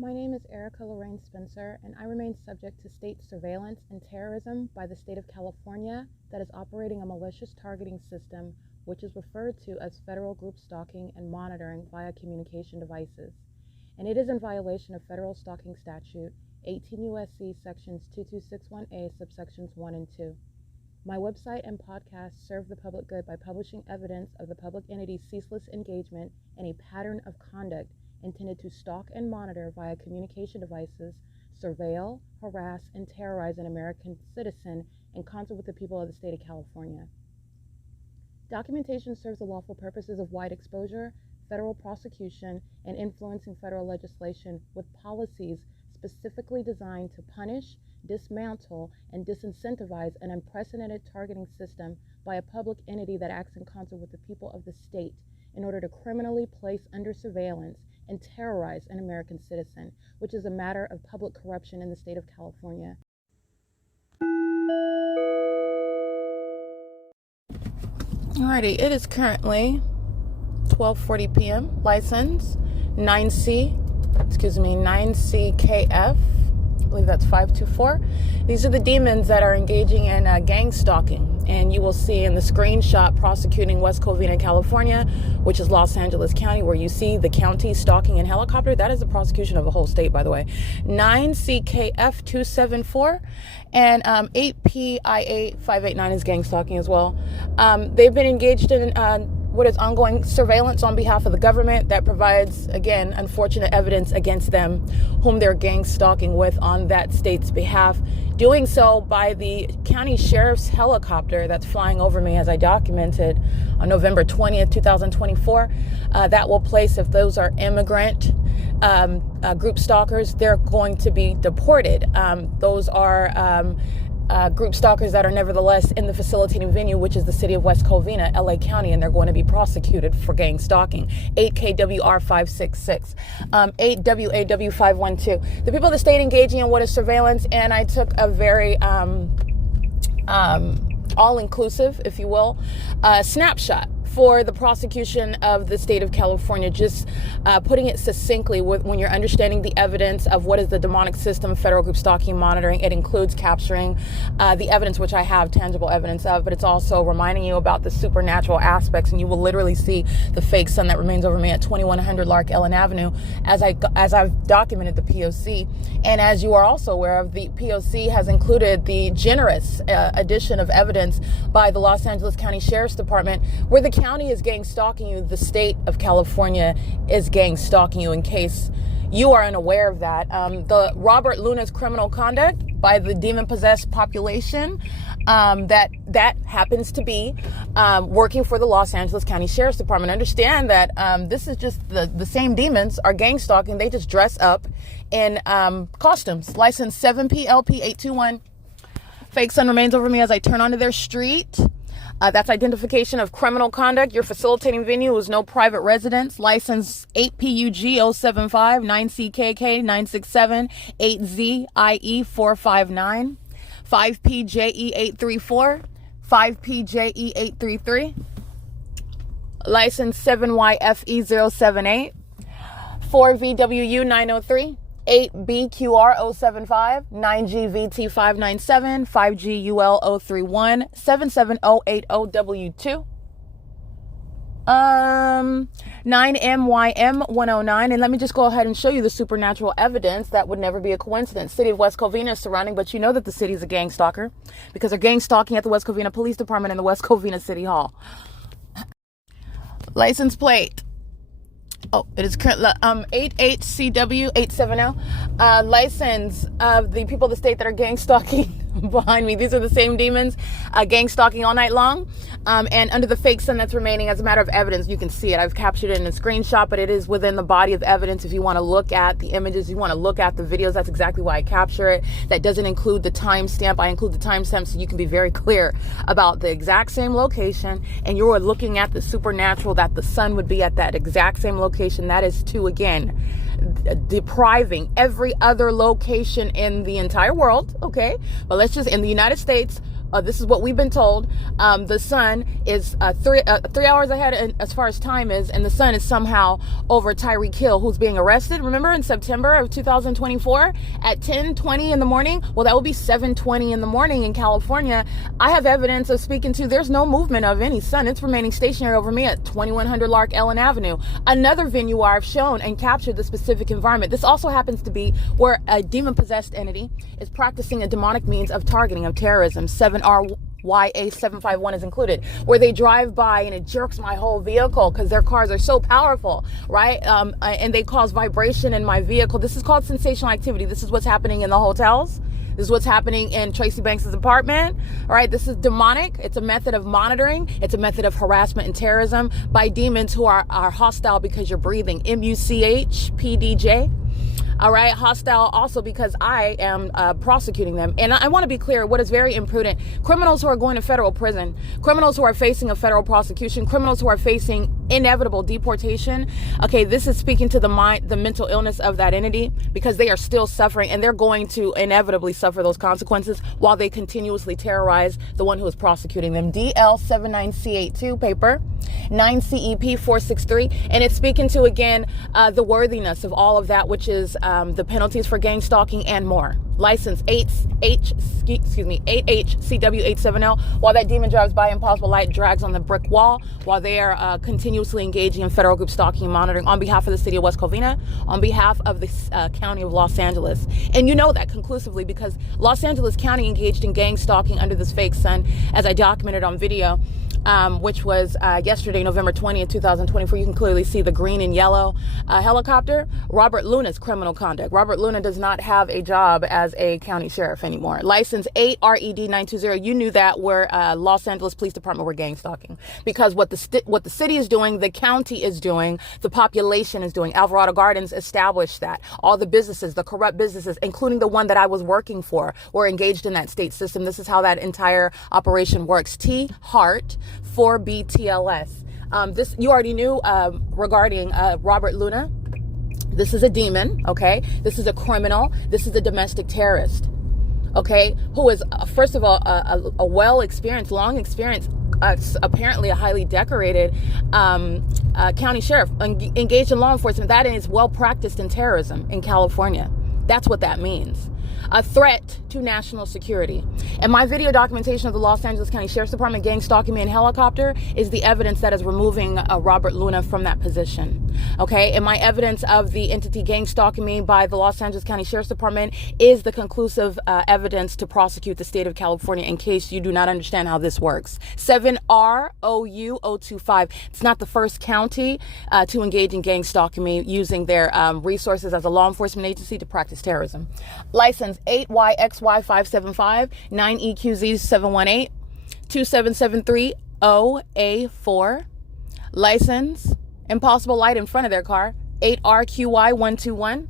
My name is Erica Lorraine Spencer, and I remain subject to state surveillance and terrorism by the state of California that is operating a malicious targeting system, which is referred to as federal group stalking and monitoring via communication devices. And it is in violation of federal stalking statute 18 U.S.C. sections 2261A subsections 1 and 2. My website and podcast serve the public good by publishing evidence of the public entity's ceaseless engagement in a pattern of conduct intended to stalk and monitor via communication devices, surveil, harass, and terrorize an American citizen in concert with the people of the state of California. Documentation serves the lawful purposes of wide exposure, federal prosecution, and influencing federal legislation with policies specifically designed to punish, dismantle, and disincentivize an unprecedented targeting system by a public entity that acts in concert with the people of the state in order to criminally place under surveillance and terrorize an American citizen, which is a matter of public corruption in the state of California. Alrighty, it is currently 12:40 p.m. License 9CKF. I believe that's 524. These are the demons that are engaging in gang stalking. And you will see in the screenshot prosecuting West Covina, California, which is Los Angeles County, where you see the county stalking in helicopter. That is the prosecution of the whole state, by the way. 9CKF 274 and 8PIA 589 is gang stalking as well. They've been engaged in what is ongoing surveillance on behalf of the government that provides, again, unfortunate evidence against them, whom they're gang stalking with on that state's behalf. Doing so by the county sheriff's helicopter that's flying over me, as I documented on November 20th, 2024. That will place, if those are immigrant group stalkers, they're going to be deported. Those are group stalkers that are nevertheless in the facilitating venue, which is the city of West Covina, LA County, and they're going to be prosecuted for gang stalking. 8KWR 566, 8WAW 512. The people of the state engaging in what is surveillance, and I took a very all-inclusive, if you will, snapshot for the prosecution of the state of California, just putting it succinctly, when you're understanding the evidence of what is the demonic system, federal group stalking monitoring. It includes capturing the evidence, which I have tangible evidence of, but it's also reminding you about the supernatural aspects, and you will literally see the fake sun that remains over me at 2100 LARK Ellen Avenue as I've documented the P.O.C. And as you are also aware of, the P.O.C. has included the generous addition of evidence by the Los Angeles County Sheriff's Department, where the county is gang stalking you, the state of California is gang stalking you, in case you are unaware of that. The Robert Luna's criminal conduct by the demon-possessed population, that happens to be working for the Los Angeles County Sheriff's Department. Understand that this is just the same demons are gang stalking. They just dress up in costumes. License 7PLP821. Fake sun remains over me as I turn onto their street. That's identification of criminal conduct. Your facilitating venue is no private residence. License 8PUG075, 9CKK 967, 8ZIE 459, 5PJE 834, 5PJE 833. License 7YFE 078, 4VWU 903. 8BQR075, 9GVT597, 5GUL031, 77080W2, 9MYM109. And let me just go ahead and show you the supernatural evidence that would never be a coincidence. City of West Covina is surrounding, but you know that the city is a gang stalker because they're gang stalking at the West Covina Police Department and the West Covina City Hall. License plate. Oh, it is currently 88CW870. License of the people of the state that are gang stalking behind me. These are the same demons, gang stalking all night long. And under the fake sun that's remaining, as a matter of evidence, you can see it. I've captured it in a screenshot, but it is within the body of evidence. If you want to look at the images, you want to look at the videos, that's exactly why I capture it. That doesn't include the timestamp. I include the timestamp so you can be very clear about the exact same location, and you're looking at the supernatural, that the sun would be at that exact same location. That is to, again, depriving every other location in the entire world, okay? But let's just, in the United States, this is what we've been told. The sun is 3 hours ahead as far as time is, and the sun is somehow over Tyreek Hill, who's being arrested. Remember, in September of 2024 at 10:20 in the morning? Well, that will be 7:20 in the morning in California. I have evidence of speaking to, there's no movement of any sun. It's remaining stationary over me at 2100 Lark Ellen Avenue. Another venue where I've shown and captured the specific environment. This also happens to be where a demon-possessed entity is practicing a demonic means of targeting, of terrorism. 7RYA751 is included, where they drive by and it jerks my whole vehicle because their cars are so powerful, right? And they cause vibration in my vehicle. This is called sensational activity. This is what's happening in the hotels. This is what's happening in Tracy Banks' apartment. All right, this is demonic. It's a method of monitoring. It's a method of harassment and terrorism by demons who are hostile because you're breathing. MUCHPDJ. All right, hostile also because I am prosecuting them. And I want to be clear, what is very imprudent, criminals who are going to federal prison, criminals who are facing a federal prosecution, criminals who are facing inevitable deportation. Okay, this is speaking to the mental illness of that entity, because they are still suffering and they're going to inevitably suffer those consequences while they continuously terrorize the one who is prosecuting them. DL79C82 paper 9CEP463, and it's speaking to, again, the worthiness of all of that, which is the penalties for gang stalking and more. License 8HCW870, while that demon drives by, impossible light drags on the brick wall while they are continuously engaging in federal group stalking and monitoring on behalf of the city of West Covina, on behalf of the county of Los Angeles. And you know that conclusively because Los Angeles County engaged in gang stalking under this fake sun, as I documented on video, which was yesterday, November 20th, 2024. You can clearly see the green and yellow helicopter. Robert Luna's criminal conduct. Robert Luna does not have a job as a county sheriff anymore. License 8RED920. You knew that, where Los Angeles Police Department were gang stalking, because what the city is doing, the county is doing, the population is doing. Alvarado Gardens established that. All the businesses, the corrupt businesses, including the one that I was working for, were engaged in that state system. This is how that entire operation works. T Hart 4BTLS. This you already knew regarding Robert Luna. This is a demon, okay? This is a criminal. This is a domestic terrorist, okay? Who is, first of all, a well-experienced, long-experienced, apparently a highly decorated county sheriff engaged in law enforcement. That is well-practiced in terrorism in California. That's what that means. A threat to national security. And my video documentation of the Los Angeles County Sheriff's Department gang stalking me in helicopter is the evidence that is removing Robert Luna from that position. Okay, and my evidence of the entity gang stalking me by the Los Angeles County Sheriff's Department is the conclusive evidence to prosecute the state of California, in case you do not understand how this works. 7ROU025. It's not the first county to engage in gang stalking me using their resources as a law enforcement agency to practice terrorism. License 8YXY575 9EQZ718 27730A4. License impossible light in front of their car 8RQY121.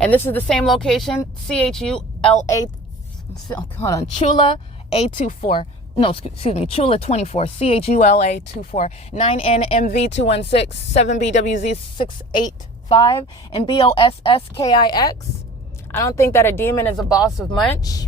And this is the same location, Chula A24. No, excuse me, Chula 24, CHULA 24, 9NMV216, 7BWZ685, and BOSSKIX. I don't think that a demon is a boss of much.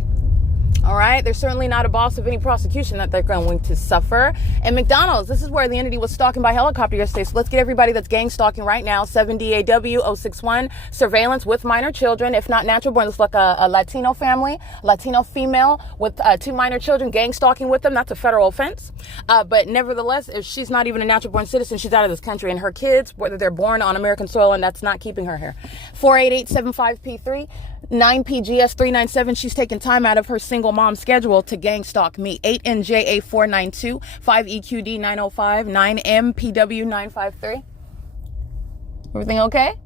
All right, they're certainly not a boss of any prosecution that they're going to suffer. And McDonald's, this is where the entity was stalking by helicopter yesterday. So let's get everybody that's gang stalking right now. 7DAW061, surveillance with minor children, if not natural born. Looks like a Latino family, Latino female with 2 minor children, gang stalking with them. That's a federal offense. But nevertheless, if she's not even a natural born citizen, she's out of this country. And her kids, whether they're born on American soil, and that's not keeping her here. 48875P3. 9PGS397, she's taking time out of her single mom schedule to gang stalk me. 8NJA492, 5EQD905, 9MPW953. Everything okay?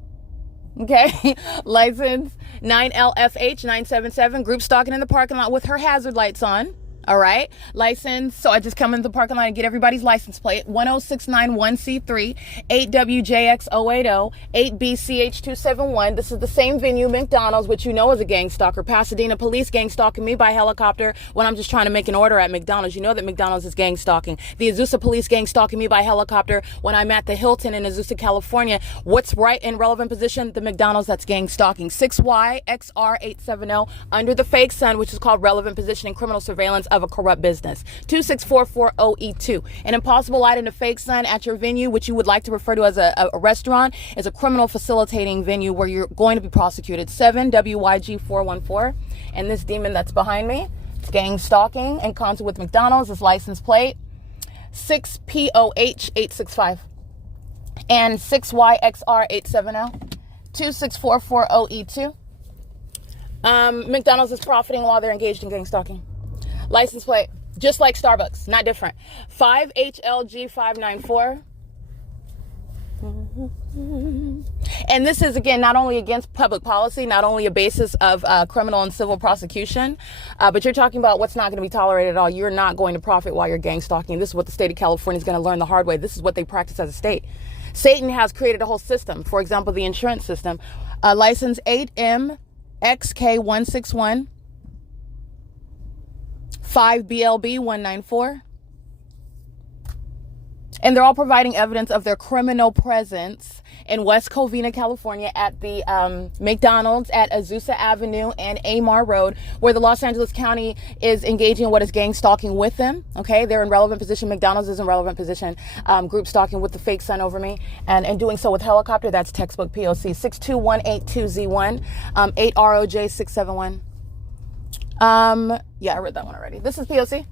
Okay. License 9LFH977, group stalking in the parking lot with her hazard lights on. All right. License. So I just come into the parking lot and get everybody's license plate. 10691C3, 8WJX080, 8BCH271. This is the same venue, McDonald's, which you know is a gang stalker. Pasadena police gang stalking me by helicopter when I'm just trying to make an order at McDonald's. You know that McDonald's is gang stalking. The Azusa police gang stalking me by helicopter when I'm at the Hilton in Azusa, California. What's right in relevant position? The McDonald's that's gang stalking. 6YXR870 under the fake sun, which is called relevant position in criminal surveillance of a corrupt business. 26440E2. An impossible light in a fake sun at your venue, which you would like to refer to as a restaurant, is a criminal facilitating venue where you're going to be prosecuted. 7WYG414. And this demon that's behind me, it's gang stalking in concert with McDonald's. This license plate 6POH865 and 6YXR870. 26440E2. McDonald's is profiting while they're engaged in gang stalking. License plate, just like Starbucks, not different. 5HLG594. And this is, again, not only against public policy, not only a basis of criminal and civil prosecution, but you're talking about what's not going to be tolerated at all. You're not going to profit while you're gang stalking. This is what the state of California is going to learn the hard way. This is what they practice as a state. Satan has created a whole system. For example, the insurance system. License 8MXK161. 5BLB194. And they're all providing evidence of their criminal presence in West Covina, California at the McDonald's at Azusa Avenue and AMAR Road, where the Los Angeles County is engaging in what is gang stalking with them. Okay, they're in relevant position. McDonald's is in relevant position. Group stalking with the fake sun over me and doing so with helicopter. That's textbook P.O.C. 62182Z1, 8ROJ671. Yeah, I read that one already. This is P.O.C.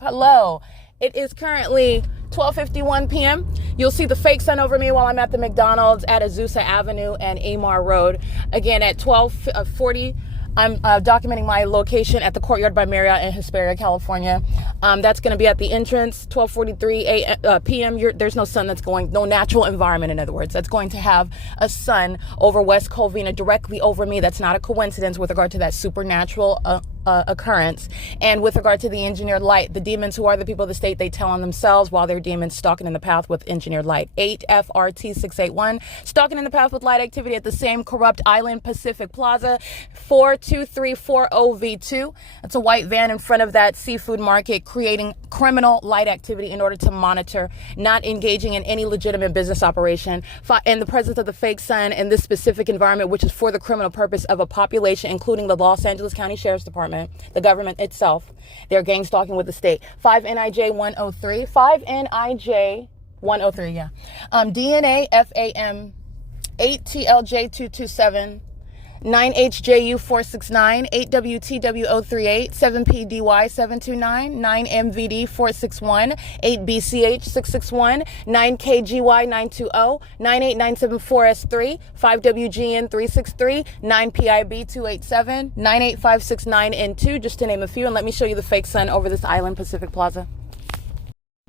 Hello. It is currently 12:51 p.m. You'll see the fake sun over me while I'm at the McDonald's at Azusa Avenue and Amar Road. Again, at 12:40, I'm documenting my location at the Courtyard by Marriott in Hesperia, California. That's going to be at the entrance, 12:43 p.m. There's no sun that's going, no natural environment, in other words, that's going to have a sun over West Covina directly over me. That's not a coincidence with regard to that supernatural occurrence. And with regard to the engineered light, the demons who are the people of the state, they tell on themselves while they're demons stalking in the path with engineered light. 8FRT681, stalking in the path with light activity at the same corrupt island Pacific Plaza, 42340V2. That's a white van in front of that seafood market, creating criminal light activity in order to monitor, not engaging in any legitimate business operation. In the presence of the fake sun in this specific environment, which is for the criminal purpose of a population, including the Los Angeles County Sheriff's Department, the government itself. They're gang stalking with the state. 5NIJ103. 5NIJ103, yeah. DNA FAM 8TLJ227. 9HJU469, 8WTW038, 7PDY729, 9MVD461, 8BCH661, 9KGY920, 98974S3, 5WGN363, 9PIB287, 98569N2, just to name a few. And let me show you the fake sun over this island, Pacific Plaza.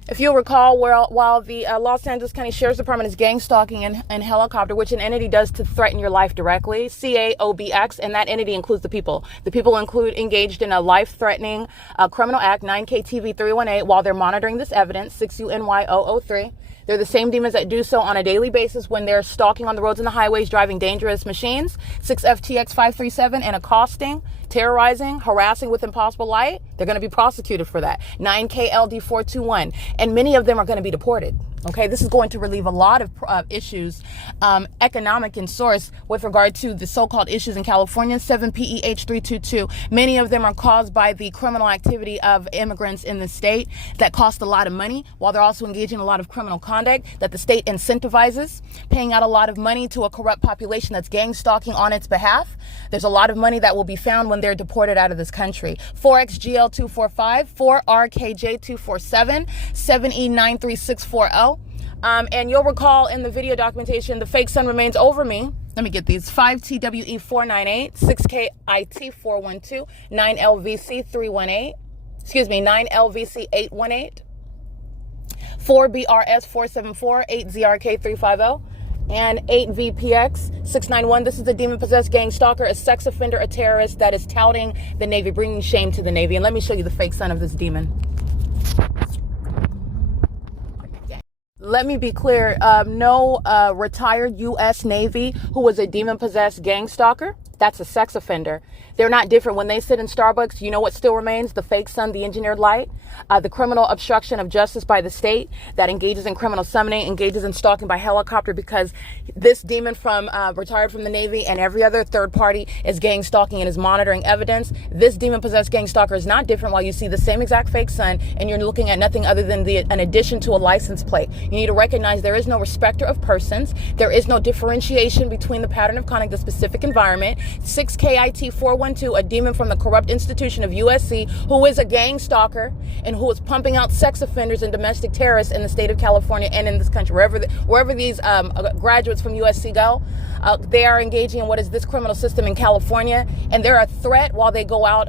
If you'll recall, while the Los Angeles County Sheriff's Department is gang stalking in helicopter, which an entity does to threaten your life directly, CAOBX, and that entity includes the people. The people include engaged in a life-threatening criminal act, 9KTV318, while they're monitoring this evidence, 6UNY003. They're the same demons that do so on a daily basis when they're stalking on the roads and the highways, driving dangerous machines, 6FTX537, and accosting, terrorizing, harassing with impossible light. They're going to be prosecuted for that. 9KLD421. And many of them are going to be deported. Okay, this is going to relieve a lot of issues, economic in source, with regard to the so-called issues in California. 7PEH322. Many of them are caused by the criminal activity of immigrants in the state that cost a lot of money, while they're also engaging in a lot of criminal conduct that the state incentivizes, paying out a lot of money to a corrupt population that's gang stalking on its behalf. There's a lot of money that will be found when they're deported out of this country. 4XGL245, 4RKJ247, 7E93640. And you'll recall in the video documentation, the fake sun remains over me. Let me get these. 5TWE498, 6KIT412, 9LVC318, 9LVC818, 4BRS474, 8ZRK350, and 8 VPX 691. This is a demon-possessed gang stalker, a sex offender, a terrorist that is touting the Navy, bringing shame to the Navy. And let me show you the fake son of this demon. Let me be clear, no retired U.S. Navy who was a demon-possessed gang stalker. That's a sex offender. They're not different. When they sit in Starbucks, you know what still remains? The fake sun, the engineered light, the criminal obstruction of justice by the state that engages in criminal summoning, engages in stalking by helicopter, because this demon from retired from the Navy and every other third party is gang stalking and is monitoring evidence. This demon-possessed gang stalker is not different. While you see the same exact fake sun and you're looking at nothing other than an addition to a license plate. You need to recognize there is no respecter of persons. There is no differentiation between the pattern of conduct, the specific environment. 6KIT 412, a demon from the corrupt institution of U.S.C, who is a gang stalker and who is pumping out sex offenders and domestic terrorists in the state of California and in this country. Wherever these graduates from U.S.C go, they are engaging in what is this criminal system in California, and they're a threat while they go out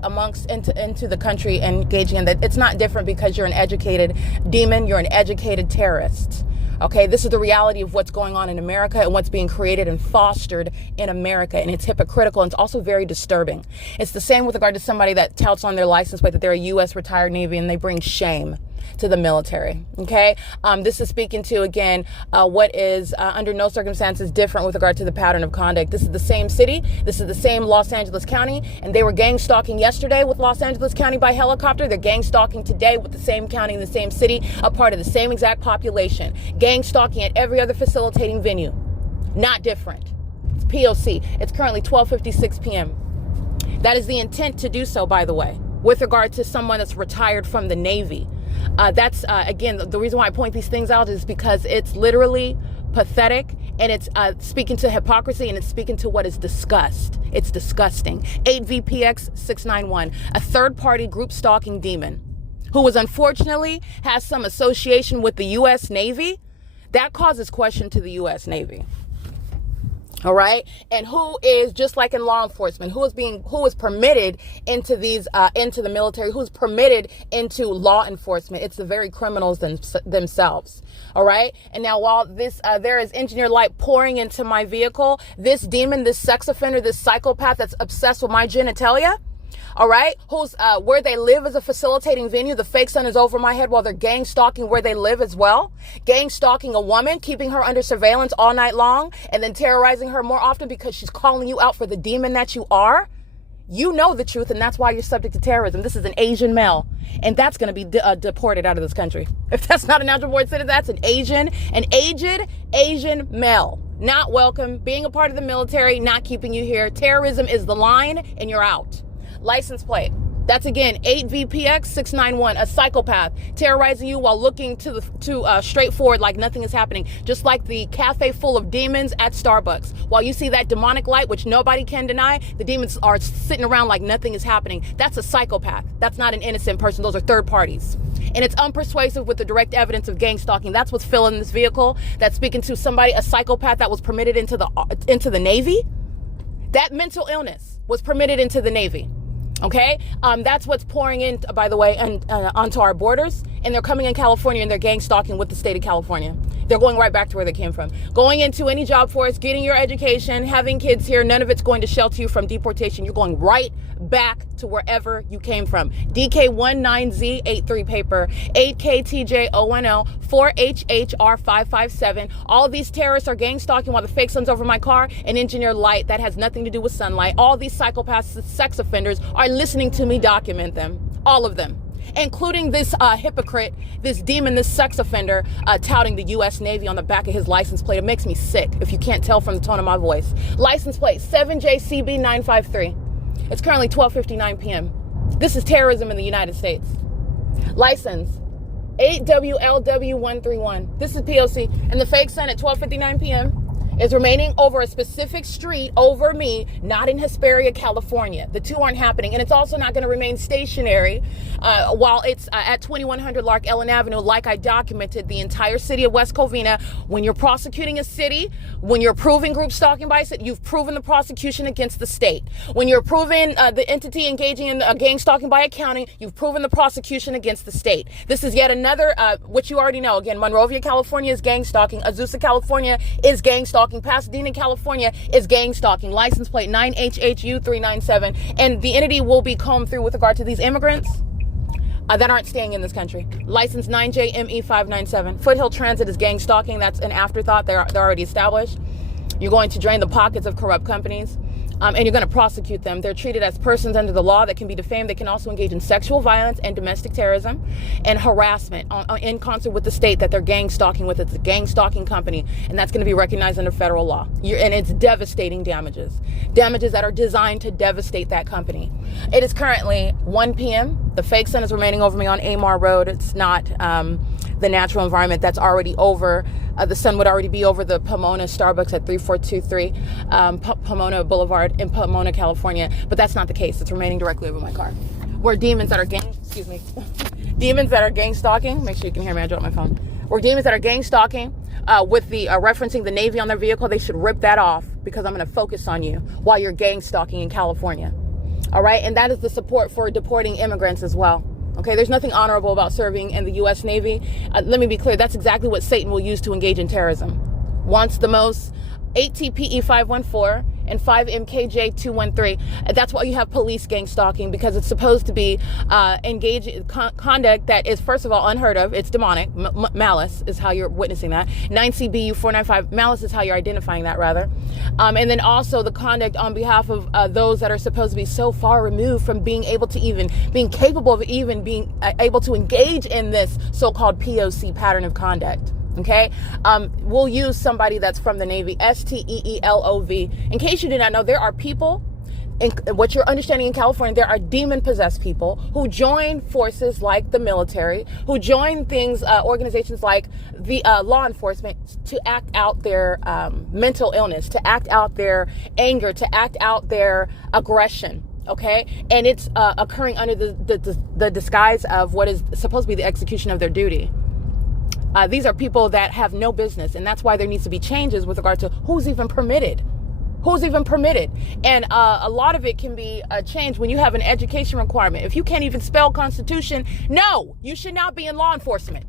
into the country and engaging in that. It's not different because you're an educated demon, you're an educated terrorist. Okay, this is the reality of what's going on in America and what's being created and fostered in America. And it's hypocritical, and it's also very disturbing. It's the same with regard to somebody that touts on their license plate that they're a U.S. retired Navy, and they bring shame to the military. Okay, this is speaking to, again, what is under no circumstances different with regard to the pattern of conduct. This is the same city. This is the same Los Angeles County, and they were gang stalking yesterday with Los Angeles County by helicopter. They're gang stalking today with the same county and the same city, a part of the same exact population. Gang stalking at every other facilitating venue. Not different. It's P.O.C. It's currently 12:56 p.m. That is the intent to do so, by the way, with regard to someone that's retired from the Navy. That's, again, the reason why I point these things out is because it's literally pathetic, and it's speaking to hypocrisy, and it's speaking to what is disgust. It's disgusting. 8 VPX 691, a third-party group stalking demon who was unfortunately has some association with the U.S. Navy. That causes question to the U.S. Navy. All right. And who is, just like in law enforcement, who is permitted into into the military, who's permitted into law enforcement? It's the very criminals themselves. All right. And now, while there is engineered light pouring into my vehicle, this demon, this sex offender, this psychopath that's obsessed with my genitalia, all right, who's where they live as a facilitating venue. The fake sun is over my head while they're gang stalking where they live as well. Gang stalking a woman, keeping her under surveillance all night long, and then terrorizing her more often because she's calling you out for the demon that you are. You know the truth, and that's why you're subject to terrorism. This is an Asian male, and that's going to be deported out of this country. If that's not a natural born citizen, that's an aged Asian male. Not welcome, being a part of the military, not keeping you here. Terrorism is the line, and you're out. License plate. That's, again, 8 VPX 691, a psychopath terrorizing you while looking to straight forward like nothing is happening, just like the cafe full of demons at Starbucks. While you see that demonic light, which nobody can deny, the demons are sitting around like nothing is happening. That's a psychopath. That's not an innocent person. Those are third parties. And it's unpersuasive with the direct evidence of gang stalking. That's what's filling this vehicle. That's speaking to somebody, a psychopath that was permitted into the Navy. That mental illness was permitted into the Navy. Okay, that's what's pouring in, by the way, onto our borders, and they're coming in California and they're gang stalking with the state of California. They're going right back to where they came from. Going into any job force, getting your education, having kids here, none of it's going to shelter you from deportation. You're going right back to wherever you came from. DK19Z83 paper, 8KTJ010, 4HHR557. All of these terrorists are gang stalking while the fake sun's over my car and engineered light that has nothing to do with sunlight. All these psychopaths, sex offenders are listening to me document them. All of them. Including this hypocrite, this demon, this sex offender, touting the U.S. Navy on the back of his license plate. It makes me sick, if you can't tell from the tone of my voice. License plate 7JCB953. It's currently 12:59 p.m. This is terrorism in the United States. License 8WLW131. This is P.O.C. And the fake sun at 12:59 p.m. is remaining over a specific street over me, not in Hesperia, California. The two aren't happening. And it's also not going to remain stationary while it's at 2100 LARK Ellen Avenue, like I documented the entire city of West Covina. When you're prosecuting a city, when you're proving group stalking by it, you've proven the prosecution against the state. When you're proving the entity engaging in gang stalking by a county, you've proven the prosecution against the state. This is yet another, which you already know. Again, Monrovia, California is gang stalking. Azusa, California is gang stalking. stalking. Pasadena, California is gang stalking. License plate 9HHU397. And the entity will be combed through with regard to these immigrants that aren't staying in this country. License 9JME597. Foothill Transit is gang stalking. That's an afterthought. They're already established. You're going to drain the pockets of corrupt companies. And you're going to prosecute them. They're treated as persons under the law that can be defamed. They can also engage in sexual violence and domestic terrorism and harassment in concert with the state that they're gang stalking with. It's a gang stalking company, and that's going to be recognized under federal law. And it's devastating damages that are designed to devastate that company. It is currently 1 p.m. The fake sun is remaining over me on AMAR Road. It's not the natural environment that's already over. The sun would already be over the Pomona Starbucks at 3423 Pomona Boulevard in Pomona, California. But that's not the case. It's remaining directly over my car. Where demons that are gang stalking, make sure you can hear me, I dropped my phone. Where demons that are gang stalking with the referencing the Navy on their vehicle, they should rip that off, because I'm going to focus on you while you're gang stalking in California. All right. And that is the support for deporting immigrants as well. Okay, there's nothing honorable about serving in the U.S. Navy. Let me be clear. That's exactly what Satan will use to engage in terrorism. Wants the most 8TPE 514 and 5MKJ213. That's why you have police gang stalking, because it's supposed to be conduct that is, first of all, unheard of. It's demonic. Malice is how you're witnessing that. 9CBU 495. Malice is how you're identifying that, rather. And then also the conduct on behalf of those that are supposed to be so far removed from being able to being capable of even being able to engage in this so-called P.O.C. pattern of conduct. Okay, we'll use somebody that's from the Navy, STEELOV. In case you did not know, there are people, in what you're understanding in California, there are demon-possessed people who join forces like the military, who join things, organizations like the law enforcement, to act out their mental illness, to act out their anger, to act out their aggression. Okay, and it's occurring under the disguise of what is supposed to be the execution of their duty. These are people that have no business, and that's why there needs to be changes with regard to who's even permitted. And a lot of it can be changed when you have an education requirement. If you can't even spell Constitution, no, you should not be in law enforcement.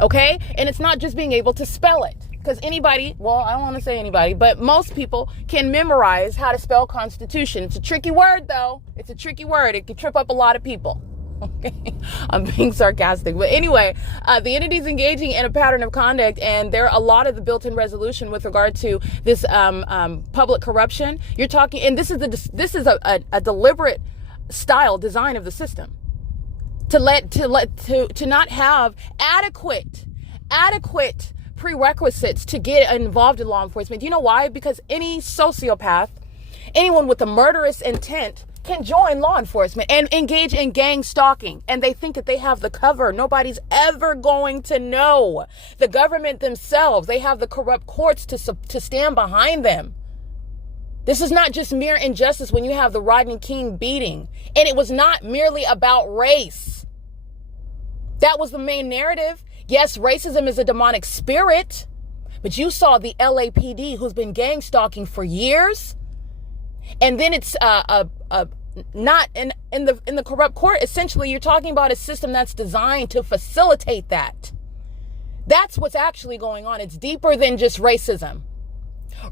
Okay? And it's not just being able to spell it, because anybody, well, I don't want to say anybody, but most people can memorize how to spell Constitution. It's a tricky word, though. It's a tricky word. It can trip up a lot of people. Okay, I'm being sarcastic, but anyway, the entity's engaging in a pattern of conduct, and there are a lot of the built-in resolution with regard to this public corruption. You're talking, and this is a deliberate style design of the system to not have adequate prerequisites to get involved in law enforcement. Do you know why? Because any sociopath, anyone with a murderous intent, can join law enforcement and engage in gang stalking, and they think that they have the cover. Nobody's ever going to know. The government themselves, they have the corrupt courts to stand behind them. This is not just mere injustice when you have the Rodney King beating, and it was not merely about race. That was the main narrative. Yes, racism is a demonic spirit, but you saw the LAPD, who's been gang stalking for years. And then it's not in the corrupt court. Essentially, you're talking about a system that's designed to facilitate that. That's what's actually going on. It's deeper than just racism.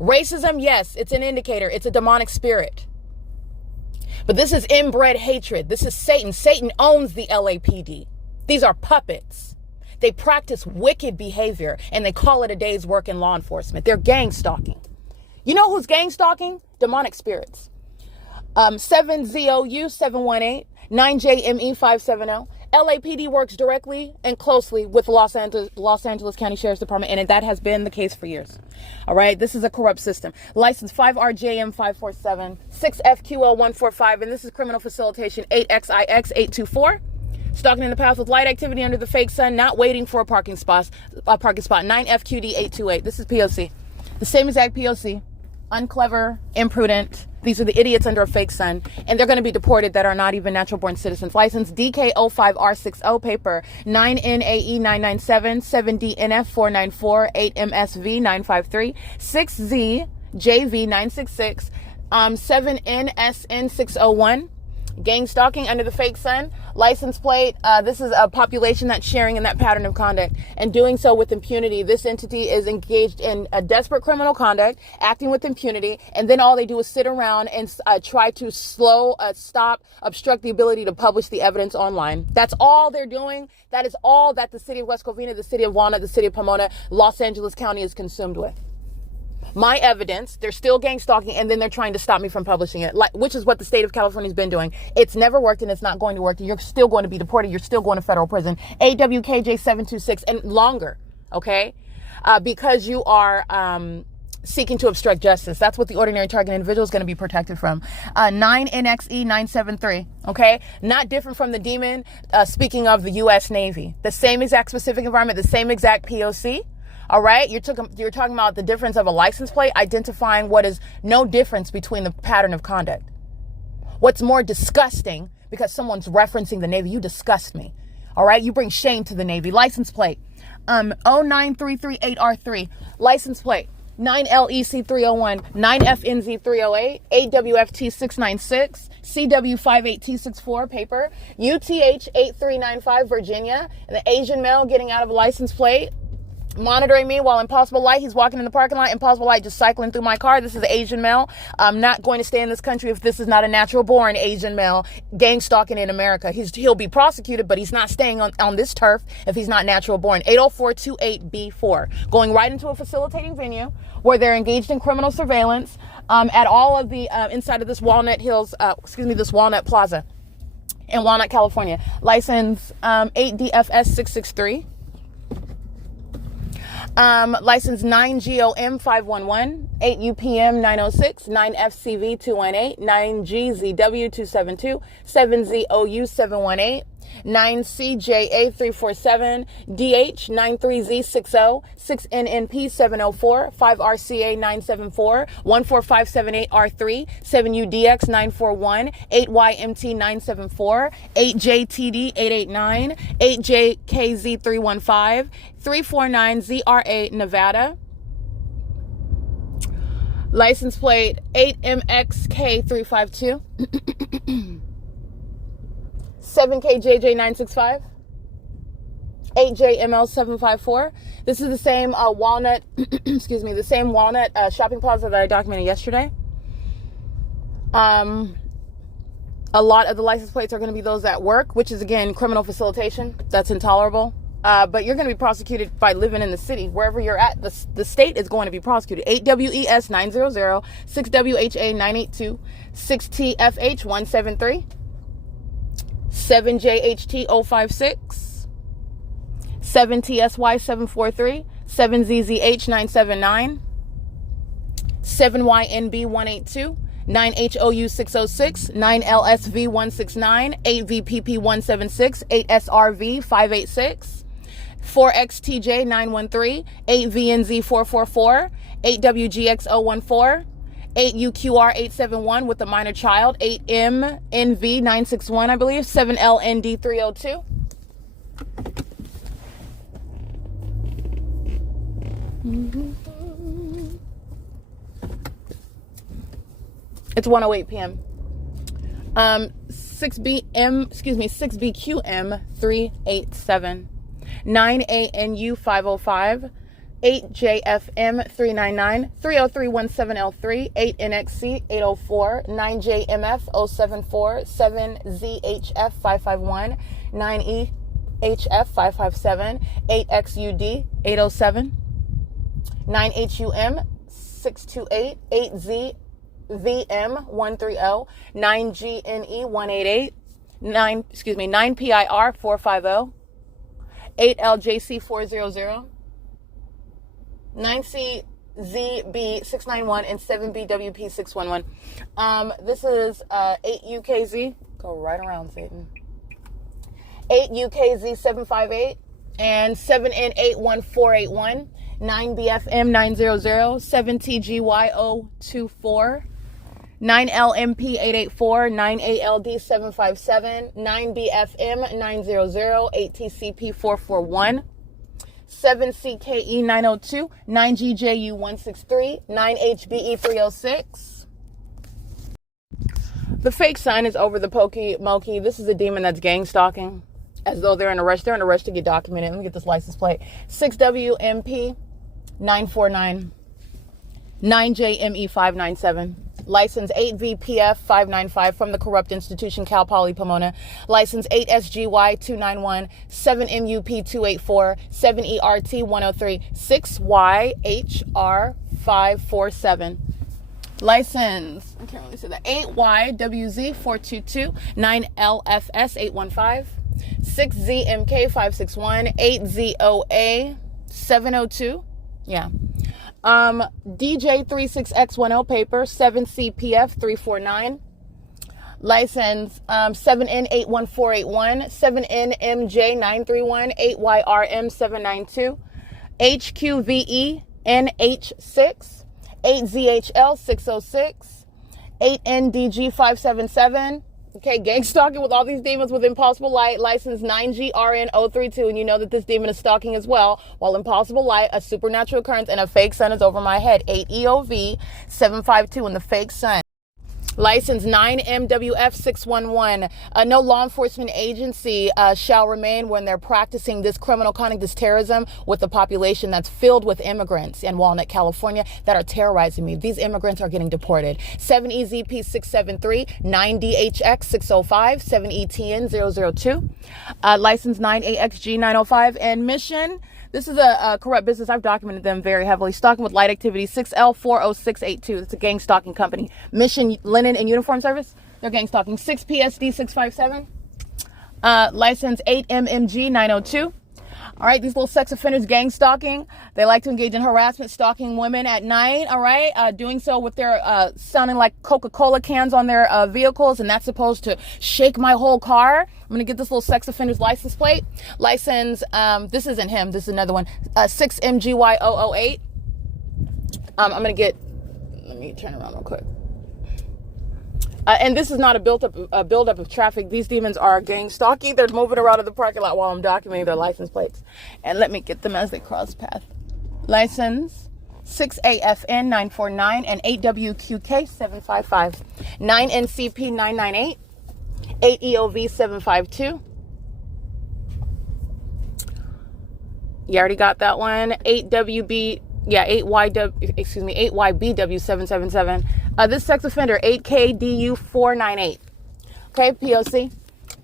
Racism, yes, it's an indicator. It's a demonic spirit. But this is inbred hatred. This is Satan. Satan owns the LAPD. These are puppets. They practice wicked behavior, and they call it a day's work in law enforcement. They're gang stalking. You know who's gang stalking? Demonic spirits. 7ZOU 718 9JME 570. LAPD works directly and closely with Los Angeles County Sheriff's Department, and that has been the case for years. All right, this is a corrupt system. License 5RJM 547 6FQL 145, and this is criminal facilitation 8XIX 824. Stalking in the path with light activity under the fake sun, not waiting for a parking spot. 9FQD 828. This is P.O.C. The same exact P.O.C. Unclever, imprudent. These are the idiots under a fake sun, and they're going to be deported that are not even natural born citizens. License DK05R60, paper 9NAE 997, 7DNF 494, 8MSV 953, 6ZJV 966, 7NSN 601. Gang stalking under the fake sun. License plate, this is a population that's sharing in that pattern of conduct and doing so with impunity. This entity is engaged in a desperate criminal conduct, acting with impunity, and then all they do is sit around and try to stop, obstruct the ability to publish the evidence online. That's all they're doing. That is all that the city of West Covina, the city of Walnut, the city of Pomona, Los Angeles County is consumed with. My evidence, they're still gang stalking, and then they're trying to stop me from publishing it, which is what the state of California has been doing. It's never worked, and it's not going to work. You're still going to be deported. You're still going to federal prison. AWKJ 726 and longer, okay? Because you are seeking to obstruct justice. That's what the ordinary target individual is going to be protected from. 9NXE 973, okay? Not different from the demon, speaking of the U.S. Navy. The same exact specific environment, the same exact P.O.C., all right, you're talking about the difference of a license plate, identifying what is no difference between the pattern of conduct. What's more disgusting, because someone's referencing the Navy, you disgust me. All right, you bring shame to the Navy. License plate, 09338R3. License plate, 9LEC301, 9FNZ308, 8WFT696, CW58T64 paper, UTH8395 Virginia, and the Asian male getting out of a license plate, monitoring me while in possible light. He's walking in the parking lot, in possible light, just cycling through my car. This is an Asian male. I'm not going to stay in this country if this is not a natural born Asian male gang stalking in America. He'll be prosecuted, but he's not staying on this turf if he's not natural born. 80428B4, going right into a facilitating venue where they're engaged in criminal surveillance at all of the inside of this Walnut this Walnut Plaza in Walnut, California. License 8DFS663. License 9GOM511, 8UPM906, 9FCV218, 9GZW272, 7ZOU718, 9CJA347, DH93Z60, 6NNP704, 5RCA974, 14578R3, 7UDX941, 8YMT974, 8JTD889, 8JKZ315, 349ZRA Nevada. License plate 8MXK352. 7KJJ965, 8JML754. This is the same Walnut, the same Walnut shopping plaza that I documented yesterday. A lot of the license plates are going to be those that work, which is, again, criminal facilitation. That's intolerable. But you're going to be prosecuted by living in the city. Wherever you're at, the state is going to be prosecuted. 8WES 900, 6WHA 982, 6TFH 173. 7JHT056, 7TSY743, 7ZZH979, 7YNB182, 9HOU606, 9LSV169, 8VPP176, 8SRV586, 4XTJ913, 8VNZ444, 8WGX014, 8UQR871 with a minor child, 8MNV961, I believe, 7LND302. It's 1:08 p.m. 6BQM387, 9ANU505, 8JFM399, 30317L3, 8NXC 804, 9JMF074, 7ZHF551, 9EHF557, 8XUD 807, 9HUM 628, 8ZVM130, 9GNE188, 9PIR 450, 8LJC400, 9CZB691, and 7BWP611. This is 8UKZ. Go right around, Satan. 8UKZ758 and 7N81481, 9BFM900, 7TGY024, 9LMP884, 9ALD757, 9BFM900, 8TCP441, 7CKE902, 9GJU163, 9HBE306. The fake sign is over the P.O.C. This is a demon that's gang stalking, as though they're in a rush. They're in a rush to get documented. Let me get this license plate. 6WMP 949 9JME 597. License 8VPF 595 from the corrupt institution Cal Poly Pomona. License 8SGY 291 7MUP 284 7ERT 103 6YHR 547. License, I can't really say that, 8YWZ 422 9LFS 815 6ZMK 561 8ZOA 702. Yeah. DJ36X10 paper 7CPF 349. License 7N814181 7NMJ931 8YRM 792 HQVE NH6 8ZHL 606 8NDG 577. Okay, gang stalking with all these demons with Impossible Light, license 9GRN032, and you know that this demon is stalking as well, while Impossible Light, a supernatural occurrence, and a fake sun is over my head, 8EOV 752, and the fake sun. License 9MWF611. No law enforcement agency shall remain when they're practicing this criminal conduct, this terrorism with a population that's filled with immigrants in Walnut, California that are terrorizing me. These immigrants are getting deported. 7EZP673, 9DHX605, 7ETN002. License 9AXG905. And mission. This is a corrupt business. I've documented them very heavily. Stalking with light activity, 6L40682. It's a gang stalking company. Mission Linen and Uniform Service. They're gang stalking. 6PSD657. License 8MMG902. All right, these little sex offenders gang stalking. They like to engage in harassment, stalking women at night. All right, doing so with their sounding like Coca-Cola cans on their vehicles, and that's supposed to shake my whole car. I'm gonna get this little sex offender's license plate. License. This isn't him. This is another one. 6MGY008. I'm gonna get. Let me turn around real quick. And this is not a buildup of traffic. These demons are gang stalking. They're moving around in the parking lot while I'm documenting their license plates. And let me get them as they cross path. License 6AFN949 and 8WQK755. 9NCP998. 8EOV752. You already got that one. 8WB. Yeah, 8YBW777. This sex offender, 8KDU498. Okay, P.O.C.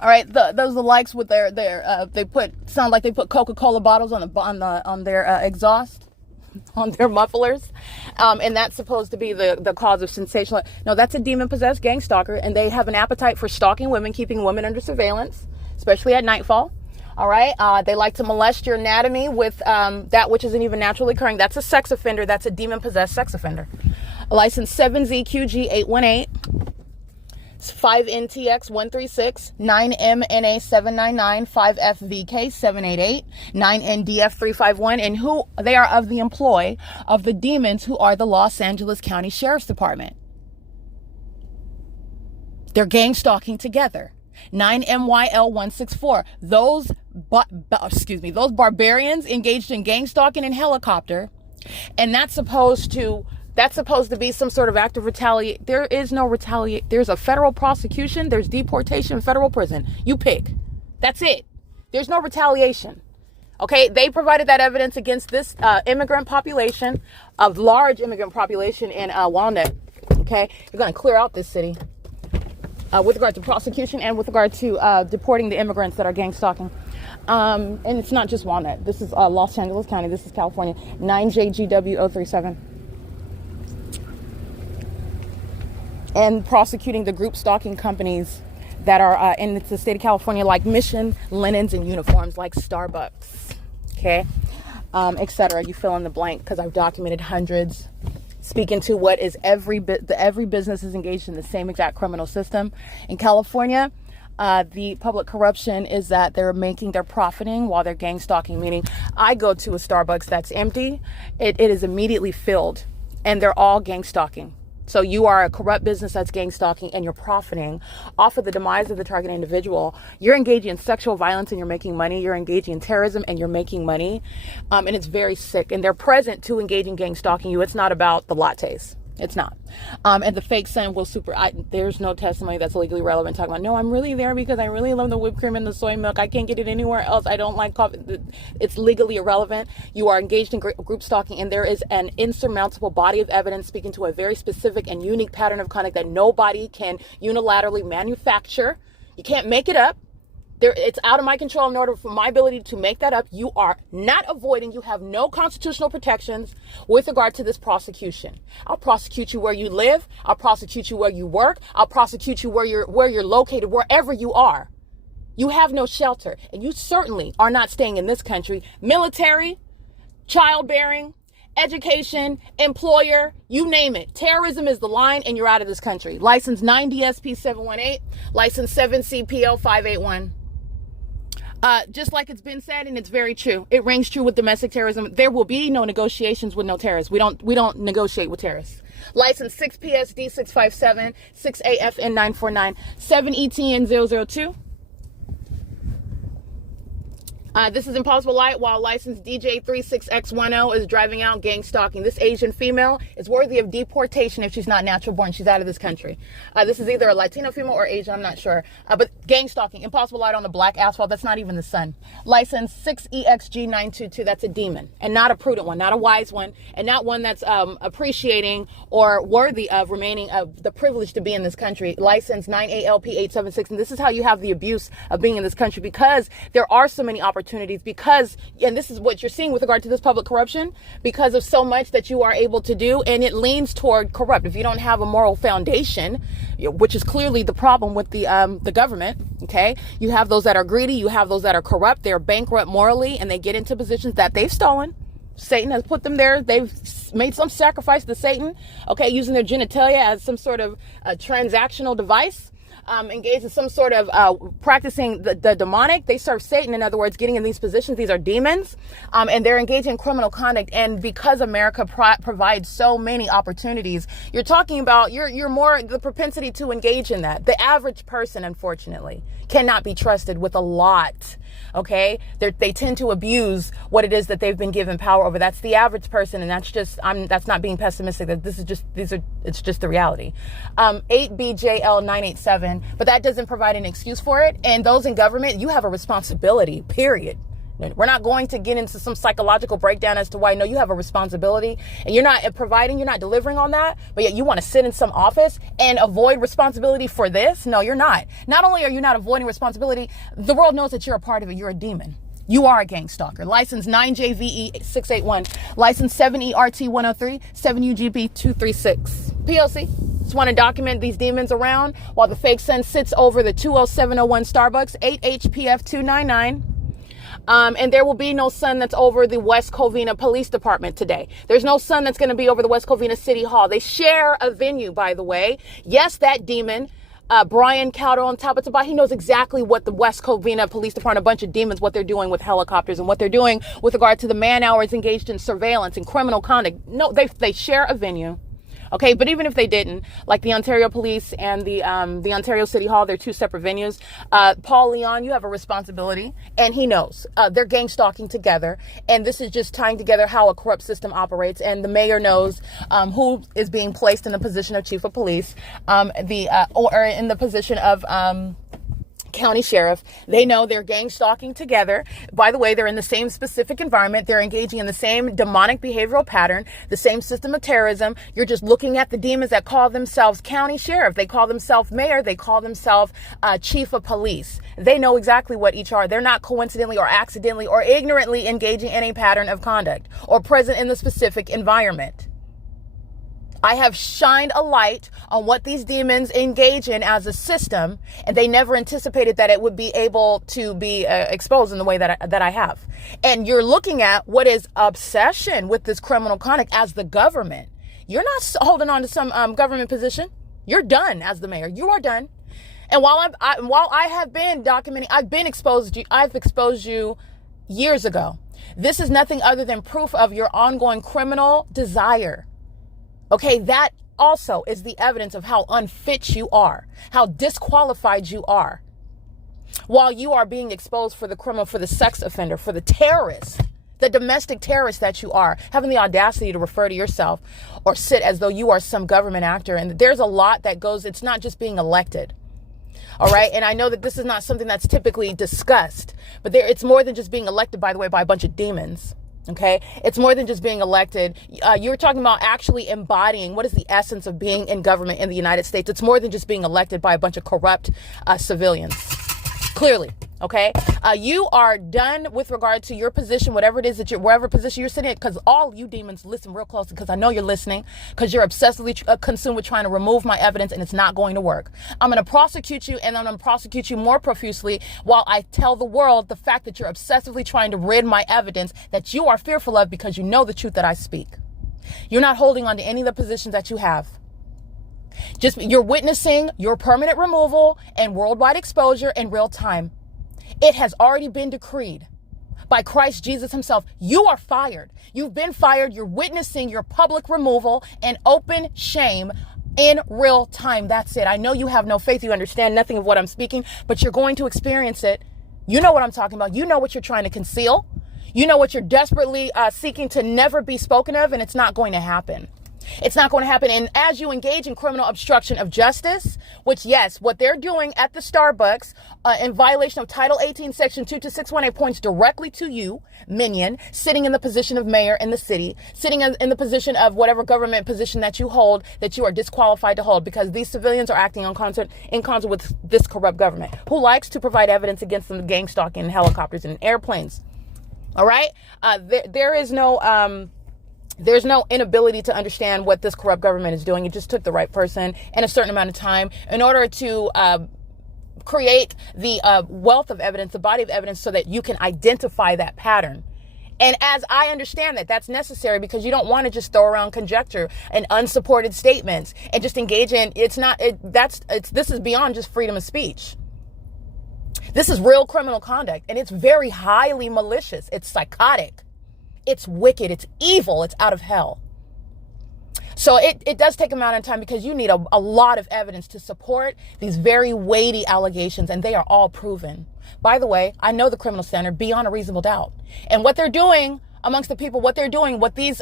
All right, those are the likes with their they sound like they put Coca-Cola bottles on their exhaust, on their mufflers, and that's supposed to be the cause of sensational. No, that's a demon-possessed gang stalker, and they have an appetite for stalking women, keeping women under surveillance, especially at nightfall. All right. They like to molest your anatomy with that which isn't even naturally occurring. That's a sex offender. That's a demon-possessed sex offender. License 7ZQG818, 5NTX136, 9MNA799, 5FVK788, 9NDF351, and who they are of the employ of the demons who are the Los Angeles County Sheriff's Department. They're gang stalking together. 9MYL164. Those barbarians engaged in gang stalking in helicopter, and that's supposed to be some sort of act of retaliation. There is no retaliation. There's a federal prosecution. There's deportation, federal prison. You pick. That's it. There's no retaliation. Okay, they provided that evidence against this immigrant population, of large immigrant population in Walnut. Okay, you're going to clear out this city. With regard to prosecution and with regard to deporting the immigrants that are gang stalking. And it's not just Walnut. This is Los Angeles County. This is California. 9JGW037. And prosecuting the group stalking companies that are in the state of California, like Mission, Linens, and Uniforms, like Starbucks. Okay? Etc. You fill in the blank, because I've documented hundreds. Speaking to what is every business is engaged in the same exact criminal system. In California, the public corruption is that they're profiting while they're gang stalking, meaning I go to a Starbucks that's empty, it is immediately filled, and they're all gang stalking. So you are a corrupt business that's gang stalking, and you're profiting off of the demise of the target individual. You're engaging in sexual violence and you're making money. You're engaging in terrorism and you're making money. And it's very sick. And they're present to engage in gang stalking you. It's not about the lattes. It's not. And the fake son will there's no testimony that's legally relevant talking about, no, I'm really there because I really love the whipped cream and the soy milk. I can't get it anywhere else. I don't like coffee. It's legally irrelevant. You are engaged in group stalking, and there is an insurmountable body of evidence speaking to a very specific and unique pattern of conduct that nobody can unilaterally manufacture. You can't make it up. It's out of my control in order for my ability to make that up. You are not avoiding. You have no constitutional protections with regard to this prosecution. I'll prosecute you where you live. I'll prosecute you where you work. I'll prosecute you where you're located, wherever you are. You have no shelter, and you certainly are not staying in this country. Military, childbearing, education, employer, you name it. Terrorism is the line, and you're out of this country. License 9DSP 718, license 7CPO 581. Just like it's been said, and it's very true. It rings true with domestic terrorism. There will be no negotiations with no terrorists. We don't negotiate with terrorists. License 6PSD 657, 6AFN 949, 7ETN 002. This is Impossible Light while licensed DJ36X10 is driving out gang stalking. This Asian female is worthy of deportation if she's not natural born. She's out of this country. This is either a Latino female or Asian, I'm not sure. But gang stalking, Impossible Light on the black asphalt, that's not even the sun. License 6EXG922, that's a demon, and not a prudent one, not a wise one, and not one that's appreciating or worthy of remaining of the privilege to be in this country. License 9ALP876, and this is how you have the abuse of being in this country, because there are so many opportunities, because, and this is what you're seeing with regard to this public corruption, because of so much that you are able to do, and it leans toward corrupt. If you don't have a moral foundation, which is clearly the problem with the government, okay, you have those that are greedy, you have those that are corrupt, they're bankrupt morally, and they get into positions that they've stolen. Satan has put them there. They've made some sacrifice to Satan, okay, using their genitalia as some sort of transactional device. Engaged in some sort of practicing the demonic. They serve Satan, in other words, getting in these positions. These are demons, and they're engaging in criminal conduct. And because America provides so many opportunities, you're talking about you're more the propensity to engage in that. The average person, unfortunately, cannot be trusted with a lot. Okay, they tend to abuse what it is that they've been given power over. That's the average person, and that's not being pessimistic. That it's just the reality. 8BJL987, but that doesn't provide an excuse for it. And those in government, you have a responsibility. Period. We're not going to get into some psychological breakdown as to why. No, you have a responsibility, and you're not providing, you're not delivering on that, but yet you want to sit in some office and avoid responsibility for this? No, you're not. Not only are you not avoiding responsibility, the world knows that you're a part of it. You're a demon. You are a gang stalker. License 9JVE681, license 7ERT103, 7UGB236. P.O.C. Just want to document these demons around while the fake sun sits over the 20701 Starbucks, 8HPF299. And there will be no sun that's over the West Covina Police Department today. There's no sun that's going to be over the West Covina City Hall. They share a venue, by the way. Yes, that demon, Brian Cowder on Tabatabai, he knows exactly what the West Covina Police Department, a bunch of demons, what they're doing with helicopters and what they're doing with regard to the man hours engaged in surveillance and criminal conduct. No, they share a venue. Okay, but even if they didn't, like the Ontario Police and the Ontario City Hall, they're two separate venues. Paul Leon, you have a responsibility, and he knows. They're gang stalking together, and this is just tying together how a corrupt system operates, and the mayor knows who is being placed in the position of chief of police, or in the position of county sheriff. They know they're gang stalking together. By the way, they're in the same specific environment. They're engaging in the same demonic behavioral pattern, the same system of terrorism. You're just looking at the demons that call themselves county sheriff. They call themselves mayor. They call themselves chief of police. They know exactly what each are. They're not coincidentally or accidentally or ignorantly engaging in a pattern of conduct or present in the specific environment. I have shined a light on what these demons engage in as a system, and they never anticipated that it would be able to be exposed in the way that I have. And you're looking at what is obsession with this criminal conduct as the government. You're not holding on to some government position. You're done as the mayor. You are done. And while I have been documenting, I've exposed you years ago. This is nothing other than proof of your ongoing criminal desire. Okay, that also is the evidence of how unfit you are, how disqualified you are. While you are being exposed for the criminal, for the sex offender, for the terrorist, The domestic terrorist that you are, having the audacity to refer to yourself or sit as though you are some government actor. And there's a lot that goes, it's not just being elected. All right. And I know that this is not something that's typically discussed, but it's more than just being elected, by the way, by a bunch of demons. Okay. It's more than just being elected. You were talking about actually embodying what is the essence of being in government in the United States. It's more than just being elected by a bunch of corrupt civilians. Clearly. Okay. You are done with regard to your position, whatever it is that wherever position you're sitting in, because all you demons listen real closely, because I know you're listening, because you're obsessively consumed with trying to remove my evidence, and it's not going to work. I'm going to prosecute you, and I'm going to prosecute you more profusely while I tell the world the fact that you're obsessively trying to rid my evidence that you are fearful of because you know the truth that I speak. You're not holding on to any of the positions that you have. You're witnessing your permanent removal and worldwide exposure in real time. It has already been decreed by Christ Jesus himself. You are fired. You've been fired. You're witnessing your public removal and open shame in real time. That's it. I know you have no faith. You understand nothing of what I'm speaking, but you're going to experience it. You know what I'm talking about. You know what you're trying to conceal. You know what you're desperately seeking to never be spoken of, and it's not going to happen. It's not going to happen. And as you engage in criminal obstruction of justice, which, yes, what they're doing at the Starbucks in violation of Title 18, Section 22618 points directly to you, minion, sitting in the position of mayor in the city, sitting in the position of whatever government position that you hold, that you are disqualified to hold, because these civilians are acting in concert with this corrupt government who likes to provide evidence against them, gang stalking in helicopters and airplanes. All right. There's no inability to understand what this corrupt government is doing. It just took the right person in a certain amount of time in order to create the wealth of evidence, the body of evidence, so that you can identify that pattern. And as I understand that, that's necessary because you don't want to just throw around conjecture and unsupported statements and just engage in. This is beyond just freedom of speech. This is real criminal conduct, and it's very highly malicious. It's psychotic. It's wicked. It's evil. It's out of hell. So it does take amount of time because you need a lot of evidence to support these very weighty allegations, and they are all proven. By the way, I know the criminal standard beyond a reasonable doubt. And what they're doing amongst the people, what these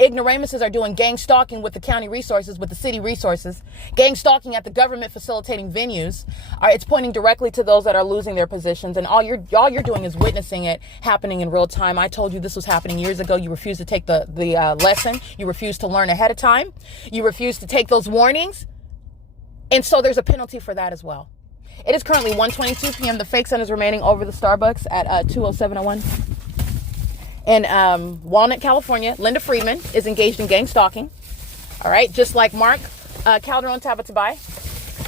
ignoramuses are doing, gang stalking with the county resources, with the city resources, gang stalking at the government facilitating venues, it's pointing directly to those that are losing their positions. And all you're doing is witnessing it happening in real time. I told you this was happening years ago. You refused to take the lesson. You refused to learn ahead of time. You refused to take those warnings. And so there's a penalty for that as well. It is currently 1:22 p.m. The fake sun is remaining over the Starbucks at 20701. In Walnut, California, Linda Friedman is engaged in gang stalking. All right. Just like Mark Calderon Tabatabai,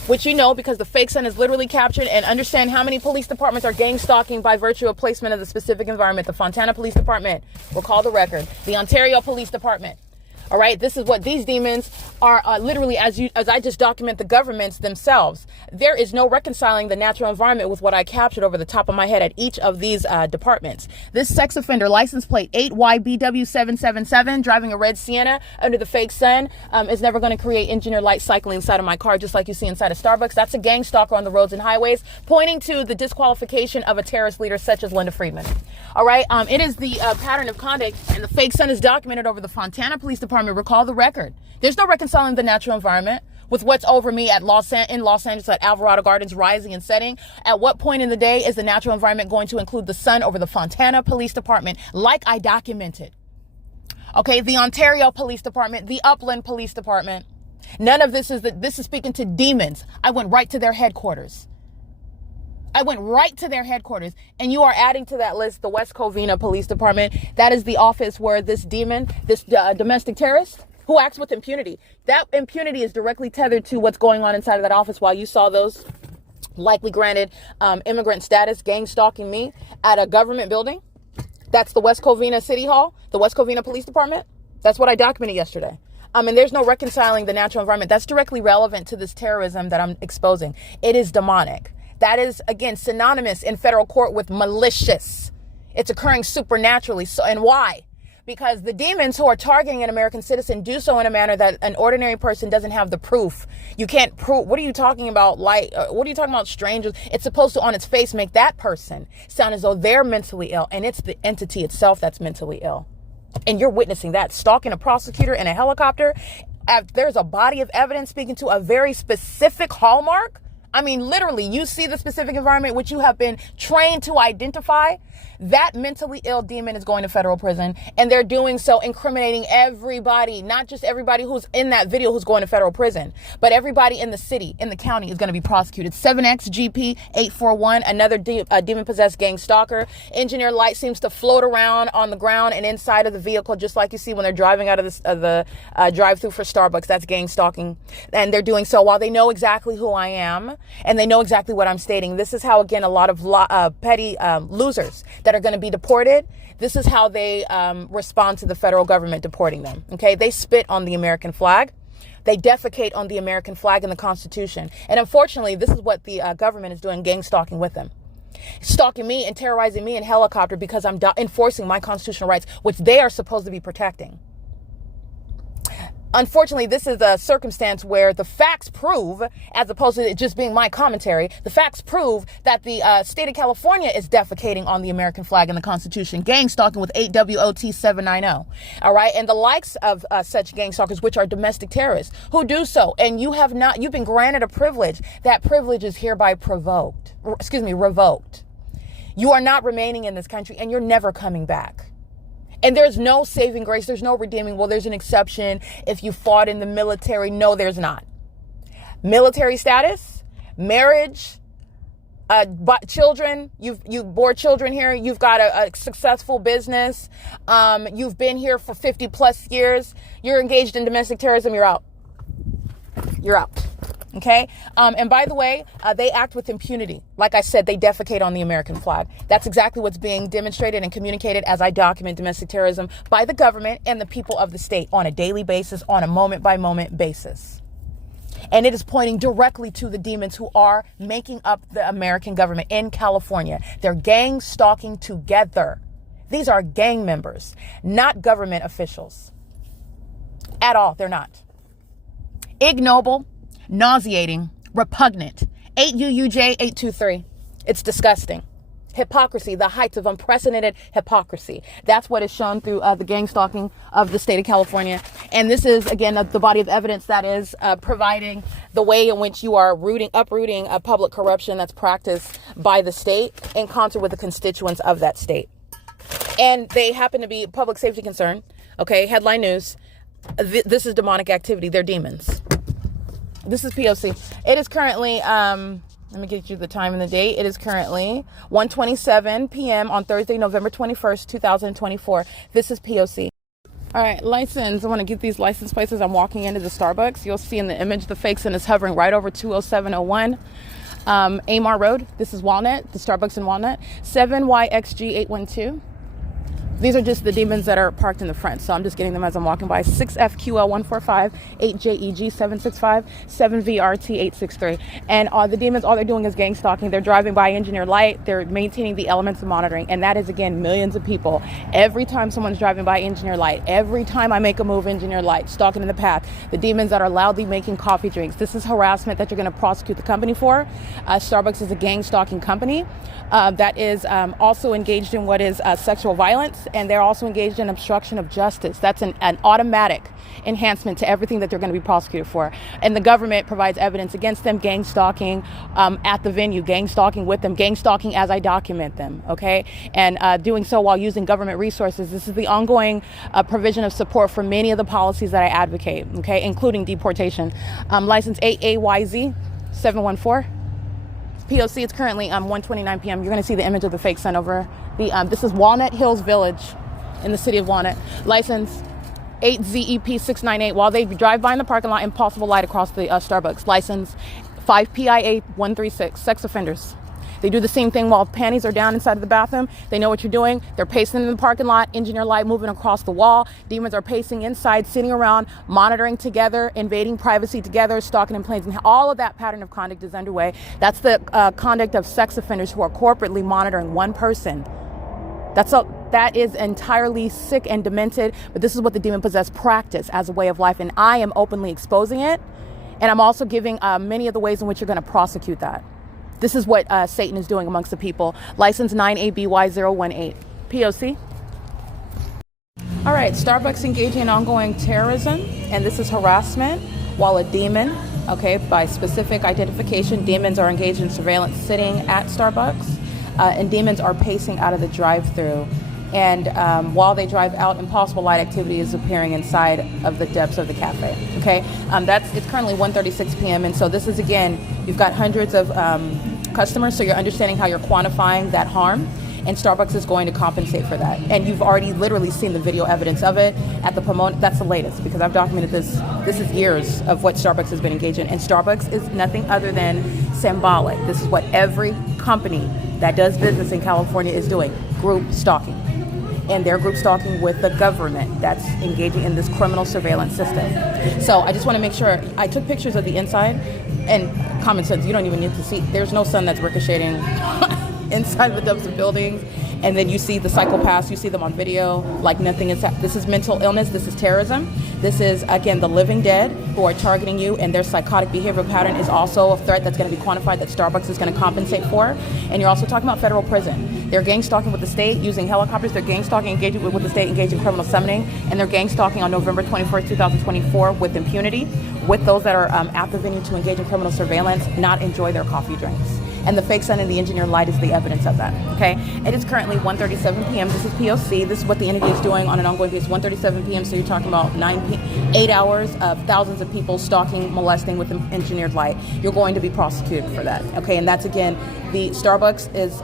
which you know because the fake sun is literally captured, and understand how many police departments are gang stalking by virtue of placement of the specific environment. The Fontana Police Department will call the record. The Ontario Police Department. All right. This is what these demons are literally, as I just document the governments themselves. There is no reconciling the natural environment with what I captured over the top of my head at each of these departments. This sex offender license plate 8YBW777 driving a red Sienna under the fake sun is never going to create engineer light cycling inside of my car, just like you see inside of Starbucks. That's a gang stalker on the roads and highways, pointing to the disqualification of a terrorist leader such as Linda Friedman. All right. It is the pattern of conduct, and the fake sun is documented over the Fontana Police Department. Recall the record. There's no reconciling the natural environment with what's over me in Los Angeles at Alvarado Gardens, rising and setting. At what point in the day is the natural environment going to include the sun over the Fontana Police Department, like I documented? Okay, the Ontario Police Department, the Upland Police Department. None of this is speaking to demons. I went right to their headquarters. And you are adding to that list the West Covina Police Department. That is the office where this demon, this domestic terrorist, who acts with impunity. That impunity is directly tethered to what's going on inside of that office while you saw those likely granted immigrant status gang stalking me at a government building. That's the West Covina City Hall, the West Covina Police Department. That's what I documented yesterday. And there's no reconciling the natural environment. That's directly relevant to this terrorism that I'm exposing. It is demonic. That is, again, synonymous in federal court with malicious. It's occurring supernaturally. So, and why? because the demons who are targeting an American citizen do so in a manner that an ordinary person doesn't have the proof. You can't prove. What are you talking about? What are you talking about, strangers? It's supposed to, on its face, make that person sound as though they're mentally ill, and it's the entity itself that's mentally ill. And you're witnessing that, stalking a prosecutor in a helicopter. There's a body of evidence speaking to a very specific hallmark. I mean, literally, you see the specific environment which you have been trained to identify. That mentally ill demon is going to federal prison, and they're doing so incriminating everybody, not just everybody who's in that video who's going to federal prison, but everybody in the city, in the county is going to be prosecuted. 7XGP841, another demon-possessed gang stalker. Engineer light seems to float around on the ground and inside of the vehicle, just like you see when they're driving out of the drive-through for Starbucks. That's gang stalking, and they're doing so while they know exactly who I am, and they know exactly what I'm stating. This is how, again, a lot of petty losers that are going to be deported, this is how they respond to the federal government deporting them. Okay, they spit on the American flag. They defecate on the American flag and the Constitution. And unfortunately, this is what the government is doing, gang stalking with them. Stalking me and terrorizing me in helicopter because I'm enforcing my constitutional rights, which they are supposed to be protecting. Unfortunately, this is a circumstance where the facts prove, as opposed to it just being my commentary, the facts prove that the state of California is defecating on the American flag and the Constitution, gang stalking with 8WOT 790. All right. And the likes of such gang stalkers, which are domestic terrorists, who do so. And you've been granted a privilege. That privilege is hereby revoked. You are not remaining in this country, and you're never coming back. And there's no saving grace. There's no redeeming. Well, there's an exception if you fought in the military. No, there's not. Military status, marriage, children. You've bore children here. You've got a successful business. You've been here for 50 plus years. You're engaged in domestic terrorism. You're out. You're out. Okay. And by the way, they act with impunity. Like I said, they defecate on the American flag. That's exactly what's being demonstrated and communicated as I document domestic terrorism by the government and the people of the state on a daily basis, on a moment by moment basis. And it is pointing directly to the demons who are making up the American government in California. They're gang stalking together. These are gang members, not government officials. At all. They're not. Ignoble, nauseating, repugnant. 8UUJ823. It's disgusting. Hypocrisy, the heights of unprecedented hypocrisy. That's what is shown through the gang stalking of the state of California. And this is, again, the body of evidence that is providing the way in which you are uprooting public corruption that's practiced by the state in concert with the constituents of that state. And they happen to be public safety concern. Okay, headline news. This is demonic activity. They're demons. This is P.O.C. It is currently, let me get you the time and the date. It is currently 1:27 p.m. on Thursday, November 21st, 2024. This is P.O.C. All right, license. I want to get these license plates as I'm walking into the Starbucks. You'll see in the image the fake sun is hovering right over 20701 AMAR Road. This is Walnut, the Starbucks in Walnut. 7YXG812. These are just the demons that are parked in the front. So I'm just getting them as I'm walking by. 6FQL145, 8JEG765, 7VRT863. And the demons, all they're doing is gang stalking. They're driving by engineer light. They're maintaining the elements of monitoring. And that is, again, millions of people. Every time someone's driving by engineer light, every time I make a move, engineer light, stalking in the path, the demons that are loudly making coffee drinks. This is harassment that you're going to prosecute the company for. Starbucks is a gang stalking company that is also engaged in what is sexual violence. And they're also engaged in obstruction of justice. That's an automatic enhancement to everything that they're going to be prosecuted for. And the government provides evidence against them, gang stalking at the venue, gang stalking with them, gang stalking as I document them, okay? And doing so while using government resources. This is the ongoing provision of support for many of the policies that I advocate, okay, including deportation. License 8AYZ 714. P.O.C. It's currently 1:29 p.m. You're going to see the image of the fake sun over the, this is Walnut Hills Village in the city of Walnut. License 8ZEP698. While they drive by in the parking lot, impossible light across the Starbucks. License 5PIA136. Sex offenders. They do the same thing while panties are down inside of the bathroom. They know what you're doing. They're pacing in the parking lot, engineer light moving across the wall. Demons are pacing inside, sitting around, monitoring together, invading privacy together, stalking in planes. And all of that pattern of conduct is underway. That's the conduct of sex offenders who are corporately monitoring one person. That's That is entirely sick and demented, but this is what the demon-possessed practice as a way of life, and I am openly exposing it, and I'm also giving many of the ways in which you're going to prosecute that. This is what Satan is doing amongst the people. License 9ABY018. P.O.C. All right, Starbucks engaging in ongoing terrorism, and this is harassment, while a demon, okay, by specific identification, demons are engaged in surveillance sitting at Starbucks, and demons are pacing out of the drive-thru. And while they drive out, impossible light activity is appearing inside of the depths of the cafe. Okay, it's currently 1:36 p.m. And so this is, again, you've got hundreds of customers, so you're understanding how you're quantifying that harm. And Starbucks is going to compensate for that. And you've already literally seen the video evidence of it at the Pomona. That's the latest, because I've documented this. This is years of what Starbucks has been engaged in. And Starbucks is nothing other than symbolic. This is what every company that does business in California is doing, group stalking. And they're group stalking with the government that's engaging in this criminal surveillance system. So I just want to make sure, I took pictures of the inside, and common sense, you don't even need to see, there's no sun that's ricocheting inside of the depths of buildings, and then you see the psychopaths, you see them on video like nothing is. This is mental illness, this is terrorism, this is, again, the living dead who are targeting you, and their psychotic behavioral pattern is also a threat that's going to be quantified that Starbucks is going to compensate for. And you're also talking about federal prison. They're gang stalking with the state using helicopters, they're gang stalking, engaging with the state, engaging in criminal summoning, and they're gang stalking on November 21st, 2024 with impunity, with those that are at the venue to engage in criminal surveillance, not enjoy their coffee drinks. And the fake sun and the engineered light is the evidence of that, okay? It is currently 1:37 p.m. This is P.O.C. This is what the entity is doing on an ongoing basis, 1:37 p.m. So you're talking about 8 hours of thousands of people stalking, molesting with engineered light. You're going to be prosecuted for that, okay? And that's, again, the Starbucks is,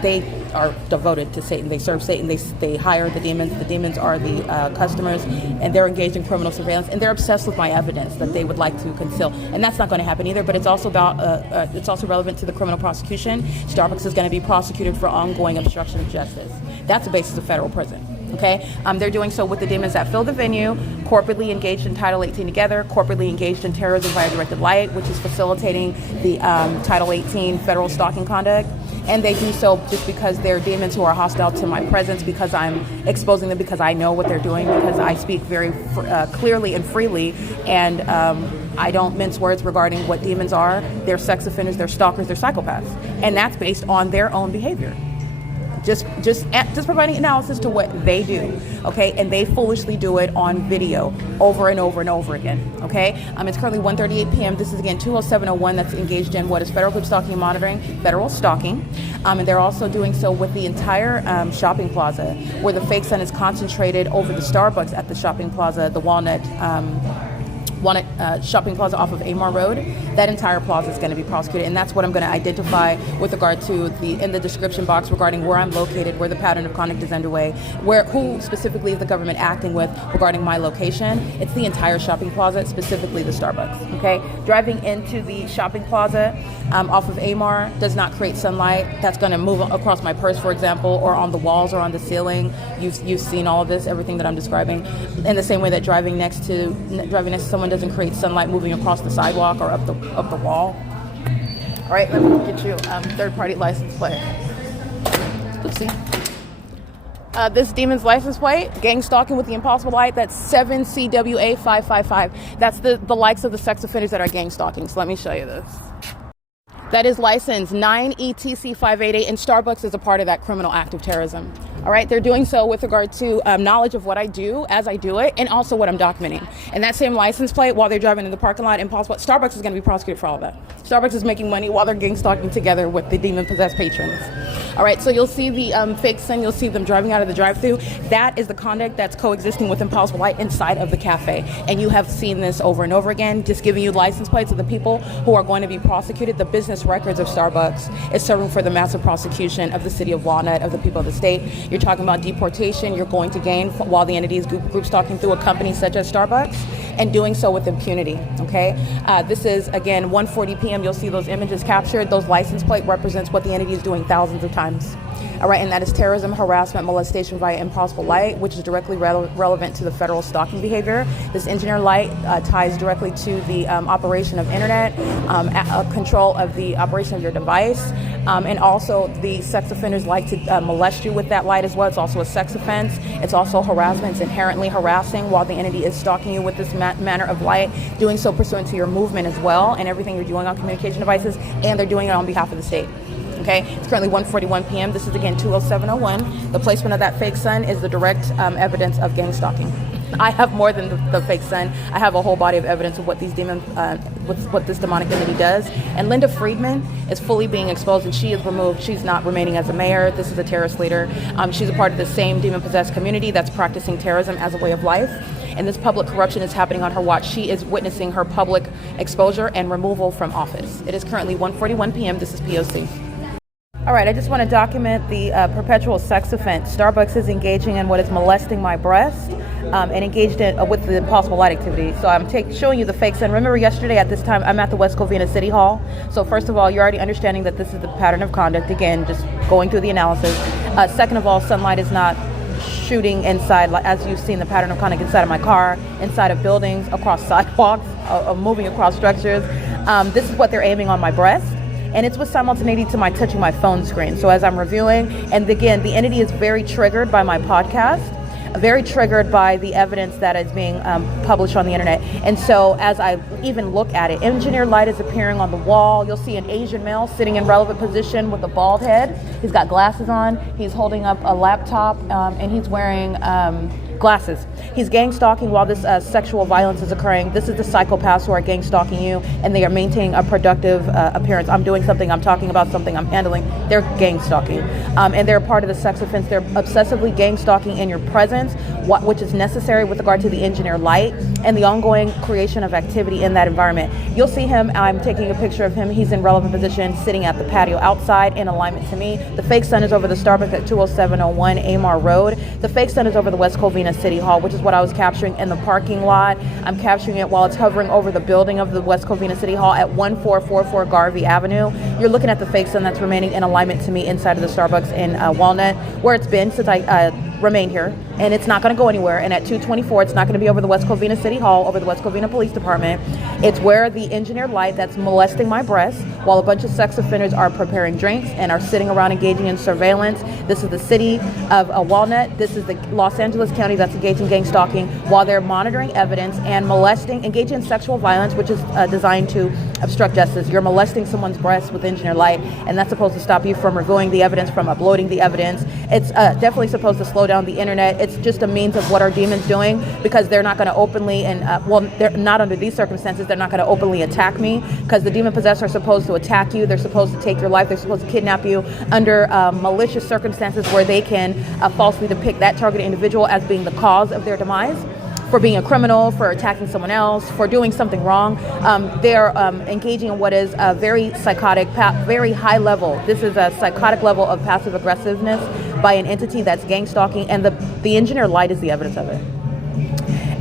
they are devoted to Satan. They serve Satan. They hire the demons. The demons are the customers, and they're engaged in criminal surveillance, and they're obsessed with my evidence that they would like to conceal. And that's not going to happen either, but it's also about, it's also relevant to the criminal prosecution. Starbucks is going to be prosecuted for ongoing obstruction of justice. That's the basis of federal prison. Okay, they're doing so with the demons that fill the venue, corporately engaged in Title 18 together, corporately engaged in terrorism via directed light, which is facilitating the Title 18 federal stalking conduct. And they do so just because they're demons who are hostile to my presence, because I'm exposing them, because I know what they're doing, because I speak very clearly and freely, and I don't mince words regarding what demons are. They're sex offenders, they're stalkers, they're psychopaths. And that's based on their own behavior. Just providing analysis to what they do, okay? And they foolishly do it on video over and over and over again, okay? It's currently 1:38 p.m. This is, again, 20701 that's engaged in what is federal group stalking and monitoring, federal stalking. And they're also doing so with the entire shopping plaza, where the fake sun is concentrated over the Starbucks at the shopping plaza, the WALNUT shopping plaza off of AMAR Road. That entire plaza is going to be prosecuted, and that's what I'm going to identify with regard to in the description box regarding where I'm located, where the pattern of conduct is underway, who specifically is the government acting with regarding my location. It's the entire shopping plaza, specifically the Starbucks. Okay, driving into the shopping plaza off of AMAR does not create sunlight. That's going to move across my purse, for example, or on the walls or on the ceiling. You've seen all of this, everything that I'm describing. In the same way that driving next to someone doesn't create sunlight moving across the sidewalk or up the wall. All right, let me get you third-party license plate. Oopsie. This demon's license plate, gang stalking with the impossible light, that's 7CWA555. That's the likes of the sex offenders that are gang stalking. So let me show you this. That is license 9ETC588, and Starbucks is a part of that criminal act of terrorism. All right, they're doing so with regard to knowledge of what I do as I do it, and also what I'm documenting. And that same license plate, while they're driving in the parking lot, impossible. Starbucks is going to be prosecuted for all of that. Starbucks is making money while they're gang stalking together with the demon-possessed patrons. All right, so you'll see the fake sun, you'll see them driving out of the drive-thru. That is the conduct that's coexisting with impossible light inside of the cafe. And you have seen this over and over again, just giving you license plates of the people who are going to be prosecuted. The business records of Starbucks is serving for the massive prosecution of the city of WALNUT, of the people of the state. You're talking about deportation you're going to gain while the entity is group stalking through a company such as Starbucks, and doing so with impunity, okay? This is, again, 1:40 p.m. You'll see those images captured. Those license plate represents what the entity is doing thousands of times. All right, and that is terrorism, harassment, molestation via impossible light, which is directly relevant to the federal stalking behavior. This engineer light ties directly to the operation of internet, control of the operation of your device, and also the sex offenders like to molest you with that light as well. It's also a sex offense. It's also harassment. It's inherently harassing while the entity is stalking you with this manner of light, doing so pursuant to your movement as well and everything you're doing on communication devices, and they're doing it on behalf of the state. Okay, it's currently 1:41 p.m. This is again 20701. The placement of that fake sun is the direct evidence of gang stalking. I have more than the fake sun. I have a whole body of evidence of what these demons, what this demonic entity does. And Linda Friedman is fully being exposed, and she is removed. She's not remaining as a mayor. This is a terrorist leader. She's a part of the same demon-possessed community that's practicing terrorism as a way of life. And this public corruption is happening on her watch. She is witnessing her public exposure and removal from office. It is currently 1:41 p.m. This is P.O.C. All right, I just want to document the perpetual sex offense. Starbucks is engaging in what is molesting my breast and engaged in, with the impossible light activity. So I'm showing you the fake sun. Remember yesterday at this time, I'm at the West Covina City Hall. So first of all, you're already understanding that this is the pattern of conduct. Again, just going through the analysis. Second of all, sunlight is not shooting inside, as you've seen the pattern of conduct inside of my car, inside of buildings, across sidewalks, moving across structures. This is what they're aiming on my breast. And it's with simultaneity to my touching my phone screen. So as I'm reviewing, and again, the entity is very triggered by my podcast, very triggered by the evidence that is being published on the internet. And so as I even look at it, engineer light is appearing on the wall. You'll see an Asian male sitting in relevant position with a bald head. He's got glasses on. He's holding up a laptop, and he's wearing glasses. He's gang stalking while this sexual violence is occurring. This is the psychopaths who are gang stalking you, and they are maintaining a productive appearance. I'm doing something, I'm talking about something, I'm handling. They're gang stalking. And they're part of the sex offense. They're obsessively gang stalking in your presence, which is necessary with regard to the engineer light and the ongoing creation of activity in that environment. You'll see him, I'm taking a picture of him. He's in relevant position, sitting at the patio outside in alignment to me. The fake sun is over the Starbucks at 20701 AMAR Road. The fake sun is over the West Covina City Hall, which is what I was capturing in the parking lot. I'm capturing it while it's hovering over the building of the West Covina City Hall at 1444 Garvey Avenue. You're looking at the fake sun that's remaining in alignment to me inside of the Starbucks in Walnut, where it's been since I remain here, and it's not going to go anywhere. And at 224, it's not going to be over the West Covina City Hall, over the West Covina Police Department. It's where the engineered light that's molesting my breast while a bunch of sex offenders are preparing drinks and are sitting around engaging in surveillance. This is the city of Walnut. This is the Los Angeles County that's engaged in gang stalking while they're monitoring evidence and molesting, engaging in sexual violence, which is designed to obstruct justice. You're molesting someone's breast with engineered light, and that's supposed to stop you from reviewing the evidence, from uploading the evidence. It's definitely supposed to slow down the internet. It's just a means of what are demons doing, because they're not going to openly, and they're not under these circumstances, they're not going to openly attack me, because the demon possessed are supposed to attack you. They're supposed to take your life. They're supposed to kidnap you under malicious circumstances where they can falsely depict that targeted individual as being the cause of their demise, for being a criminal, for attacking someone else, for doing something wrong. They're engaging in what is a very psychotic, very high level. This is a psychotic level of passive aggressiveness by an entity that's gang stalking, and the engineer light is the evidence of it.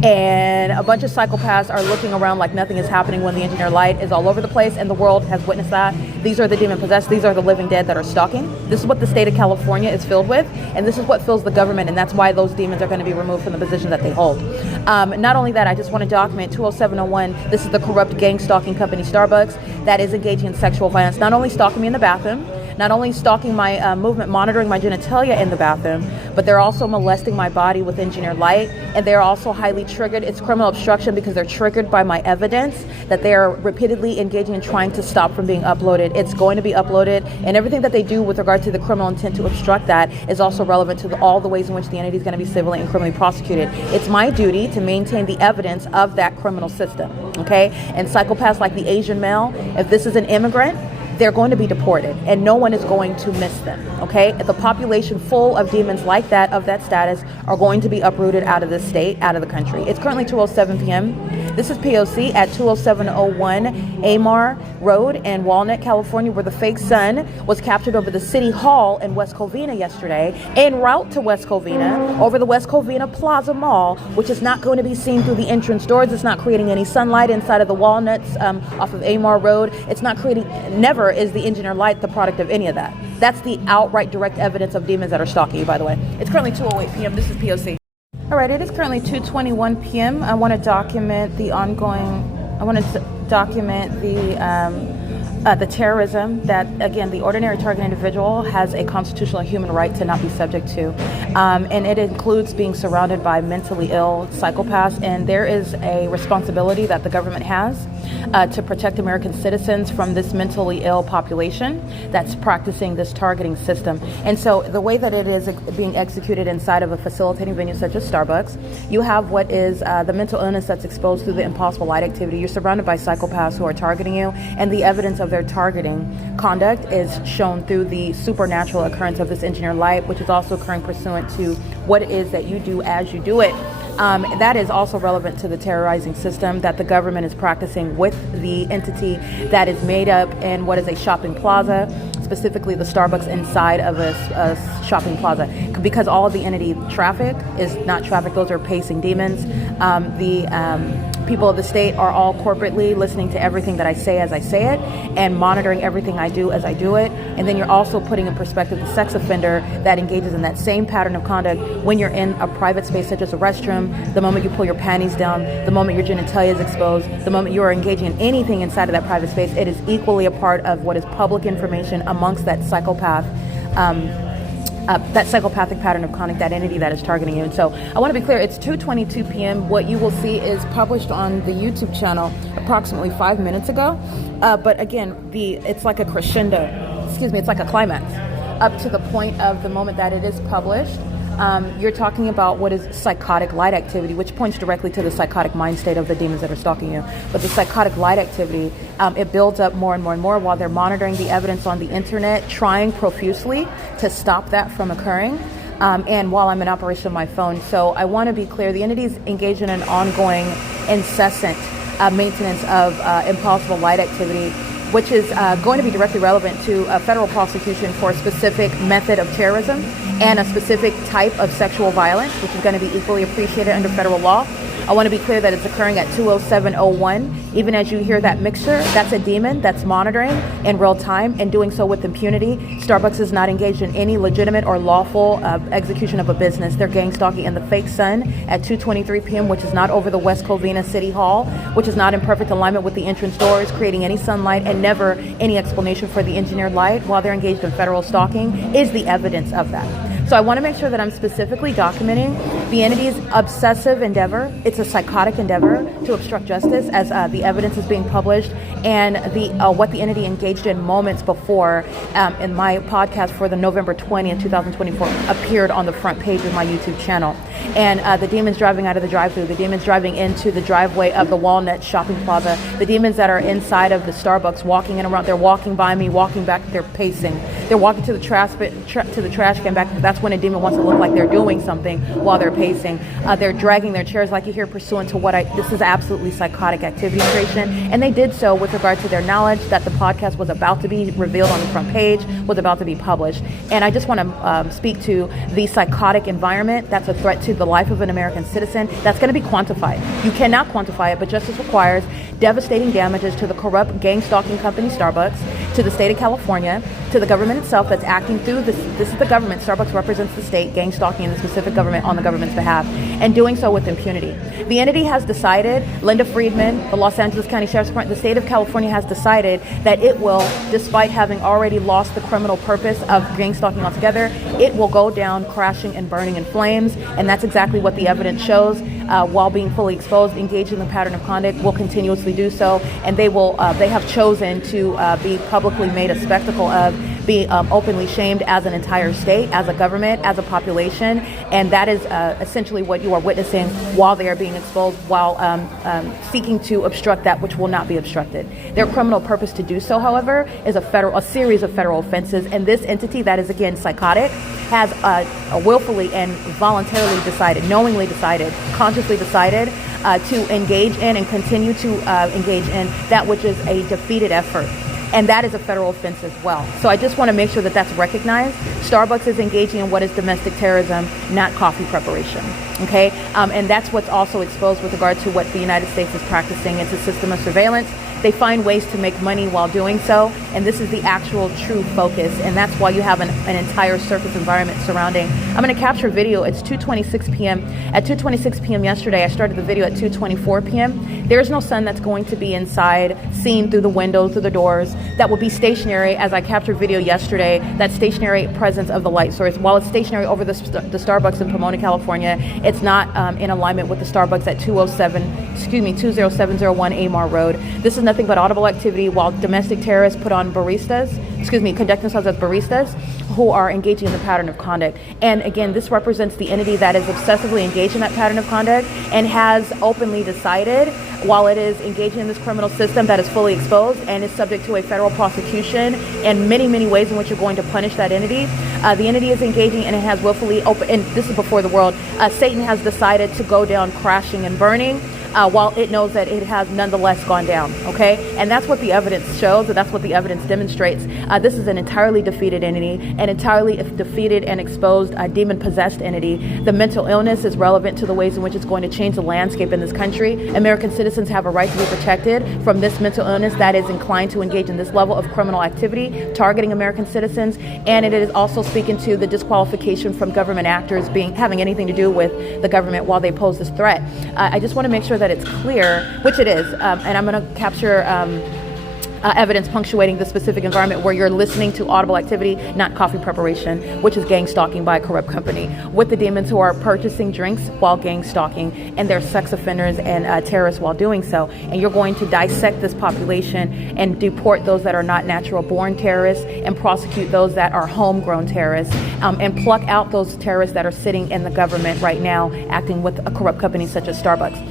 And a bunch of psychopaths are looking around like nothing is happening when the engineer light is all over the place, and the world has witnessed that. These are the demon possessed. These are the living dead that are stalking. This is what the state of California is filled with, and this is what fills the government, and that's why those demons are going to be removed from the position that they hold. Not only that, I just want to document 20701. This is the corrupt gang stalking company Starbucks that is engaging in sexual violence, not only stalking me in the bathroom, not only stalking my movement, monitoring my genitalia in the bathroom, but they're also molesting my body with engineered light, and they're also highly triggered. It's criminal obstruction because they're triggered by my evidence that they are repeatedly engaging in trying to stop from being uploaded. It's going to be uploaded, and everything that they do with regard to the criminal intent to obstruct that is also relevant to all the ways in which the entity is going to be civilly and criminally prosecuted. It's my duty to maintain the evidence of that criminal system, okay? And psychopaths like the Asian male, if this is an immigrant, they're going to be deported, and no one is going to miss them, okay? The population full of demons like that, of that status, are going to be uprooted out of the state, out of the country. It's currently 2:07 p.m. This is P.O.C. at 20701 AMAR Road in Walnut, California, where the fake sun was captured over the City Hall in West Covina yesterday, en route to West Covina, over the West Covina Plaza Mall, which is not going to be seen through the entrance doors. It's not creating any sunlight inside of the walnuts off of AMAR Road. It's not creating, never never is the engineer light the product of any of that. That's the outright direct evidence of demons that are stalking you, by the way. It's currently 2:08 p.m. This is P.O.C. All right, it is currently 2:21 p.m. I want to document the terrorism that, again, the ordinary target individual has a constitutional and human right to not be subject to. And it includes being surrounded by mentally ill psychopaths. And there is a responsibility that the government has to protect American citizens from this mentally ill population that's practicing this targeting system. And so the way that it is being executed inside of a facilitating venue such as Starbucks, you have what is the mental illness that's exposed through the impossible light activity. You're surrounded by psychopaths who are targeting you, and the evidence of their targeting conduct is shown through the supernatural occurrence of this engineered light, which is also occurring pursuant to what it is that you do as you do it. That is also relevant to the terrorizing system that the government is practicing with the entity that is made up in what is a shopping plaza, specifically the Starbucks inside of a shopping plaza. Because all of the entity traffic is not traffic, those are pacing demons. People of the state are all corporately listening to everything that I say as I say it and monitoring everything I do as I do it. And then you're also putting in perspective the sex offender that engages in that same pattern of conduct when you're in a private space such as a restroom, the moment you pull your panties down, the moment your genitalia is exposed, the moment you are engaging in anything inside of that private space, it is equally a part of what is public information amongst that psychopath. That psychopathic pattern of conduct, that entity that is targeting you. And so I want to be clear, it's 2:22 p.m. What you will see is published on the YouTube channel approximately 5 minutes ago. But again, it's like a crescendo, it's like a climax up to the point of the moment that it is published. You're talking about what is psychotic light activity, which points directly to the psychotic mind state of the demons that are stalking you. But the psychotic light activity, it builds up more and more and more while they're monitoring the evidence on the internet, trying profusely to stop that from occurring. And while I'm in operation of my phone. So I want to be clear, the entity is engaged in an ongoing, incessant maintenance of impossible light activity, which is going to be directly relevant to a federal prosecution for a specific method of terrorism and a specific type of sexual violence, which is going to be equally appreciated under federal law. I want to be clear that it's occurring at 2:07:01. Even as you hear that mixture, that's a demon that's monitoring in real time and doing so with impunity. Starbucks is not engaged in any legitimate or lawful execution of a business. They're gang stalking in the fake sun at 2:23 p.m., which is not over the West Covina City Hall, which is not in perfect alignment with the entrance doors, creating any sunlight and never any explanation for the engineered light while they're engaged in federal stalking is the evidence of that. So I want to make sure that I'm specifically documenting the entity's obsessive endeavor. It's a psychotic endeavor to obstruct justice as the evidence is being published, and what the entity engaged in moments before in my podcast for the November 20th, 2024 appeared on the front page of my YouTube channel. And the demons driving out of the drive-thru, the demons driving into the driveway of the WALNUT shopping plaza, the demons that are inside of the Starbucks walking in around, they're walking by me, walking back, they're pacing. They're walking to the trash can back. That's when a demon wants to look like they're doing something while they're pacing. They're dragging their chairs like you hear pursuant to this is absolutely psychotic activity creation. And they did so with regard to their knowledge that the podcast was about to be revealed on the front page, was about to be published. And I just want to speak to the psychotic environment that's a threat to the life of an American citizen. That's going to be quantified. You cannot quantify it, but justice requires devastating damages to the corrupt gang stalking company Starbucks, to the state of California, to the government itself that's acting through this. This is the government. Starbucks represents the state, gang stalking in the specific government on the government's behalf, and doing so with impunity. The entity has decided, Linda Friedman, the Los Angeles County Sheriff's Department, the state of California has decided that it will, despite having already lost the criminal purpose of gang stalking altogether, it will go down crashing and burning in flames, and that's exactly what the evidence shows. While being fully exposed, engaged in the pattern of conduct, will continuously do so, and they have chosen to be publicly made a spectacle of, be openly shamed as an entire state, as a government, as a population, and that is essentially what you are witnessing while they are being exposed, while seeking to obstruct that which will not be obstructed. Their criminal purpose to do so, however, is a series of federal offenses, and this entity that is again psychotic has willfully and voluntarily decided, knowingly decided, consciously decided to engage in and continue to engage in that which is a defeated effort. And that is a federal offense as well. So I just want to make sure that that's recognized. Starbucks is engaging in what is domestic terrorism, not coffee preparation. Okay, and that's what's also exposed with regard to what the United States is practicing. It's a system of surveillance. They find ways to make money while doing so, and this is the actual true focus, and that's why you have an entire surface environment surrounding. I'm going to capture video. It's 2:26 p.m. At 2:26 p.m. yesterday, I started the video at 2:24 p.m. There is no sun that's going to be inside, seen through the windows, through the doors. That will be stationary, as I captured video yesterday, that stationary presence of the light source. While it's stationary over the Starbucks in Pomona, California, it's not in alignment with the Starbucks at 20701 AMAR Road. This is nothing but audible activity while domestic terrorists conduct themselves as baristas who are engaging in the pattern of conduct. And again, this represents the entity that is obsessively engaged in that pattern of conduct and has openly decided, while it is engaging in this criminal system that is fully exposed and is subject to a federal prosecution and many, many ways in which you're going to punish that entity. The entity is engaging and it has willfully open, and this is before the world, Satan has decided to go down crashing and burning. While it knows that it has nonetheless gone down, okay? And that's what the evidence shows, and that's what the evidence demonstrates. This is an entirely defeated entity, an entirely defeated and exposed demon-possessed entity. The mental illness is relevant to the ways in which it's going to change the landscape in this country. American citizens have a right to be protected from this mental illness that is inclined to engage in this level of criminal activity, targeting American citizens, and it is also speaking to the disqualification from government actors having anything to do with the government while they pose this threat. I just want to make sure that it's clear, which it is, and I'm going to capture evidence punctuating the specific environment where you're listening to audible activity, not coffee preparation, which is gang stalking by a corrupt company, with the demons who are purchasing drinks while gang stalking, and they're sex offenders and terrorists while doing so. And you're going to dissect this population and deport those that are not natural born terrorists and prosecute those that are homegrown terrorists, and pluck out those terrorists that are sitting in the government right now acting with a corrupt company such as Starbucks.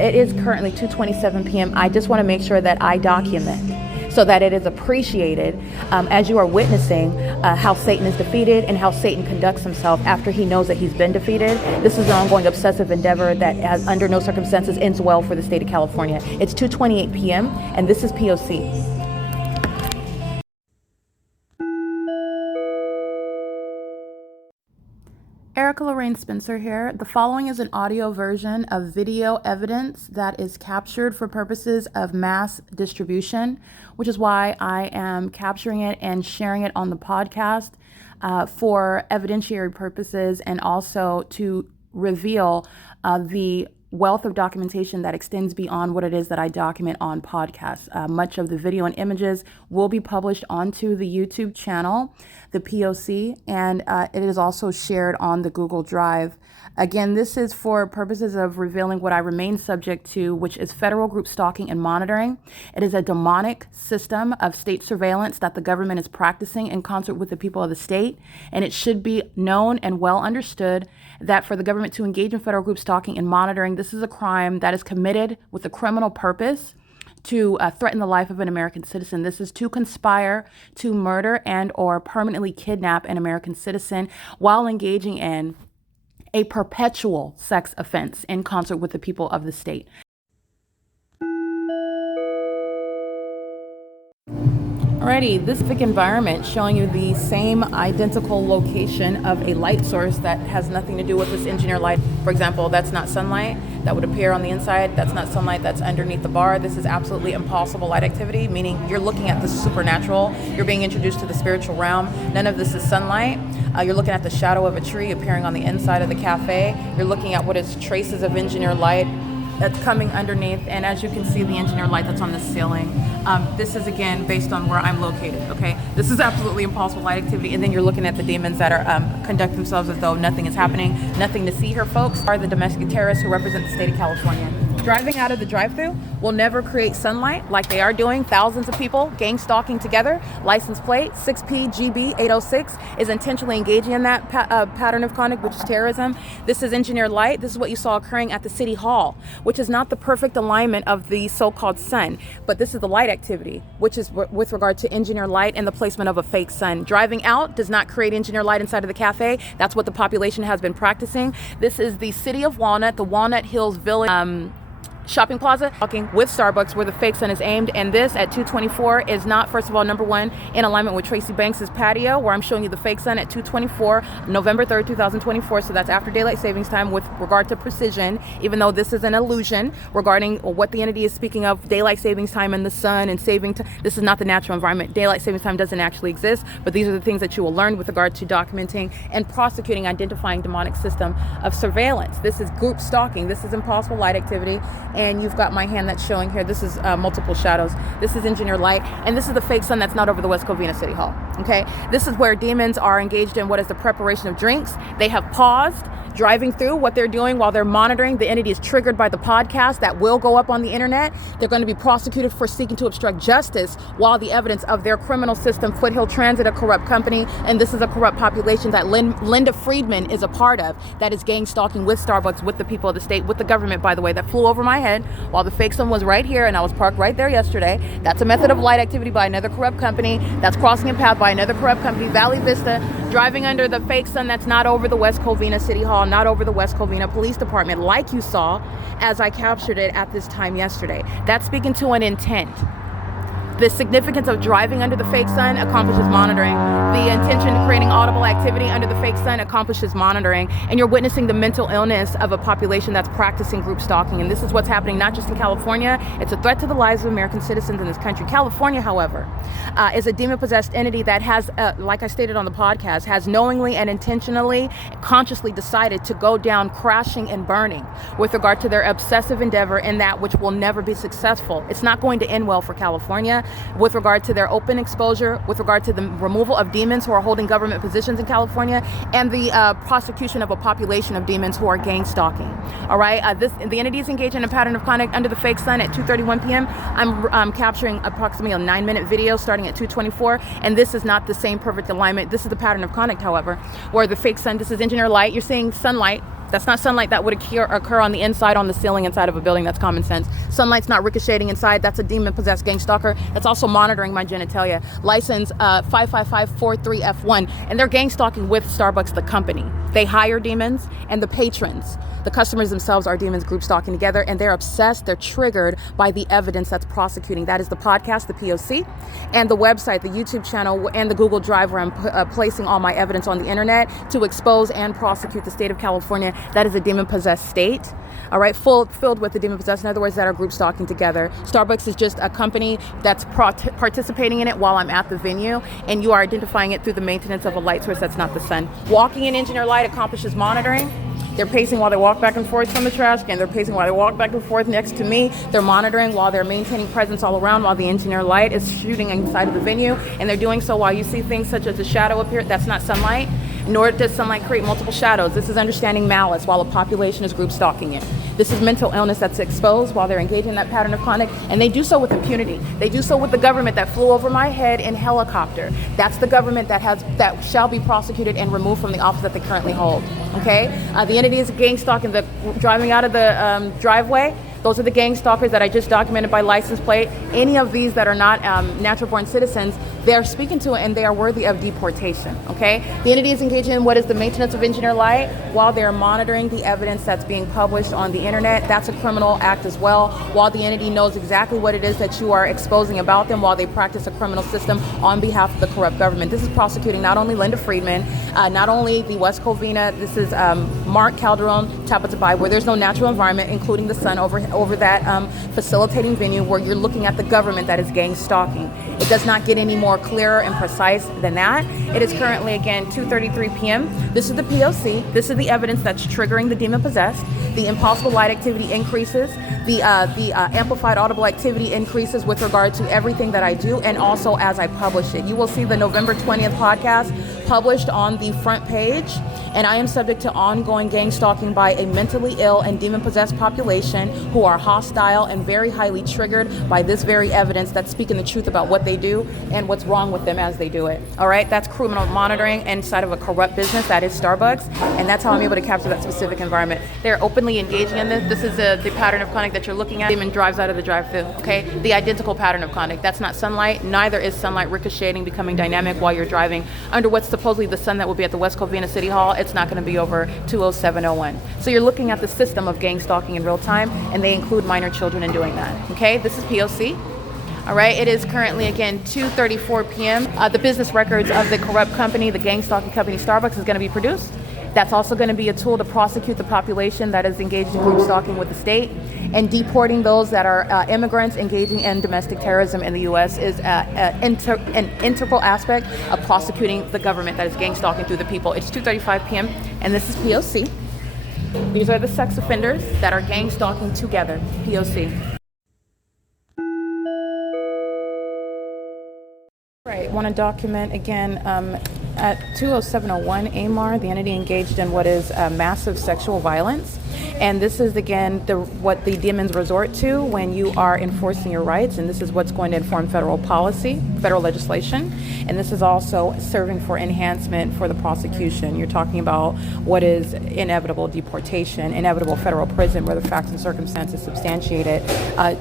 It is currently 2:27 p.m. I just want to make sure that I document so that it is appreciated as you are witnessing how Satan is defeated and how Satan conducts himself after he knows that he's been defeated. This is an ongoing obsessive endeavor that has under no circumstances ends well for the state of California. It's 2:28 p.m. and this is P.O.C. Erica Lorraine Spencer here. The following is an audio version of video evidence that is captured for purposes of mass distribution, which is why I am capturing it and sharing it on the podcast for evidentiary purposes and also to reveal the wealth of documentation that extends beyond what it is that I document on podcasts. Much of the video and images will be published onto the YouTube channel, the P.O.C, and it is also shared on the Google Drive. Again, this is for purposes of revealing what I remain subject to, which is federal group stalking and monitoring. It is a demonic system of state surveillance that the government is practicing in concert with the people of the state, and it should be known and well understood that for the government to engage in federal group stalking and monitoring, this is a crime that is committed with a criminal purpose to threaten the life of an American citizen. This is to conspire to murder and or permanently kidnap an American citizen while engaging in a perpetual sex offense in concert with the people of the state. Alrighty, this specific environment showing you the same identical location of a light source that has nothing to do with this engineered light. For example, that's not sunlight that would appear on the inside. That's not sunlight that's underneath the bar. This is absolutely impossible light activity, meaning you're looking at the supernatural. You're being introduced to the spiritual realm. None of this is sunlight. You're looking at the shadow of a tree appearing on the inside of the cafe. You're looking at what is traces of engineered light that's coming underneath, and as you can see, the engineered light that's on the ceiling. This is again based on where I'm located. Okay, this is absolutely impossible light activity, and then you're looking at the demons that are conduct themselves as though nothing is happening. Nothing to see here, folks. Are the domestic terrorists who represent the state of California. Driving out of the drive-thru will never create sunlight like they are doing. Thousands of people gang stalking together. License plate 6PGB806 is intentionally engaging in that pattern of conduct, which is terrorism. This is engineered light. This is what you saw occurring at the city hall, which is not the perfect alignment of the so-called sun, but this is the light activity, which is with regard to engineered light and the placement of a fake sun. Driving out does not create engineered light inside of the cafe. That's what the population has been practicing. This is the city of Walnut, the Walnut Hills Village shopping plaza, talking with Starbucks, where the fake sun is aimed. And this at 2:24 is not, first of all, number one, in alignment with Tracy Banks's patio, where I'm showing you the fake sun at 2:24, November 3rd, 2024. So that's after daylight savings time with regard to precision, even though this is an illusion regarding what the entity is speaking of, daylight savings time and the sun and saving time. This is not the natural environment. Daylight savings time doesn't actually exist, but these are the things that you will learn with regard to documenting and prosecuting, identifying demonic system of surveillance. This is group stalking. This is impossible light activity. And you've got my hand that's showing here. This is multiple shadows. This is engineer light. And this is the fake sun that's not over the West Covina City Hall. Okay. This is where demons are engaged in what is the preparation of drinks. They have paused, driving through what they're doing while they're monitoring. The entity is triggered by the podcast that will go up on the internet. They're going to be prosecuted for seeking to obstruct justice while the evidence of their criminal system, Foothill Transit, a corrupt company, and this is a corrupt population that Linda Friedman is a part of, that is gang stalking with Starbucks, with the people of the state, with the government, by the way, that flew over my head while the fake sun was right here and I was parked right there yesterday. That's a method of light activity by another corrupt company. That's crossing a path by another corrupt company, Valley Vista, driving under the fake sun that's not over the West Covina City Hall, not over the West Covina Police Department, like you saw as I captured it at this time yesterday. That's speaking to an intent. The significance of driving under the fake sun accomplishes monitoring. The intention of creating audible activity under the fake sun accomplishes monitoring. And you're witnessing the mental illness of a population that's practicing group stalking. And this is what's happening not just in California. It's a threat to the lives of American citizens in this country. California, however, is a demon-possessed entity that has, like I stated on the podcast, has knowingly and intentionally, consciously decided to go down crashing and burning with regard to their obsessive endeavor in that which will never be successful. It's not going to end well for California. With regard to their open exposure, with regard to the removal of demons who are holding government positions in California, and the prosecution of a population of demons who are gang stalking. All right, the entity is engaged in a pattern of conduct under the fake sun at 2:31 p.m. I'm capturing approximately a 9-minute video starting at 2:24, and this is not the same perfect alignment. This is the pattern of conduct, however, where the fake sun, this is engineer light. You're seeing sunlight. That's not sunlight that would occur on the inside, on the ceiling inside of a building. That's common sense. Sunlight's not ricocheting inside. That's a demon-possessed gang stalker. That's also monitoring my genitalia. License 55543F1. And they're gang stalking with Starbucks, the company. They hire demons, and the patrons, the customers themselves, are demons group stalking together, and they're obsessed. They're triggered by the evidence that's prosecuting. That is the podcast, the P.O.C, and the website, the YouTube channel, and the Google Drive, where I'm placing all my evidence on the internet to expose and prosecute the state of California. That is a demon-possessed state, all right, filled with the demon-possessed, in other words, that are group stalking together. Starbucks is just a company that's participating in it while I'm at the venue, and you are identifying it through the maintenance of a light source that's not the sun. Walking in engineer light accomplishes monitoring. They're pacing while they walk back and forth from the trash can. They're pacing while they walk back and forth next to me. They're monitoring while they're maintaining presence all around while the engineer light is shooting inside of the venue. And they're doing so while you see things such as a shadow appear. That's not sunlight, nor does sunlight create multiple shadows. This is understanding malice while a population is group stalking it. This is mental illness that's exposed while they're engaging in that pattern of conduct, and they do so with impunity. They do so with the government that flew over my head in helicopter. That's the government that shall be prosecuted and removed from the office that they currently hold. Okay, the entity is gang stalking, driving out of the driveway. Those are the gang stalkers that I just documented by license plate. Any of these that are not natural-born citizens, they're speaking to and they are worthy of deportation, okay? The entity is engaging in what is the maintenance of engineer light while they're monitoring the evidence that's being published on the internet. That's a criminal act as well, while the entity knows exactly what it is that you are exposing about them while they practice a criminal system on behalf of the corrupt government. This is prosecuting not only Linda Friedman, not only the West Covina, this is Mark Calderon, Tapatabai, where there's no natural environment, including the sun over that facilitating venue where you're looking at the government that is gang stalking. It does not get any more clearer and precise than that. It is currently, again, 2:33 p.m. This is the P.O.C. This is the evidence that's triggering the demon-possessed. The impossible light activity increases. The amplified audible activity increases with regard to everything that I do, and also as I publish it. You will see the November 20th podcast published on the front page, and I am subject to ongoing gang stalking by a mentally ill and demon-possessed population who are hostile and very highly triggered by this very evidence that's speaking the truth about what they do and what's wrong with them as they do it. All right, that's criminal monitoring inside of a corrupt business, that is Starbucks, and that's how I'm able to capture that specific environment. They're openly engaging in this. This is the pattern of conduct that you're looking at. Demon drives out of the drive-thru, okay? The identical pattern of conduct. That's not sunlight. Neither is sunlight ricocheting, becoming dynamic while you're driving under what's supposedly the sun that will be at the West Covina City Hall. it's not going to be over 20701. So you're looking at the system of gang stalking in real time, and they include minor children in doing that. Okay, this is P.O.C. All right, it is currently, again, 2:34 p.m. The business records of the corrupt company, the gang stalking company Starbucks, is going to be produced. That's also going to be a tool to prosecute the population that is engaged in group stalking with the state. And deporting those that are immigrants engaging in domestic terrorism in the U.S. is an integral aspect of prosecuting the government that is gang stalking through the people. It's 2:35 p.m. and this is P.O.C. These are the sex offenders that are gang stalking together. P.O.C. Right, want to document again at 20701 AMAR, the entity engaged in what is massive sexual violence. And this is, again, what the demons resort to when you are enforcing your rights. And this is what's going to inform federal policy, federal legislation. And this is also serving for enhancement for the prosecution. You're talking about what is inevitable deportation, inevitable federal prison where the facts and circumstances substantiate it.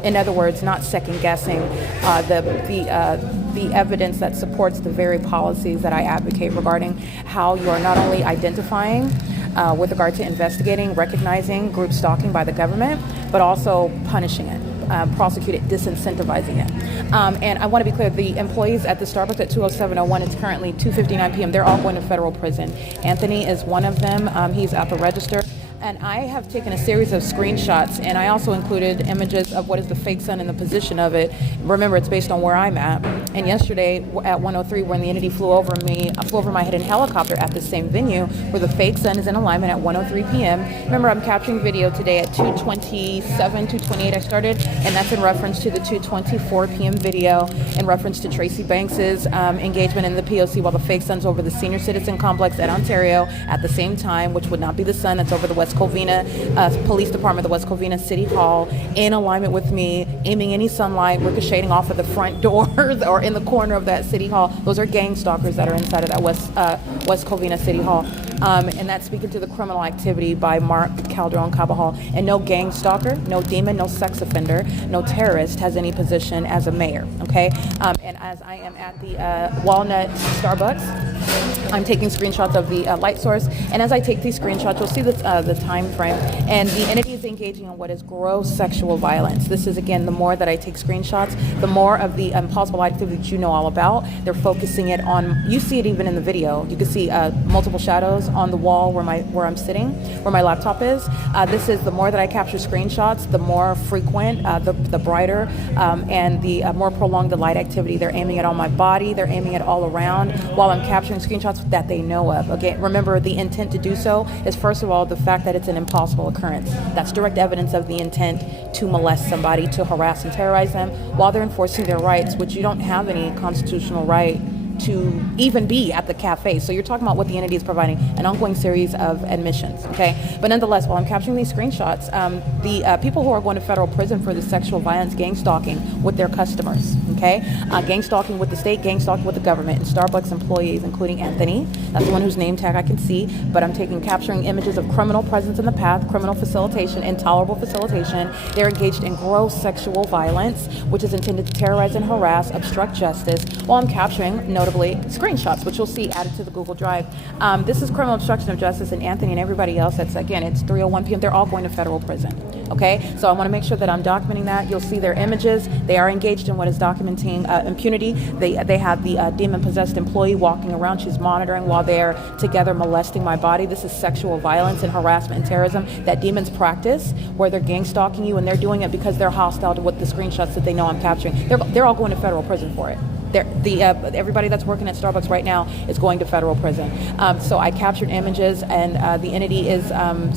In other words, not second guessing the evidence that supports the very policies that I advocate regarding how you are not only identifying with regard to investigating, recognizing group stalking by the government, but also punishing it, prosecute it, disincentivizing it. And I want to be clear, the employees at the Starbucks at 20701, it's currently 2:59 p.m. They're all going to federal prison. Anthony is one of them. He's at the register. And I have taken a series of screenshots, and I also included images of what is the fake sun and the position of it. Remember, it's based on where I'm at. And yesterday at 103, when the entity flew over my head in helicopter at the same venue where the fake sun is in alignment at 103 p.m. Remember, I'm capturing video today at 2:27, 2:28 I started, and that's in reference to the 2:24 p.m. video in reference to Tracy Banks's engagement in the P.O.C. while the fake sun's over the senior citizen complex at Ontario at the same time, which would not be the sun that's over the West COVINA Police Department, the West COVINA City Hall, in alignment with me, aiming any sunlight, ricocheting off of the front doors or in the corner of that City Hall. Those are gang stalkers that are inside of that West COVINA City Hall. And that's speaking to the criminal activity by Mark Calderon Cabajal. And no gang stalker, no demon, no sex offender, no terrorist has any position as a mayor, okay? And as I am at the WALNUT Starbucks, I'm taking screenshots of the light source, and as I take these screenshots, you'll see the time frame, and the entity is engaging in what is gross sexual violence. This is, again, the more that I take screenshots, the more of the impossible activity that you know all about. They're focusing it on, you see it even in the video. You can see multiple shadows on the wall where I'm sitting, where my laptop is. This is the more that I capture screenshots, the more frequent, the brighter, and the more prolonged the light activity. They're aiming it on my body, they're aiming it all around while I'm capturing screenshots that they know of. Okay, remember, the intent to do so is, first of all, the fact that it's an impossible occurrence. That's direct evidence of the intent to molest somebody, to harass and terrorize them while they're enforcing their rights, which you don't have any constitutional right to even be at the cafe. So you're talking about what the entity is providing, an ongoing series of admissions, okay? But nonetheless, while I'm capturing these screenshots, the people who are going to federal prison for the sexual violence, gang stalking with their customers, okay? Gang stalking with the state, gang stalking with the government, and Starbucks employees, including Anthony. That's the one whose name tag I can see, but I'm capturing images of criminal presence in the path, criminal facilitation, intolerable facilitation. They're engaged in gross sexual violence, which is intended to terrorize and harass, obstruct justice, while I'm capturing, notably, screenshots, which you'll see added to the Google Drive. This is criminal obstruction of justice, and Anthony and everybody else, it's 3:01 p.m. They're all going to federal prison. Okay, so I want to make sure that I'm documenting that. You'll see their images. They are engaged in what is documenting impunity. They have the demon-possessed employee walking around. She's monitoring while they're together molesting my body. This is sexual violence and harassment and terrorism that demons practice, where they're gang stalking you, and they're doing it because they're hostile to what the screenshots that they know I'm capturing. They're all going to federal prison for it. Everybody that's working at Starbucks right now is going to federal prison. So I captured images, and the entity is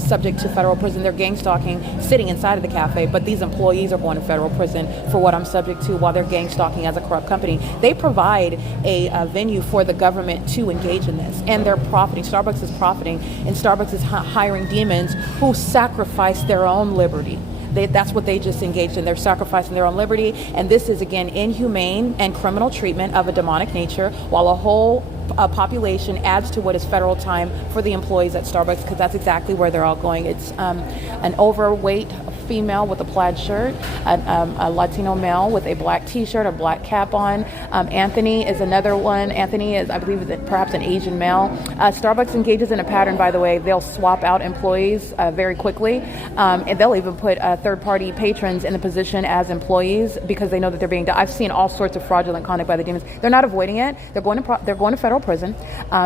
subject to federal prison. They're gang stalking, sitting inside of the cafe, but these employees are going to federal prison for what I'm subject to while they're gang stalking as a corrupt company. They provide a venue for the government to engage in this, and they're profiting. Starbucks is profiting, and Starbucks is hiring demons who sacrifice their own liberty. That's what they just engaged in. They're sacrificing their own liberty, and this is, again, inhumane and criminal treatment of a demonic nature, while a whole population adds to what is federal time for the employees at Starbucks, because that's exactly where they're all going. It's an overweight female with a plaid shirt, a Latino male with a black t-shirt, a black cap on. Anthony is another one. Anthony is, I believe, perhaps an Asian male. Starbucks engages in a pattern, by the way. They'll swap out employees very quickly, and they'll even put third-party patrons in the position as employees because they know that they're being. I've seen all sorts of fraudulent conduct by the demons. They're not avoiding it. They're going to federal prison.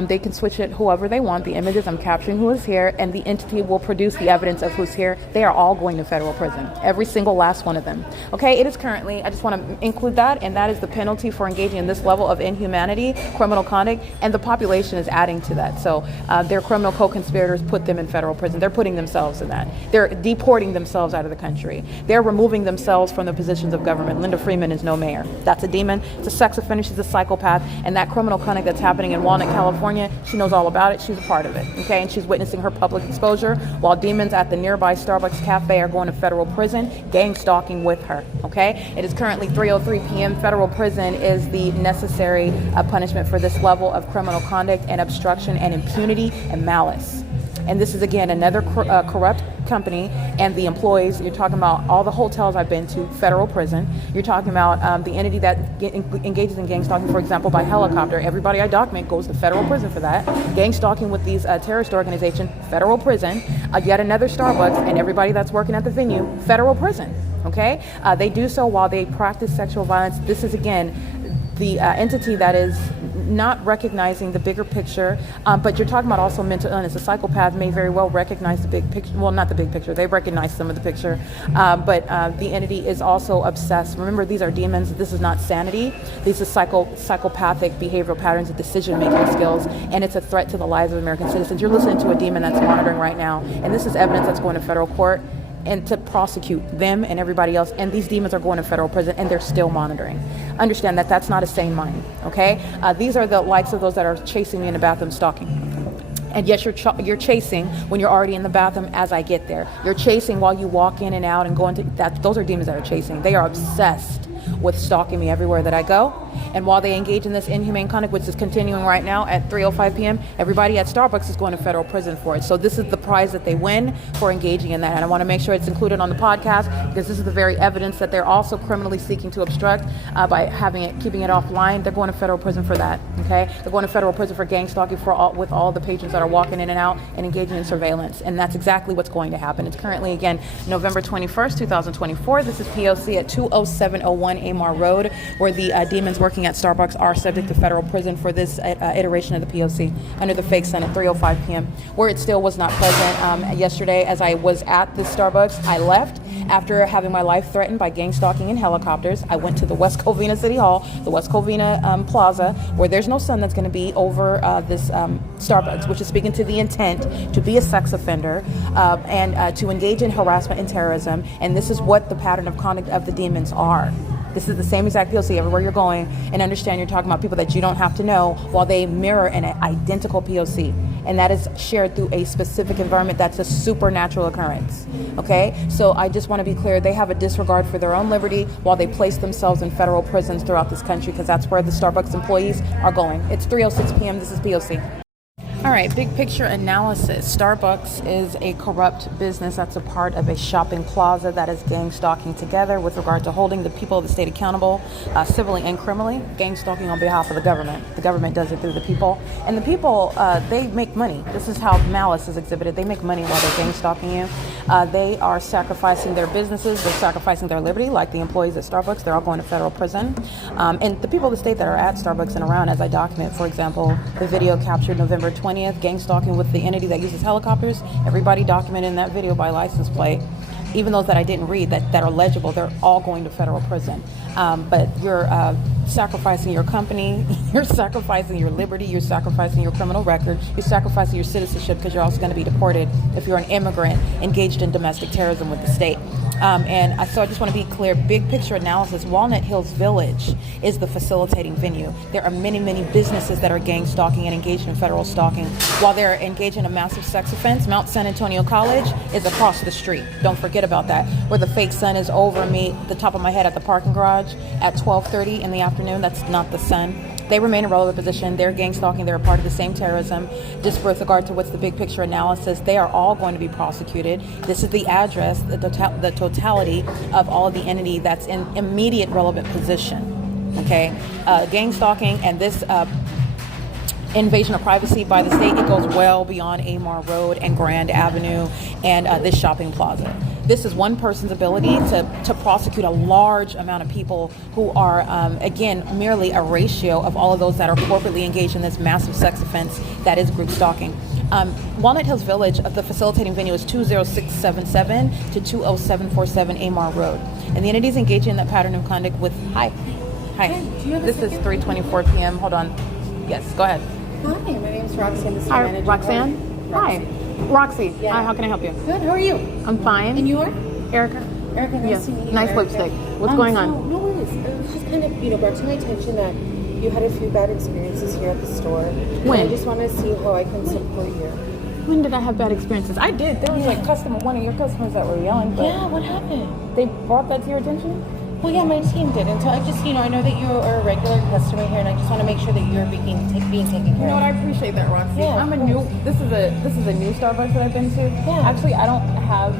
They can switch it whoever they want. The images, I'm capturing who is here, and the entity will produce the evidence of who's here. They are all going to federal prison. Every single last one of them. Okay, it is currently, I just want to include that, and that is the penalty for engaging in this level of inhumanity, criminal conduct, and the population is adding to that. So their criminal co-conspirators put them in federal prison. They're putting themselves in that. They're deporting themselves out of the country. They're removing themselves from the positions of government. Linda Freeman is no mayor. That's a demon. It's a sex offender. She's a psychopath. And that criminal conduct that's happening in Walnut, California, she knows all about it. She's a part of it. Okay, and she's witnessing her public exposure while demons at the nearby Starbucks cafe are going to federal prison, gang stalking with her. Okay, it is currently 3:03 p.m. Federal prison is the necessary punishment for this level of criminal conduct and obstruction and impunity and malice. And this is, again, another corrupt company, and the employees, you're talking about all the hotels I've been to, federal prison. You're talking about the entity that engages in gang stalking, for example, by helicopter. Everybody I document goes to federal prison for that. Gang stalking with these terrorist organizations, federal prison. Yet another Starbucks, and everybody that's working at the venue, federal prison. Okay? They do so while they practice sexual violence. This is, again, the entity that is not recognizing the bigger picture, but you're talking about also mental illness. A psychopath may very well recognize the big picture. Well, not the big picture. They recognize some of the picture, but the entity is also obsessed. Remember, these are demons. This is not sanity. These are psychopathic behavioral patterns of decision-making skills, and it's a threat to the lives of American citizens. You're listening to a demon that's monitoring right now, and this is evidence that's going to federal court and to prosecute them and everybody else. And these demons are going to federal prison, and they're still monitoring. Understand that that's not a sane mind, okay? These are the likes of those that are chasing me in the bathroom, stalking. And yes, you're chasing when you're already in the bathroom as I get there. You're chasing while you walk in and out and go into that. Those are demons that are chasing. They are obsessed with stalking me everywhere that I go. And while they engage in this inhumane conduct, which is continuing right now at 3:05 p.m., everybody at Starbucks is going to federal prison for it. So this is the prize that they win for engaging in that. And I want to make sure it's included on the podcast, because this is the very evidence that they're also criminally seeking to obstruct by keeping it offline. They're going to federal prison for that. Okay, they're going to federal prison for gang stalking with all the patrons that are walking in and out and engaging in surveillance. And that's exactly what's going to happen. It's currently, again, November 21st, 2024. This is P.O.C. at 20701 AMAR Road, where the demons working at Starbucks are subject to federal prison for this iteration of the P.O.C. under the fake sun at 3:05 p.m., where it still was not present. Yesterday, as I was at the Starbucks, I left after having my life threatened by gang stalking in helicopters. I went to the West Covina City Hall, the West Covina Plaza, where there's no sun that's going to be over this Starbucks, which is speaking to the intent to be a sex offender and to engage in harassment and terrorism. And this is what the pattern of conduct of the demons are. This is the same exact POC everywhere you're going, and understand you're talking about people that you don't have to know while they mirror an identical POC, and that is shared through a specific environment that's a supernatural occurrence. Okay, so I just want to be clear, they have a disregard for their own liberty while they place themselves in federal prisons throughout this country, because that's where the Starbucks employees are going. It's 3:06 p.m. This is POC. All right, big picture analysis. Starbucks is a corrupt business that's a part of a shopping plaza that is gang stalking together with regard to holding the people of the state accountable civilly and criminally. Gang stalking on behalf of the government. The government does it through the people. And the people, they make money. This is how malice is exhibited. They make money while they're gang stalking you. They are sacrificing their businesses. They're sacrificing their liberty, like the employees at Starbucks. They're all going to federal prison. And the people of the state that are at Starbucks and around, as I document, for example, the video captured November 20th, gang stalking with the entity that uses helicopters. Everybody documented in that video by license plate. Even those that I didn't read that are legible, they're all going to federal prison. But you're sacrificing your company, you're sacrificing your liberty, you're sacrificing your criminal record, you're sacrificing your citizenship, because you're also going to be deported if you're an immigrant engaged in domestic terrorism with the state. So I just want to be clear, big picture analysis, Walnut Hills Village is the facilitating venue. There are many, many businesses that are gang stalking and engaged in federal stalking. While they're engaged in a massive sex offense, Mount San Antonio College is across the street. Don't forget about that. Where the fake sun is over me, the top of my head at the parking garage at 12:30 in the afternoon, that's not the sun. they remain in relevant position. They're gang stalking. They're a part of the same terrorism. Just with regard to what's the big picture analysis, they are all going to be prosecuted. This is the address, the totality of all of the entity that's in immediate relevant position. Okay, gang stalking and this invasion of privacy by the state, it goes well beyond AMAR Road and Grand Avenue and this shopping plaza. This is one person's ability to prosecute a large amount of people who are, again, merely a ratio of all of those that are corporately engaged in this massive sex offense that is group stalking. Walnut Hills Village, the facilitating venue is 20677 to 20747 AMAR Road. And the entities engaging in that pattern of conduct with, hi. This is 3:24 p.m. Hold on. Yes, go ahead. Hi, my name is Roxanne. This is Hi, my manager. Roxanne. Hi. Roxy. Yeah. Hi, how can I help you? Good, how are you? I'm fine. And you are? Erica. Erica, nice Yes. to meet you. Nice Erica. lipstick. What's going on? No worries. It was just kind of, brought to my attention that you had a few bad experiences here at the store. When? And I just want to see how I can support you. When did I have bad experiences? I did. There was one of your customers that were yelling, but Yeah, what happened? they brought that to your attention? Well, yeah, my team did. And so I just, I know that you are a regular customer here, and I just want to make sure that you're being taken care You know of. what? I appreciate that, Roxy. Yeah, I'm a of new. course. This is a new Starbucks that I've been to. Yeah. Actually, I don't have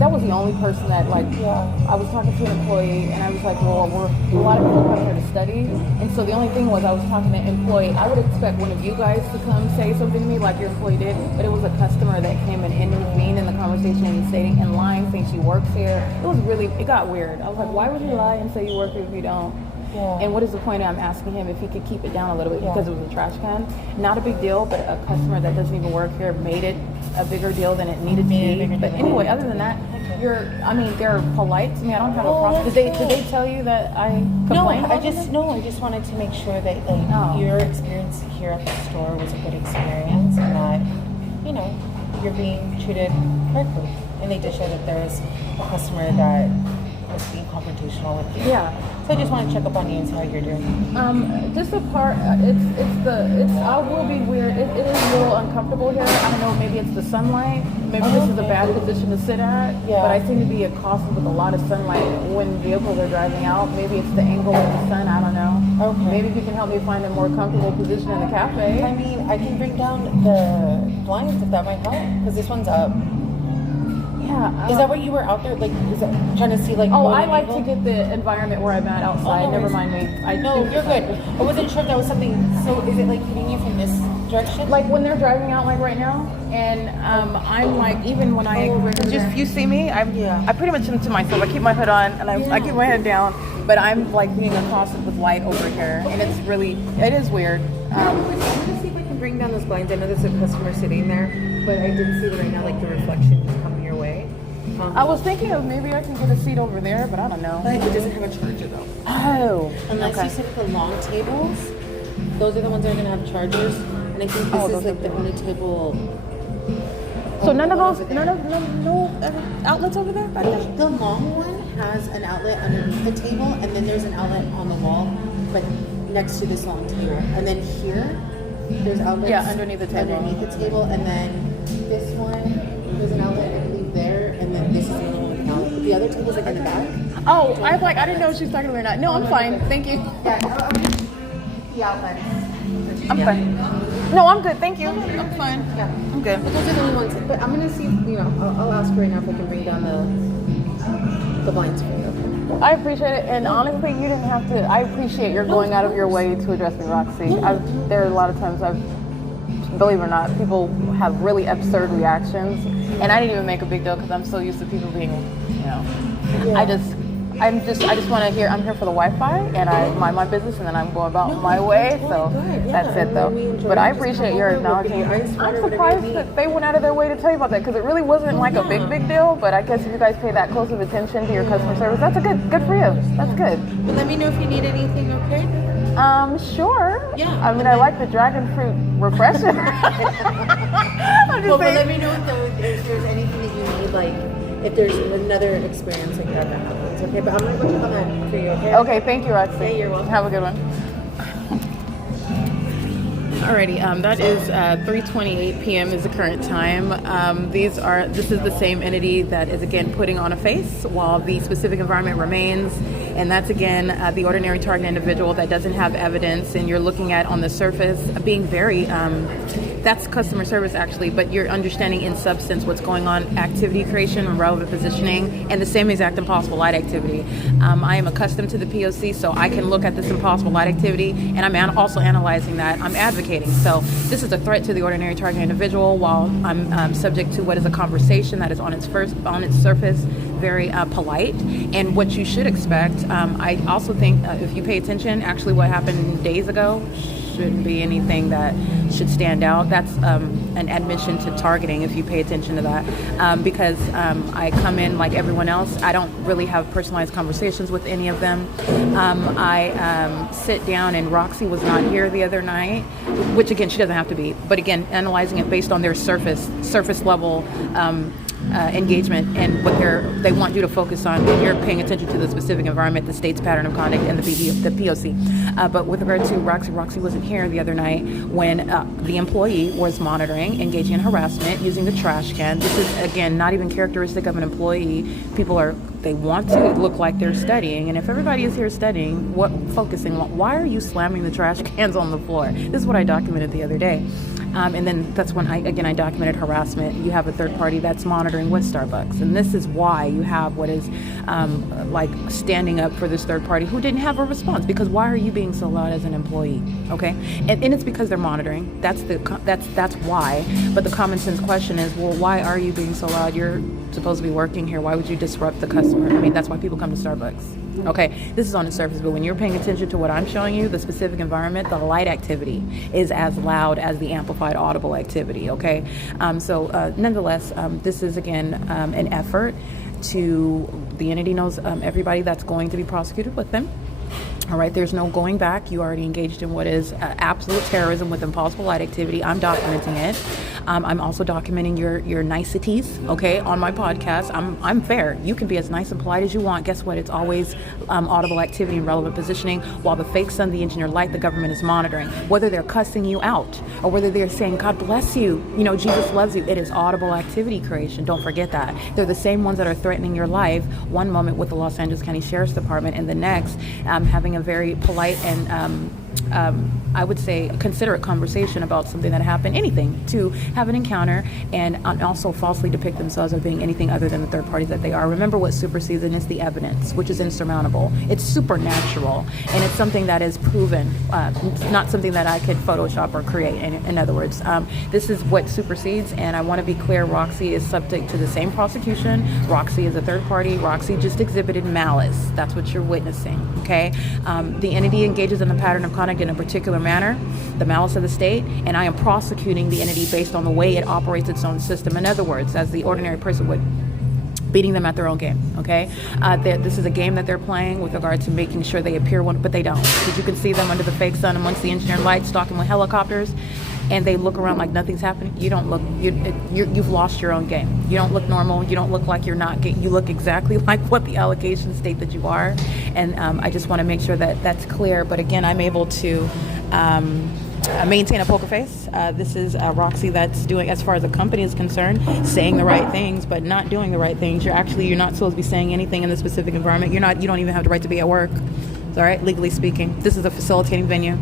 that was the only person that Yeah. I was talking to an employee and I was like, well, a lot of people come here to study, and so the only thing was I was talking to an employee. I would expect one of you guys to come say something to me like your employee did, but it was a customer that came and intervened in the conversation and stating in line saying she works here. It got weird. I was like, why would you lie and say you work here if you don't? Yeah. And what is the point? I'm asking him if he could keep it down a little bit Yeah. because it was a trash can. Not a big deal, but a customer that doesn't even work here made it a bigger deal than it needed to be. But anyway, other than that, they're polite to me. I don't have a problem. Did they tell you that I complained? I just wanted to make sure that your experience here at the store was a good experience and that you're being treated correctly. And they did show that there was a customer that was being confrontational with you. Yeah. So I just want to check up on you and see how you're doing. Just a part. I will be weird. It is a little uncomfortable here. I don't know. Maybe it's the sunlight. Maybe this is a bad position to sit at. Yeah. But I seem to be accosted with a lot of sunlight when vehicles are driving out. Maybe it's the angle of the sun. I don't know. Okay. Maybe you can help me find a more comfortable position in the cafe. I mean, I can bring down the blinds if that might help, because this one's up. Yeah. Is that what you were out there, is that trying to see, Oh, more I like angle? to get the environment where I'm at outside. no Never worries. mind me. No, you're good. I wasn't sure if that was something, so is it hitting you from this direction? Like when they're driving out, like right now, and I'm like, even when if you see me, I pretty much am to myself. I keep my hood on and I keep my head down, but I'm like being accosted with light over here, and it is weird. I'm going to see if I can bring down those blinds. I know there's a customer sitting there, but I did see that right now, the reflection is coming your way. I was thinking of maybe I can get a seat over there, but I don't know. It doesn't have a charger though. Oh, Unless you sit at the long tables, those are the ones that are going to have chargers. And I think this is the only table. So none of those, no outlets over there? Back there? The long one has an outlet underneath the table, and then there's an outlet on the wall, but next to this long table. And then here, there's outlets underneath the table. And then this one, there's an outlet, I believe, there, and then this is the only one with an outlet. But the other table's in the back. Oh, I didn't know if she was talking to me or not. No, I'm fine. Thank you. Yeah, the outlets. I'm fine. No, I'm good. Thank you. I'm fine. Yeah. I'm good. But those are the only ones. But I'm gonna see. I'll ask her right now if I can bring down the blinds for you. I appreciate it, and honestly, you didn't have to. I appreciate your going out of your way to address me, Roxy. There are a lot of times believe it or not, people have really absurd reactions, and I didn't even make a big deal because I'm so used to people being, I just want to hear. I'm here for the Wi-Fi, and I mind my business, and then I'm going about my way. So that's it, though. But I appreciate your acknowledging. I'm surprised that they went out of their way to tell you about that because it really wasn't like a big deal. But I guess if you guys pay that close of attention to your customer service, that's good for you. That's good. But let me know if you need anything, okay? Sure. Yeah. I mean, I like the dragon fruit refresher. I'm just But saying. let me know if there's anything that you need, if there's another experience like that happens, okay? But I'm gonna go check on that for you, okay? Okay, thank you, Roxy. Yeah, you're welcome. Have a good one. Alrighty, that is 3:28 p.m. is the current time. This is the same entity that is again putting on a face while the specific environment remains. And that's, again, the ordinary target individual that doesn't have evidence, and you're looking at on the surface being very, that's customer service actually, but you're understanding in substance what's going on, activity creation and relevant positioning, and the same exact impossible light activity. I am accustomed to the P.O.C, so I can look at this impossible light activity, and I'm also analyzing that. I'm advocating. So this is a threat to the ordinary target individual, while I'm subject to what is a conversation that is on its surface very polite, and what you should expect. I also think if you pay attention, actually what happened days ago shouldn't be anything that should stand out. That's an admission to targeting, if you pay attention to that, because I come in like everyone else. I don't really have personalized conversations with any of them. I sit down, and Roxy was not here the other night, which again, she doesn't have to be, but again, analyzing it based on their surface level engagement and what they want you to focus on when you're paying attention to the specific environment, the state's pattern of conduct, and the P.O.C. But with regard to Roxy wasn't here the other night when the employee was monitoring, engaging in harassment, using the trash can. This is, again, not even characteristic of an employee. They want to look like they're studying, and if everybody is here studying, why are you slamming the trash cans on the floor? This is what I documented the other day. And then that's when I documented harassment. You have a third party that's monitoring with Starbucks. And this is why you have what is like standing up for this third party who didn't have a response. Because why are you being so loud as an employee? Okay? And it's because they're monitoring. That's why. But the common sense question is, well, why are you being so loud? You're supposed to be working here. Why would you disrupt the customer? I mean, that's why people come to Starbucks. Okay, this is on the surface, but when you're paying attention to what I'm showing you, the specific environment, the light activity is as loud as the amplified audible activity, okay? Nonetheless, this is, again, an effort the entity knows everybody that's going to be prosecuted with them. All right, there's no going back. You already engaged in what is absolute terrorism with impossible light activity. I'm documenting it. I'm also documenting your niceties, okay, on my podcast. I'm fair. You can be as nice and polite as you want. Guess what? It's always audible activity and relevant positioning. While the fake sun, the engineer light, the government is monitoring. Whether they're cussing you out or whether they're saying, God bless you, Jesus loves you, it is audible activity creation. Don't forget that. They're the same ones that are threatening your life one moment with the Los Angeles County Sheriff's Department, and the next having a very polite and I would say considerate conversation about something that happened, anything, to have an encounter and also falsely depict themselves as being anything other than the third party that they are. Remember what supersedes, and it's the evidence, which is insurmountable. It's supernatural, and it's something that is proven, not something that I could Photoshop or create. In other words, this is what supersedes, and I want to be clear, Roxy is subject to the same prosecution. Roxy is a third party. Roxy just exhibited malice. That's what you're witnessing, okay? The entity engages in the pattern of conduct in a particular manner, the malice of the state, and I am prosecuting the entity based on the way it operates its own system. In other words, as the ordinary person would, beating them at their own game, okay? This is a game that they're playing with regard to making sure they appear one, but they don't. Because you can see them under the fake sun amongst the engineered lights, stalking with helicopters, and they look around like nothing's happening. You don't look, you've lost your own game. You don't look normal. You don't look like you're not, you look exactly like what the allegations state that you are. And I just want to make sure that that's clear. But again, I'm able to maintain a poker face. This is Roxy that's doing, as far as the company is concerned, saying the right things, but not doing the right things. You're not supposed to be saying anything in this specific environment. You don't even have the right to be at work. All right, legally speaking, this is a facilitating venue.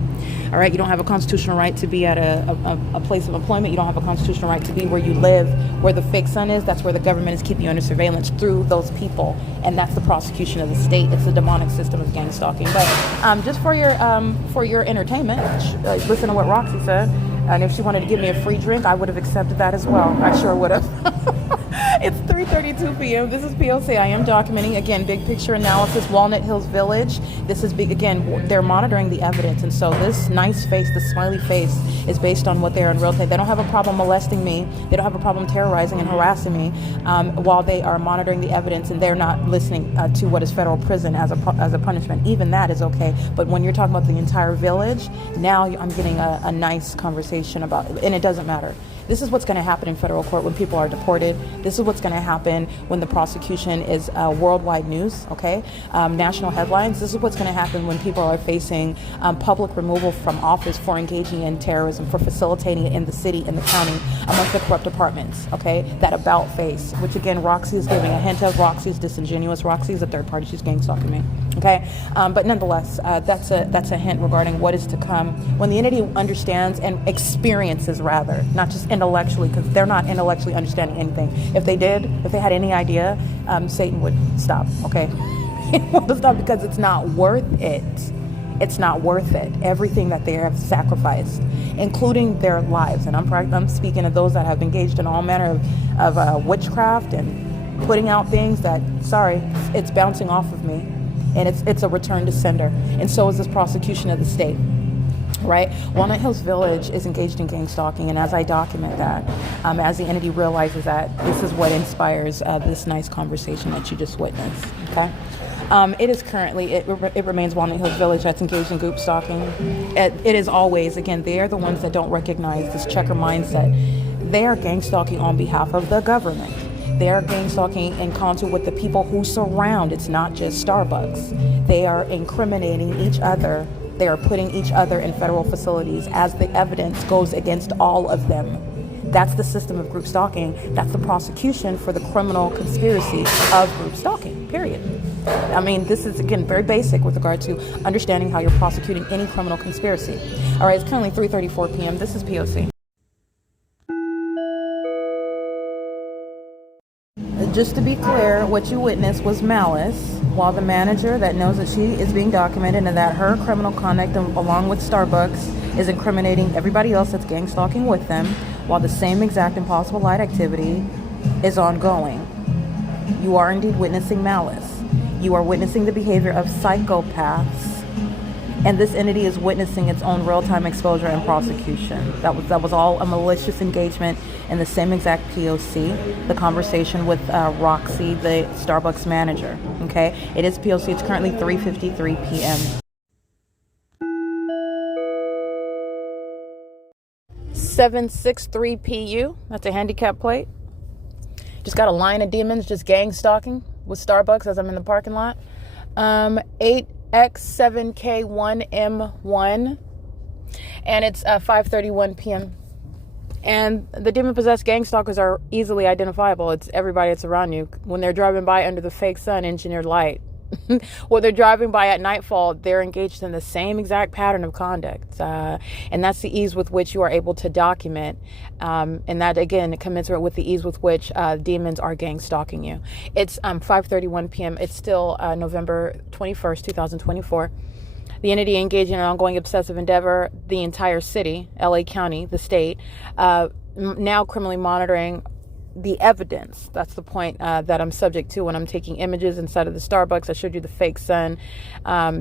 All right, you don't have a constitutional right to be at a place of employment. You don't have a constitutional right to be where you live, where the fake sun is. That's where the government is keeping you under surveillance through those people, and that's the prosecution of the state. It's a demonic system of gang stalking. But just for your entertainment, listen to what Roxy said. And if she wanted to give me a free drink, I would have accepted that as well. I sure would have. It's 3:32 p.m. This is P.O.C. I am documenting, again, big picture analysis, Walnut Hills Village. This is big, again, they're monitoring the evidence. And so this nice face, the smiley face, is based on what they are in real time. They don't have a problem molesting me. They don't have a problem terrorizing and harassing me while they are monitoring the evidence, and they're not listening to what is federal prison as a punishment. Even that is okay. But when you're talking about the entire village, now I'm getting a nice conversation about, and it doesn't matter. This is what's going to happen in federal court when people are deported. This is what's going to happen when the prosecution is worldwide news, okay? National headlines. This is what's going to happen when people are facing public removal from office for engaging in terrorism, for facilitating it in the city, in the county, amongst the corrupt departments, okay? That about face, which again, Roxy is giving a hint of. Roxy is disingenuous. Roxy is a third party. She's gang stalking me, Okay, but nonetheless, that's a hint regarding what is to come when the entity understands and experiences, rather, not just intellectually, because they're not intellectually understanding anything. If they had any idea, Satan would stop. Okay, he would stop because it's not worth it. It's not worth it. Everything that they have sacrificed, including their lives, and I'm speaking of those that have engaged in all manner of witchcraft and putting out things that, sorry, it's bouncing off of me. And it's a return to sender. And so is this prosecution of the state, right? Walnut Hills Village is engaged in gang stalking, and as I document that, as the entity realizes that, this is what inspires this nice conversation that you just witnessed, okay? It is currently, it remains Walnut Hills Village that's engaged in group stalking. It is always, again, they are the ones that don't recognize this checker mindset. They are gang stalking on behalf of the government. They are gang stalking in concert with the people who surround. It's not just Starbucks. They are incriminating each other. They are putting each other in federal facilities as the evidence goes against all of them. That's the system of group stalking. That's the prosecution for the criminal conspiracy of group stalking, period. I mean, this is, again, very basic with regard to understanding how you're prosecuting any criminal conspiracy. All right, it's currently 3:34 p.m. This is P.O.C. Just to be clear, what you witnessed was malice, while the manager that knows that she is being documented and that her criminal conduct, along with Starbucks, is incriminating everybody else that's gang stalking with them, while the same exact impossible light activity is ongoing. You are indeed witnessing malice. You are witnessing the behavior of psychopaths, and this entity is witnessing its own real-time exposure and prosecution. That was all a malicious engagement in the same exact P.O.C., the conversation with Roxy, the Starbucks manager. Okay, it is P.O.C. It's currently 3:53 p.m. 763 PU. That's a handicap plate. Just got a line of demons just gang stalking with Starbucks as I'm in the parking lot. 8X7K1M1, and it's 5:31 p.m. And the demon-possessed gang stalkers are easily identifiable. It's everybody that's around you. When they're driving by under the fake sun, engineered light. When they're driving by at nightfall, they're engaged in the same exact pattern of conduct. And that's the ease with which you are able to document. And that, again, commensurate with the ease with which demons are gang stalking you. It's 5:31 p.m. It's still November 21st, 2024. The entity engaged in an ongoing obsessive endeavor, the entire city, LA County, the state, now criminally monitoring the evidence. That's the point that I'm subject to when I'm taking images inside of the Starbucks. I showed you the fake sun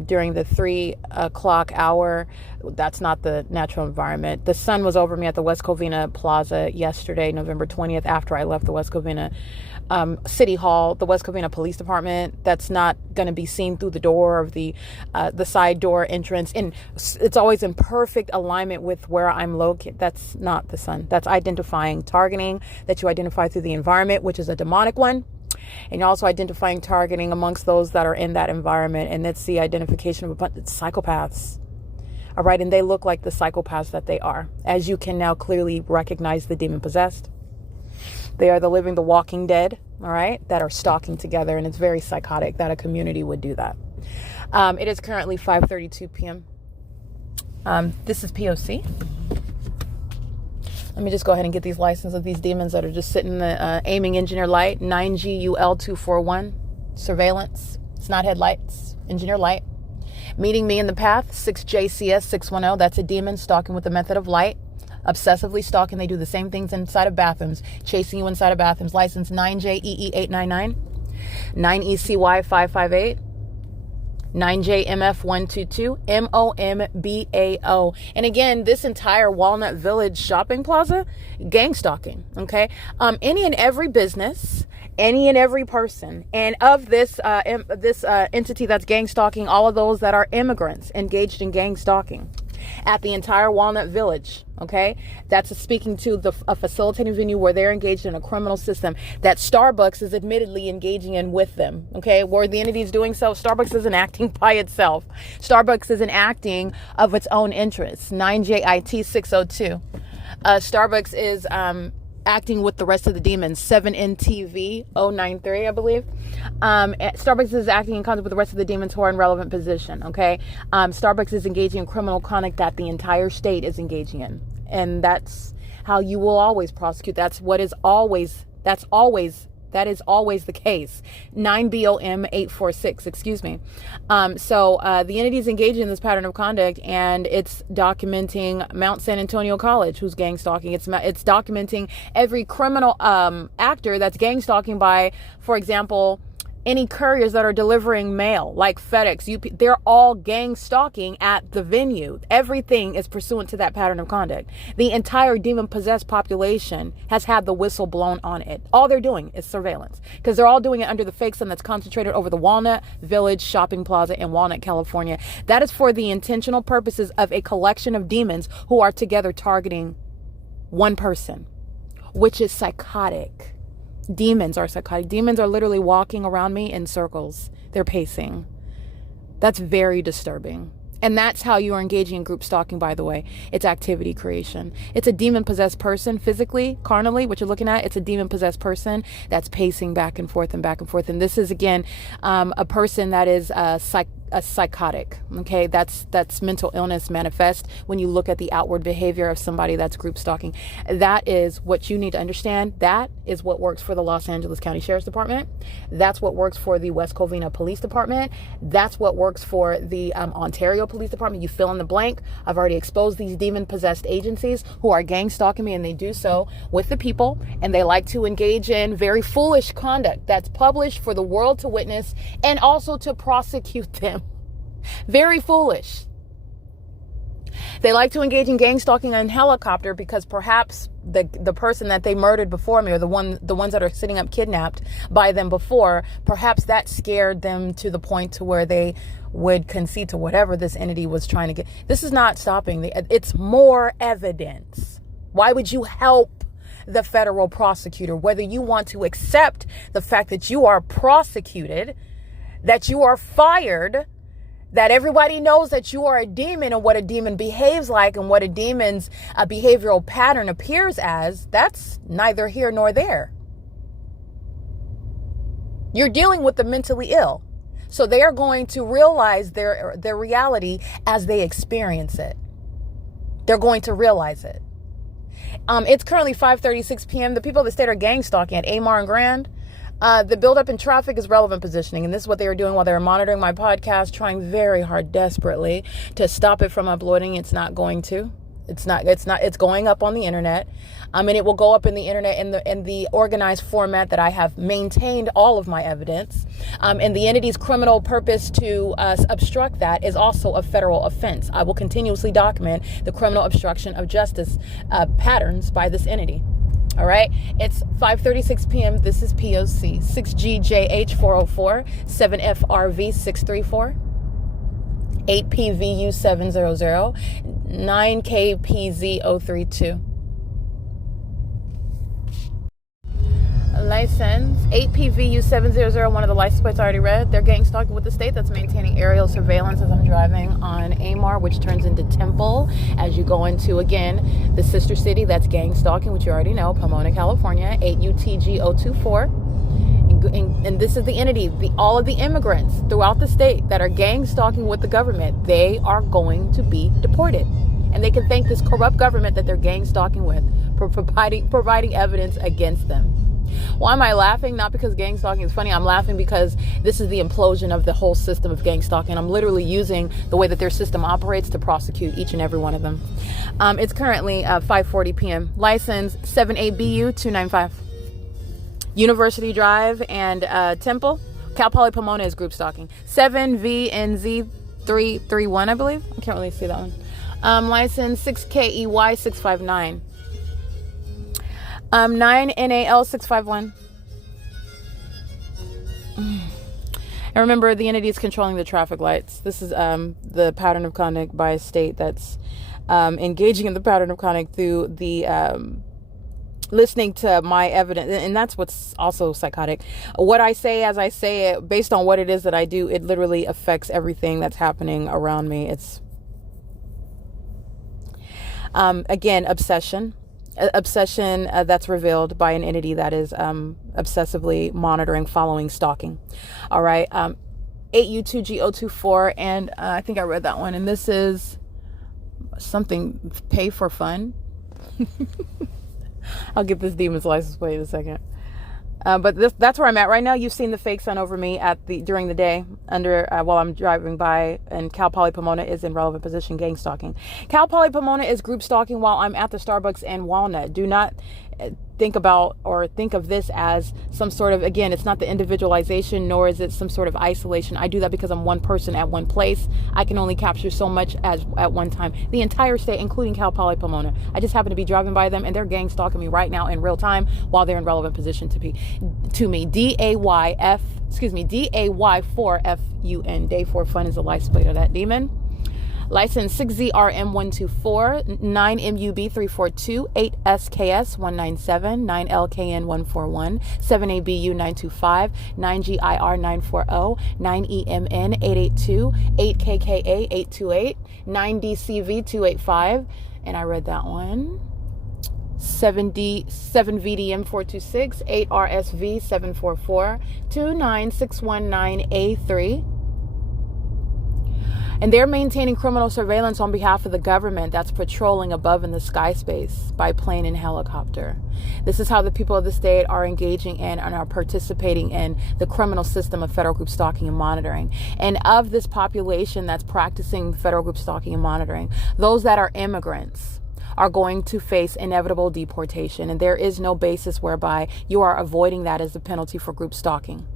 during the 3 o'clock hour. That's not the natural environment. The sun was over me at the West Covina Plaza yesterday, November 20th, after I left the West Covina City Hall, the West Covina Police Department. That's not going to be seen through the door of the side door entrance. And it's always in perfect alignment with where I'm located. That's not the sun. That's identifying, targeting that you identify through the environment, which is a demonic one. And you're also identifying targeting amongst those that are in that environment. And it's the identification of a bunch of psychopaths. All right. And they look like the psychopaths that they are, as you can now clearly recognize the demon possessed. They are the living, the walking dead, all right, that are stalking together. And it's very psychotic that a community would do that. It is currently 5:32 p.m. This is P.O.C. Let me just go ahead and get these licenses of these demons that are just sitting in the aiming engineer light, 9GUL241, surveillance. It's not headlights, engineer light. Meeting me in the path, 6JCS610. That's a demon stalking with the method of light. Obsessively stalking. They do the same things inside of bathrooms, chasing you inside of bathrooms. License 9JEE899, 9ECY558, 9JMF122, MOMBAO. And again, this entire Walnut Village shopping plaza, gang stalking. Okay, any and every business, any and every person, and of this entity that's gang stalking, all of those that are immigrants engaged in gang stalking at the entire Walnut Village. Okay, that's speaking to a facilitating venue where they're engaged in a criminal system that Starbucks is admittedly engaging in with them. Okay, where the entity is doing so, Starbucks isn't acting by itself. Starbucks isn't acting of its own interests. 9JIT602. Starbucks is acting with the rest of the demons. 7NTV 093, I believe. Starbucks is acting in concert with the rest of the demons who are in relevant position. Okay. Starbucks is engaging in criminal conduct that the entire state is engaging in. And that's how you will always prosecute. That is always the case. 9BOM 846, excuse me. So the entity is engaged in this pattern of conduct, and it's documenting Mount San Antonio College, who's gang stalking. It's documenting every criminal actor that's gang stalking by, for example, any couriers that are delivering mail, like FedEx, UP, they're all gang stalking at the venue. Everything is pursuant to that pattern of conduct. The entire demon-possessed population has had the whistle blown on it. All they're doing is surveillance, because they're all doing it under the fake sun that's concentrated over the Walnut Village Shopping Plaza in Walnut, California. That is for the intentional purposes of a collection of demons who are together targeting one person, which is psychotic. Demons are psychotic. Demons are literally walking around me in circles. They're pacing. That's very disturbing. And that's how you are engaging in group stalking, by the way. It's activity creation. It's a demon-possessed person, physically, carnally, what you're looking at. It's a demon-possessed person that's pacing back and forth and back and forth. And this is, again, a person that is a psychotic. Okay, that's mental illness manifest when you look at the outward behavior of somebody that's group stalking. That is what you need to understand. That is what works for the Los Angeles County Sheriff's Department. That's what works for the West Covina Police Department. That's what works for the Ontario Police Department. You fill in the blank. I've already exposed these demon-possessed agencies who are gang stalking me, and they do so with the people, and they like to engage in very foolish conduct that's published for the world to witness and also to prosecute them. Very foolish. They like to engage in gang stalking on helicopter because perhaps the person that they murdered before me, or the ones that are sitting up kidnapped by them before, perhaps that scared them to the point to where they would concede to whatever this entity was trying to get. This is not stopping. It's more evidence. Why would you help the federal prosecutor? Whether you want to accept the fact that you are prosecuted, that you are fired, that everybody knows that you are a demon and what a demon behaves like and what a demon's behavioral pattern appears as, that's neither here nor there. You're dealing with the mentally ill. So they are going to realize their reality as they experience it. They're going to realize it. It's currently 5:36 p.m. The people that state are gang stalking at AMAR and Grand. The buildup in traffic is relevant positioning, and this is what they were doing while they were monitoring my podcast, trying very hard, desperately, to stop it from uploading. It's not going to. It's going up on the internet, and it will go up in the internet in the organized format that I have maintained all of my evidence. And the entity's criminal purpose to obstruct that is also a federal offense. I will continuously document the criminal obstruction of justice patterns by this entity. All right, it's 5:36 p.m. This is P.O.C. 6GJH 404, 7FRV 634, 8PVU 700, 9KPZ 032. License 8PVU 700, one of the license plates I already read. They're gang stalking with the state that's maintaining aerial surveillance as I'm driving on AMAR, which turns into Temple as you go into, again, the sister city that's gang stalking, which you already know, Pomona, California, 8UTG 024. And this is the entity, all of the immigrants throughout the state that are gang stalking with the government, they are going to be deported. And they can thank this corrupt government that they're gang stalking with for providing evidence against them. Why am I laughing? Not because gang stalking is funny. I'm laughing because this is the implosion of the whole system of gang stalking. I'm literally using the way that their system operates to prosecute each and every one of them. It's currently 5:40 p.m. License 78BU 295. University Drive and Temple. Cal Poly Pomona is group stalking. 7VNZ 331, I believe. I can't really see that one. License 6KEY 659. 9NAL 651. And remember, the entity is controlling the traffic lights. This is the pattern of conduct by a state that's engaging in the pattern of conduct through the listening to my evidence. And that's what's also psychotic. What I say as I say it, based on what it is that I do, it literally affects everything that's happening around me. It's again, obsession. obsession that's revealed by an entity that is obsessively monitoring, following, stalking. All right. 8U2G024, and I think I read that one. And this is something pay for fun. I'll get this demon's license plate in a second. But that's where I'm at right now. You've seen the fake sun over me during the day while I'm driving by, and Cal Poly Pomona is in relevant position gang stalking. Cal Poly Pomona is group stalking while I'm at the Starbucks and Walnut. Do not think of this as some sort of, again, it's not the individualization, nor is it some sort of isolation. I do that because I'm one person at one place. I can only capture so much at one time. The entire state, including Cal Poly Pomona. I just happen to be driving by them, and they're gang stalking me right now in real time while they're in relevant position to me. DAY4FUN. Day 4 fun is the license plate of that demon. License 6ZRM124, 9MUB342, 8SKS197, 9LKN141, 7ABU925, 9GIR940, 9EMN882, 8KKA828, 9DCV285, and I read that one. 7VDM426, 8RSV744, 29619A3. And they're maintaining criminal surveillance on behalf of the government that's patrolling above in the sky space by plane and helicopter. This is how the people of the state are engaging in and are participating in the criminal system of federal group stalking and monitoring. And of this population that's practicing federal group stalking and monitoring, those that are immigrants are going to face inevitable deportation. And there is no basis whereby you are avoiding that as a penalty for group stalking.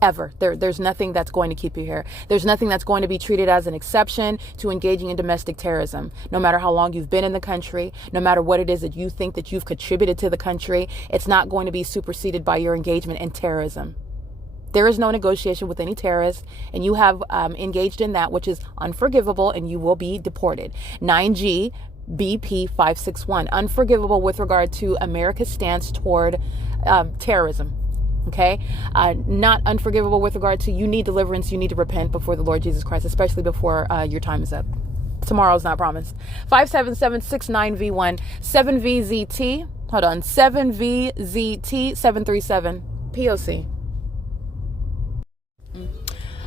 Ever. There's nothing that's going to keep you here. There's nothing that's going to be treated as an exception to engaging in domestic terrorism. No matter how long you've been in the country, no matter what it is that you think that you've contributed to the country, it's not going to be superseded by your engagement in terrorism. There is no negotiation with any terrorist, and you have engaged in that which is unforgivable, and you will be deported. 9G BP 561, unforgivable with regard to America's stance toward terrorism. Okay, not unforgivable with regard to you need deliverance, you need to repent before the Lord Jesus Christ, especially before your time is up. Tomorrow's not promised. 57769V1, 7VZT, hold on, 7VZT 737, P.O.C.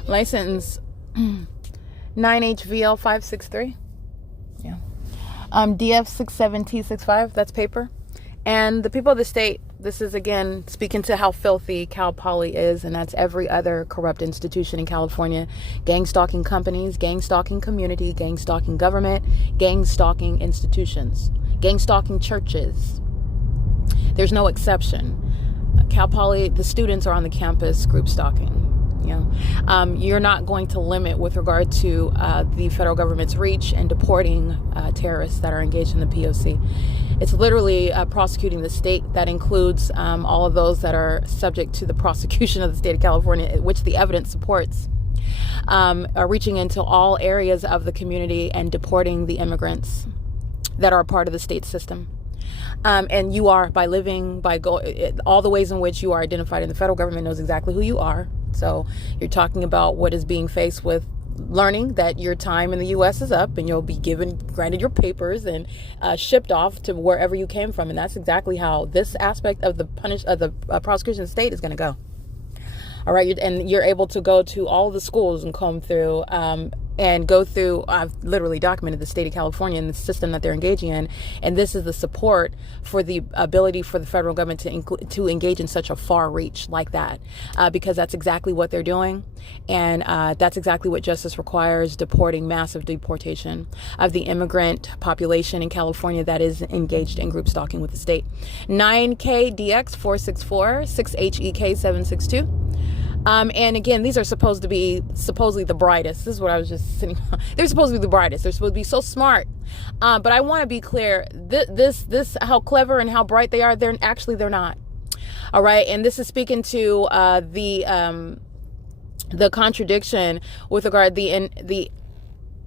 License 9HVL 563. Yeah. DF 67T65, that's paper. And the people of the state, this is again speaking to how filthy Cal Poly is, and that's every other corrupt institution in California. Gang stalking companies, gang stalking community, gang stalking government, gang stalking institutions, gang stalking churches. There's no exception. Cal Poly, the students are on the campus group stalking. You're not going to limit with regard to the federal government's reach and deporting terrorists that are engaged in the P.O.C. It's literally prosecuting the state. That includes all of those that are subject to the prosecution of the state of California, which the evidence supports, are reaching into all areas of the community and deporting the immigrants that are a part of the state system. And you are, by living, all the ways in which you are identified, and the federal government knows exactly who you are. So you're talking about what is being faced with learning that your time in the U.S. is up, and you'll be granted your papers and shipped off to wherever you came from. And that's exactly how this aspect of the prosecution state is going to go. All right. And you're able to go to all the schools and comb through and go through. I've literally documented the state of California and the system that they're engaging in. And this is the support for the ability for the federal government to engage in such a far reach like that, because that's exactly what they're doing. And that's exactly what justice requires, massive deportation of the immigrant population in California that is engaged in group stalking with the state. 9KDX 464, 6HEK 762. And again, these are supposedly the brightest. This is what I was just sitting on. They're supposed to be the brightest. They're supposed to be so smart. But I want to be clear. This how clever and how bright they are. They're not. All right. And this is speaking to the contradiction with regard the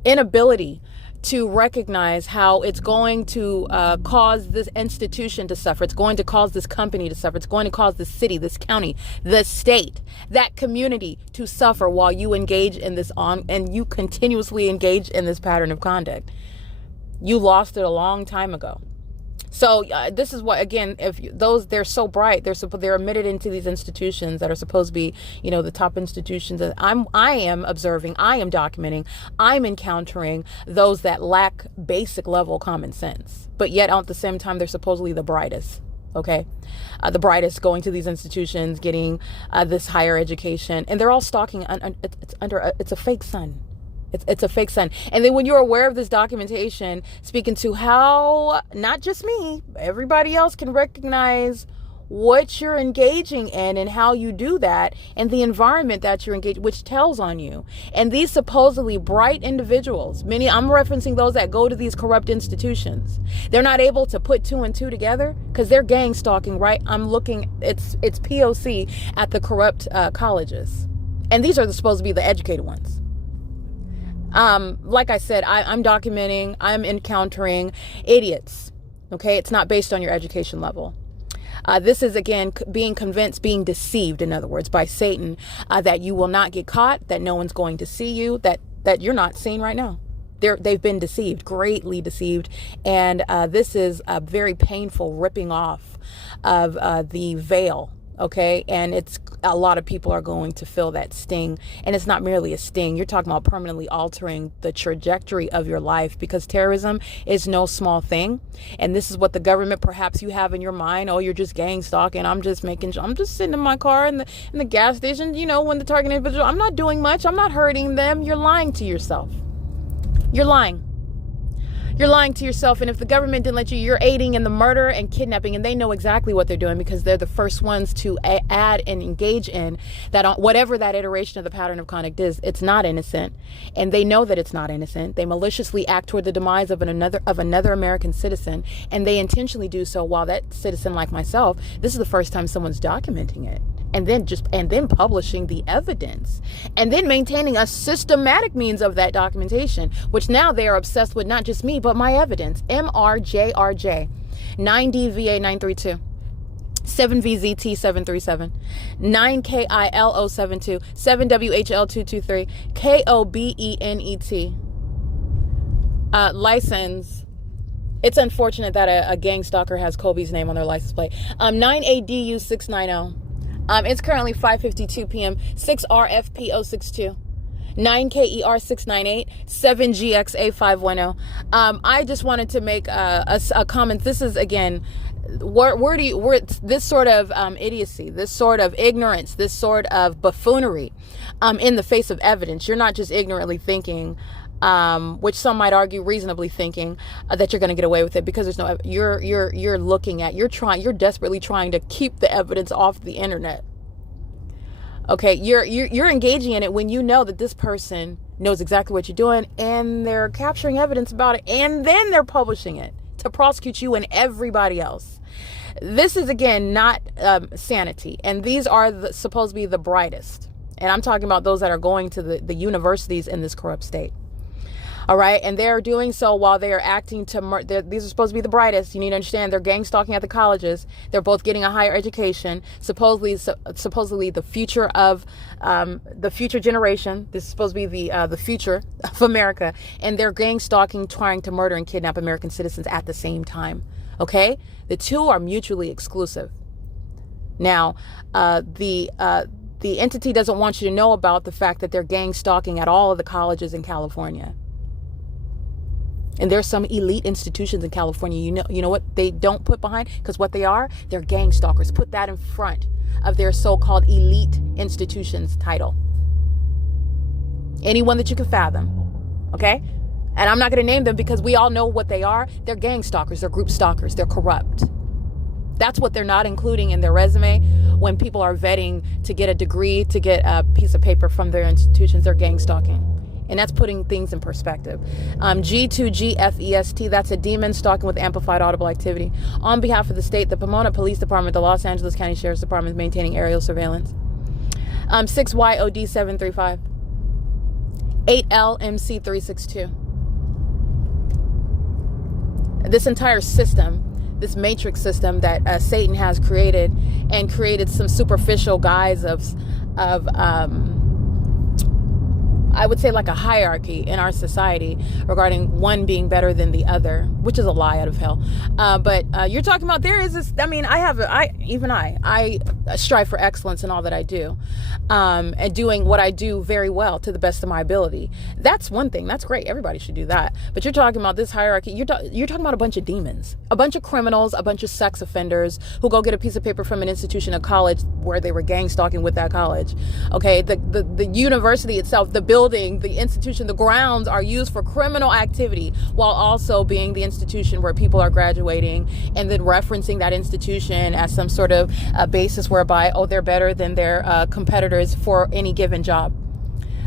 inability to recognize how it's going to cause this institution to suffer. It's going to cause this company to suffer. It's going to cause this city, this county, the state, that community to suffer while you engage in this and you continuously engage in this pattern of conduct. You lost it a long time ago. So this is what, again, if those, they're so bright, they're admitted into these institutions that are supposed to be, the top institutions. That I am observing, I am documenting, I'm encountering those that lack basic level common sense, but yet at the same time they're supposedly the brightest. Okay, the brightest, going to these institutions, getting this higher education, and they're all stalking. It's a fake sun. It's a fake sun. And then when you're aware of this documentation, speaking to how not just me, everybody else can recognize what you're engaging in and how you do that, and the environment that you're engaged, which tells on you. And these supposedly bright individuals, many, I'm referencing those that go to these corrupt institutions, they're not able to put two and two together because they're gang stalking, right? I'm looking, it's P.O.C. at the corrupt colleges, and these are supposed to be the educated ones. Like I said, I'm documenting, I'm encountering idiots. Okay, it's not based on your education level. This is, again, being convinced, being deceived, in other words, by Satan, that you will not get caught, that no one's going to see you, that you're not seen right now. They've been deceived, greatly deceived. And this is a very painful ripping off of the veil. Okay, and it's a lot of people are going to feel that sting, and it's not merely a sting. You're talking about permanently altering the trajectory of your life, because terrorism is no small thing. And this is what the government, perhaps you have in your mind. Oh, you're just gang stalking. I'm just sitting in my car in the gas station. When the target individual, I'm not doing much. I'm not hurting them. You're lying to yourself. You're lying. You're lying to yourself. And if the government didn't let you, you're aiding in the murder and kidnapping. And they know exactly what they're doing, because they're the first ones to add and engage in that, whatever that iteration of the pattern of conduct is. It's not innocent. And they know that it's not innocent. They maliciously act toward the demise of another American citizen. And they intentionally do so while that citizen, like myself, this is the first time someone's documenting it. And then publishing the evidence, and then maintaining a systematic means of that documentation, which now they are obsessed with, not just me, but my evidence. MRJRJ, 9DVA932, 7VZT737, 9KILO72, 7WHL223, KOBENET. License. It's unfortunate that a gang stalker has Kobe's name on their license plate. 9ADU690. It's currently 5:52 p.m. 6RFPO62, 9KER698, 7GXA510. I just wanted to make a comment. This is, again, this sort of idiocy, this sort of ignorance, this sort of buffoonery in the face of evidence. You're not just ignorantly thinking, which some might argue reasonably thinking, that you're going to get away with it, because there's no, you're desperately trying to keep the evidence off the internet. Okay, you're engaging in it when you know that this person knows exactly what you're doing, and they're capturing evidence about it, and then they're publishing it to prosecute you and everybody else. This is, again, not sanity, and these are supposed to be the brightest, and I'm talking about those that are going to the universities in this corrupt state. All right. And they're doing so while they are acting to these are supposed to be the brightest. You need to understand, they're gang stalking at the colleges. They're both getting a higher education, supposedly the future of the future generation. This is supposed to be the future of America. And they're gang stalking, trying to murder and kidnap American citizens at the same time. OK, the two are mutually exclusive. Now, the entity doesn't want you to know about the fact that they're gang stalking at all of the colleges in California. And there's some elite institutions in California, you know what they don't put behind, because what they are, they're gang stalkers. Put that in front of their so-called elite institutions title. Anyone that you can fathom, okay? And I'm not going to name them because we all know what they are. They're gang stalkers, they're group stalkers, they're corrupt. That's what they're not including in their resume when people are vetting to get a degree, to get a piece of paper from their institutions. They're gang stalking. And that's putting things in perspective. G2GFEST, that's a demon stalking with amplified audible activity. On behalf of the state, the Pomona Police Department, the Los Angeles County Sheriff's Department is maintaining aerial surveillance. 6YOD735, 8LMC362. This entire system, this matrix system that Satan has created, and created some superficial guise of I would say like a hierarchy in our society regarding one being better than the other, which is a lie out of hell. But you're talking about there is this, I mean, I strive for excellence in all that I do, and doing what I do very well to the best of my ability. That's one thing. That's great. Everybody should do that. But you're talking about this hierarchy. You're talking about a bunch of demons, a bunch of criminals, a bunch of sex offenders who go get a piece of paper from an institution, a college where they were gang stalking with that college. Okay. The university itself, the building, the institution, the grounds are used for criminal activity while also being the institution where people are graduating, and then referencing that institution as some sort of basis whereby, oh, they're better than their competitors for any given job.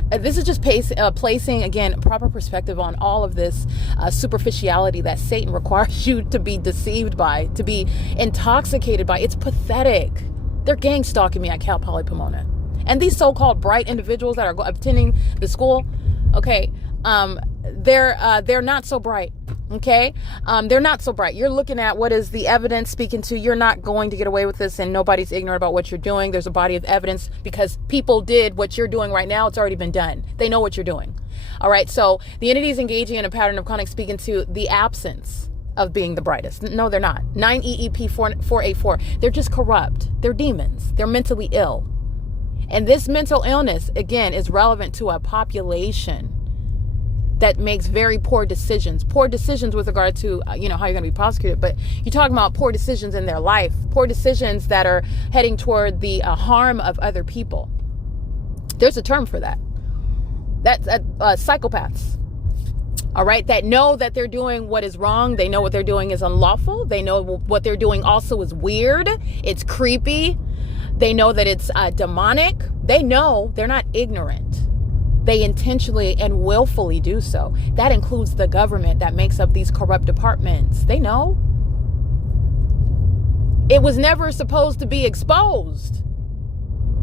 This is just placing, again, proper perspective on all of this superficiality that Satan requires you to be deceived by, to be intoxicated by. It's pathetic. They're gang stalking me at Cal Poly Pomona. And these so-called bright individuals that are attending the school, okay, they're not so bright, okay? They're not so bright. You're looking at what is the evidence speaking to. You're not going to get away with this, and nobody's ignorant about what you're doing. There's a body of evidence because people did what you're doing right now. It's already been done. They know what you're doing. All right, so the entity is engaging in a pattern of conduct speaking to the absence of being the brightest. No, they're not. 9 EEP 484. They're just corrupt. They're demons. They're mentally ill. And this mental illness, again, is relevant to a population that makes very poor decisions with regard to, how you're going to be prosecuted. But you're talking about poor decisions in their life, poor decisions that are heading toward the harm of other people. There's a term for that. That's psychopaths. All right, that know that they're doing what is wrong. They know what they're doing is unlawful. They know what they're doing also is weird. It's creepy. They know that it's demonic. They know, they're not ignorant. They intentionally and willfully do so. That includes the government that makes up these corrupt departments. They know. It was never supposed to be exposed.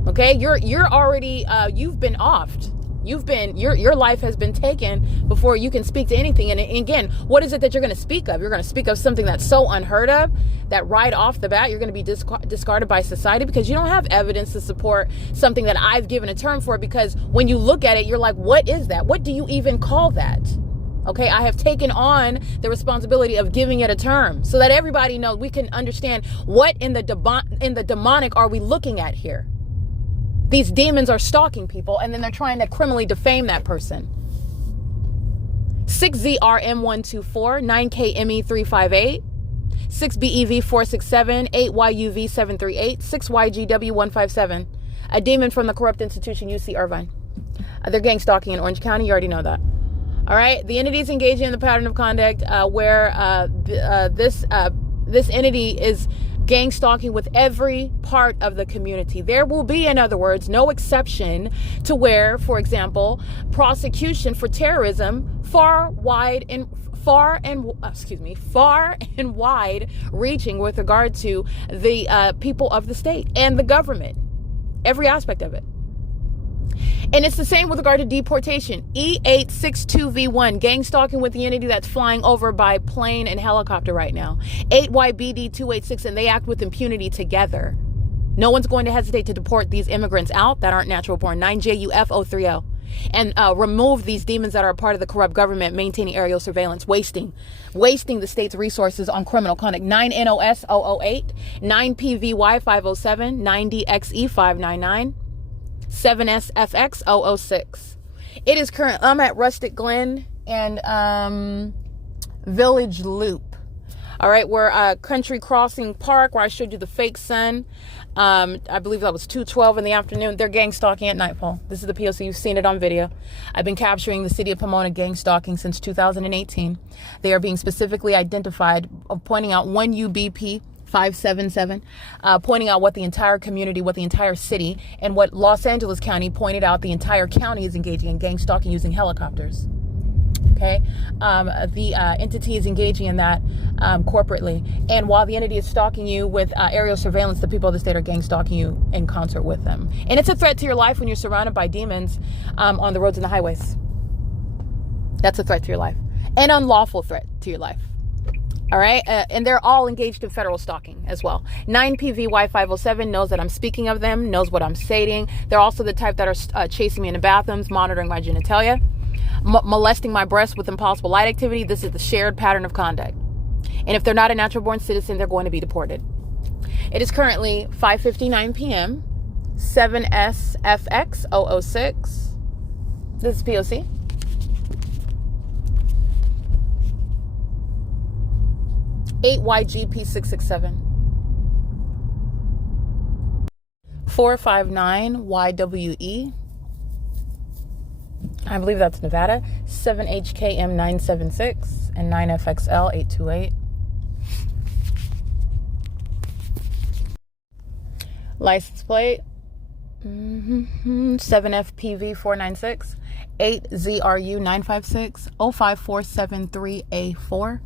Okay, you're already, you've been offed. Your life has been taken before you can speak to anything. And again, what is it that you're going to speak of? You're going to speak of something that's so unheard of that right off the bat, you're going to be discarded by society because you don't have evidence to support something that I've given a term for. Because when you look at it, you're like, what is that? What do you even call that? Okay, I have taken on the responsibility of giving it a term so that everybody knows, we can understand what in the demonic are we looking at here. These demons are stalking people, and then they're trying to criminally defame that person. 6ZRM124, 9KME358, 6BEV467, 8YUV738, 6YGW157. A demon from the corrupt institution U.C. Irvine. They're gang stalking in Orange County. You already know that. All right. The entity is engaging in the pattern of conduct where this entity is gang stalking with every part of the community. There will be, in other words, no exception to where, for example, prosecution for terrorism far and wide reaching with regard to the people of the state and the government, every aspect of it. And it's the same with regard to deportation. E862V1, gang stalking with the entity that's flying over by plane and helicopter right now. 8YBD286, and they act with impunity together. No one's going to hesitate to deport these immigrants out that aren't natural born. 9JUF030. And remove these demons that are a part of the corrupt government, maintaining aerial surveillance, wasting the state's resources on criminal conduct. 9NOS008, 9PVY507, 9DXE599, 7SFX006. It is current. I'm at Rustic Glen and Village Loop. All right, we're Country Crossing Park, where I showed you the fake sun. I believe that was 2:12 in the afternoon. They're gang stalking at nightfall. This is the P.O.C. You've seen it on video. I've been capturing the city of Pomona gang stalking since 2018. They are being specifically identified, pointing out 1UBP 577, pointing out what the entire community, what the entire city, and what Los Angeles County pointed out the entire county is engaging in gang stalking using helicopters. Okay, the entity is engaging in that corporately, and while the entity is stalking you with aerial surveillance, the people of the state are gang stalking you in concert with them. And it's a threat to your life when you're surrounded by demons on the roads and the highways. That's a threat to your life, an unlawful threat to your life. All right, and they're all engaged in federal stalking as well. 9PVY507 knows that I'm speaking of them, knows what I'm stating. They're also the type that are chasing me in the bathrooms, monitoring my genitalia, molesting my breasts with impossible light activity. This is the shared pattern of conduct. And if they're not a natural born citizen, they're going to be deported. It is currently 5:59 p.m., 7SFX 006. This is P.O.C. YGP667 459 YWE. I believe that's Nevada. 7HKM976 and 9FXL828. License plate 7FPV496 8ZRU956 05473A4.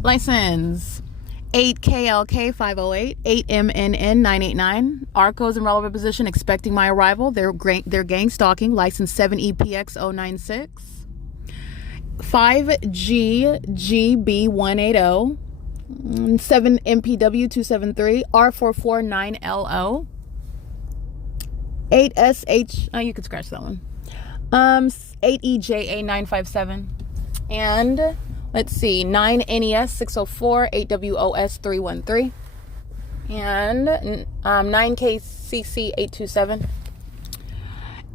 License 8KLK508 8MNN989. ARCO's in relevant position, expecting my arrival. They're gang stalking. License 7EPX096 5GGB180 7MPW273 R449LO 8SH. Oh, you could scratch that one. 8EJA957 and let's see, 9NES 604 8WOS 313 and 9KCC 827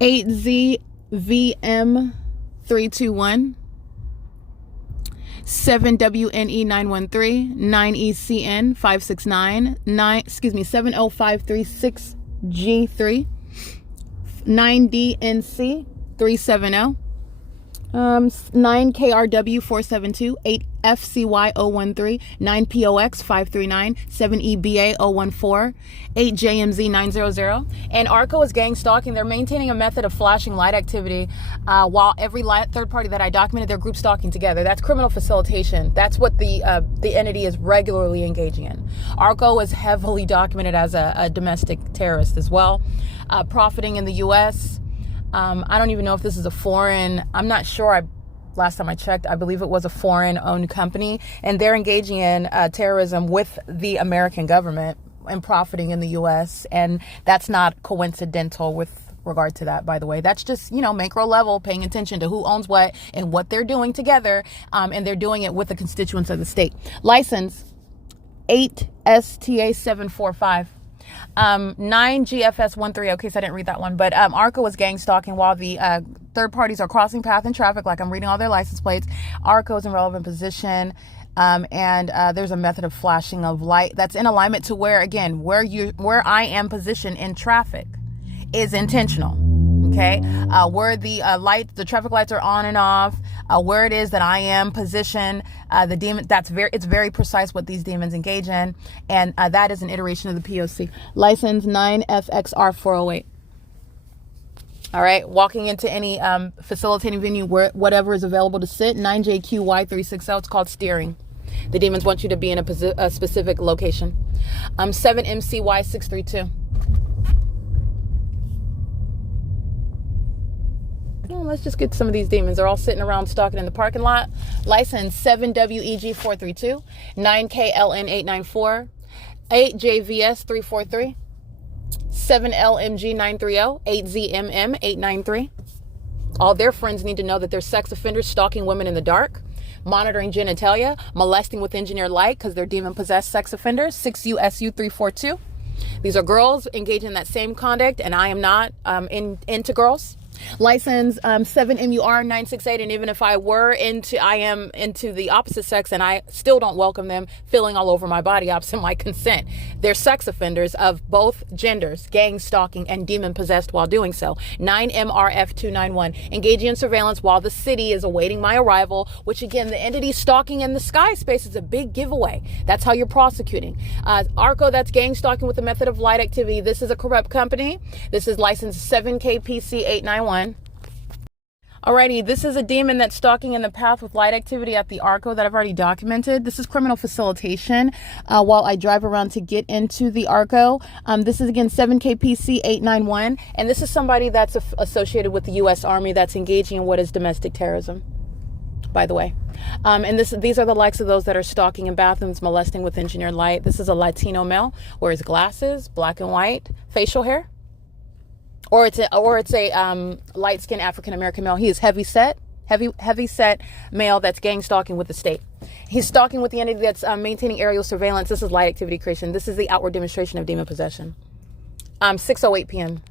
8ZVM 321 7WNE 913 9ECN 569 70536 G3 9DNC 370 9KRW 472 8FCY 013 9POX 539 7EBA 014 8JMZ 900. And ARCO is gang stalking. They're maintaining a method of flashing light activity while every third party that I documented, they're group stalking together. That's criminal facilitation. That's what the entity is regularly engaging in. ARCO is heavily documented as a domestic terrorist as well, profiting in the U.S. I don't even know if this is a foreign, I'm not sure. Last time I checked, I believe it was a foreign-owned company, and they're engaging in terrorism with the American government and profiting in the U.S., and that's not coincidental with regard to that, by the way. That's just, macro level, paying attention to who owns what and what they're doing together, and they're doing it with the constituents of the state. License 8STA745. 9GFS13. Okay, so I didn't read that one, but ARCO was gang stalking while the third parties are crossing path in traffic, like I'm reading all their license plates. ARCO is in relevant position, and there's a method of flashing of light that's in alignment to where I am positioned in traffic is intentional. Okay, where the traffic lights are on and off, where it is that I am positioned, the demon, it's very precise what these demons engage in, and that is an iteration of the P.O.C. License 9FXR408. All right, walking into any facilitating venue where whatever is available to sit, 9JQY360. It's called steering. The demons want you to be in a specific location. 7MCY632. Let's just get some of these demons. They're all sitting around stalking in the parking lot. License 7WEG432, 9KLN894, 8JVS343, 7LMG930, 8ZMM893. All their friends need to know that they're sex offenders stalking women in the dark, monitoring genitalia, molesting with engineered light because they're demon-possessed sex offenders, 6USU342. These are girls engaging in that same conduct, and I am not into girls. License 7MUR968, and even if I am into the opposite sex, and I still don't welcome them filling all over my body opposite my consent. They're sex offenders of both genders, gang stalking and demon possessed while doing so. 9MRF291, engaging in surveillance while the city is awaiting my arrival, which again, the entity stalking in the sky space is a big giveaway. That's how you're prosecuting. ARCO, that's gang stalking with the method of light activity. This is a corrupt company. This is license 7KPC891. Alrighty, this is a demon that's stalking in the path with light activity at the ARCO that I've already documented. This is criminal facilitation while I drive around to get into the ARCO. This is again 7KPC 891, and this is somebody that's associated with the U.S. Army that's engaging in what is domestic terrorism, by the way. And these are the likes of those that are stalking in bathrooms, molesting with engineered light. This is a Latino male, wears glasses, black and white, facial hair. Or it's a light-skinned African-American male. He is heavy set male that's gang stalking with the state. He's stalking with the entity that's maintaining aerial surveillance. This is light activity creation. This is the outward demonstration of demon possession. 6:08 p.m.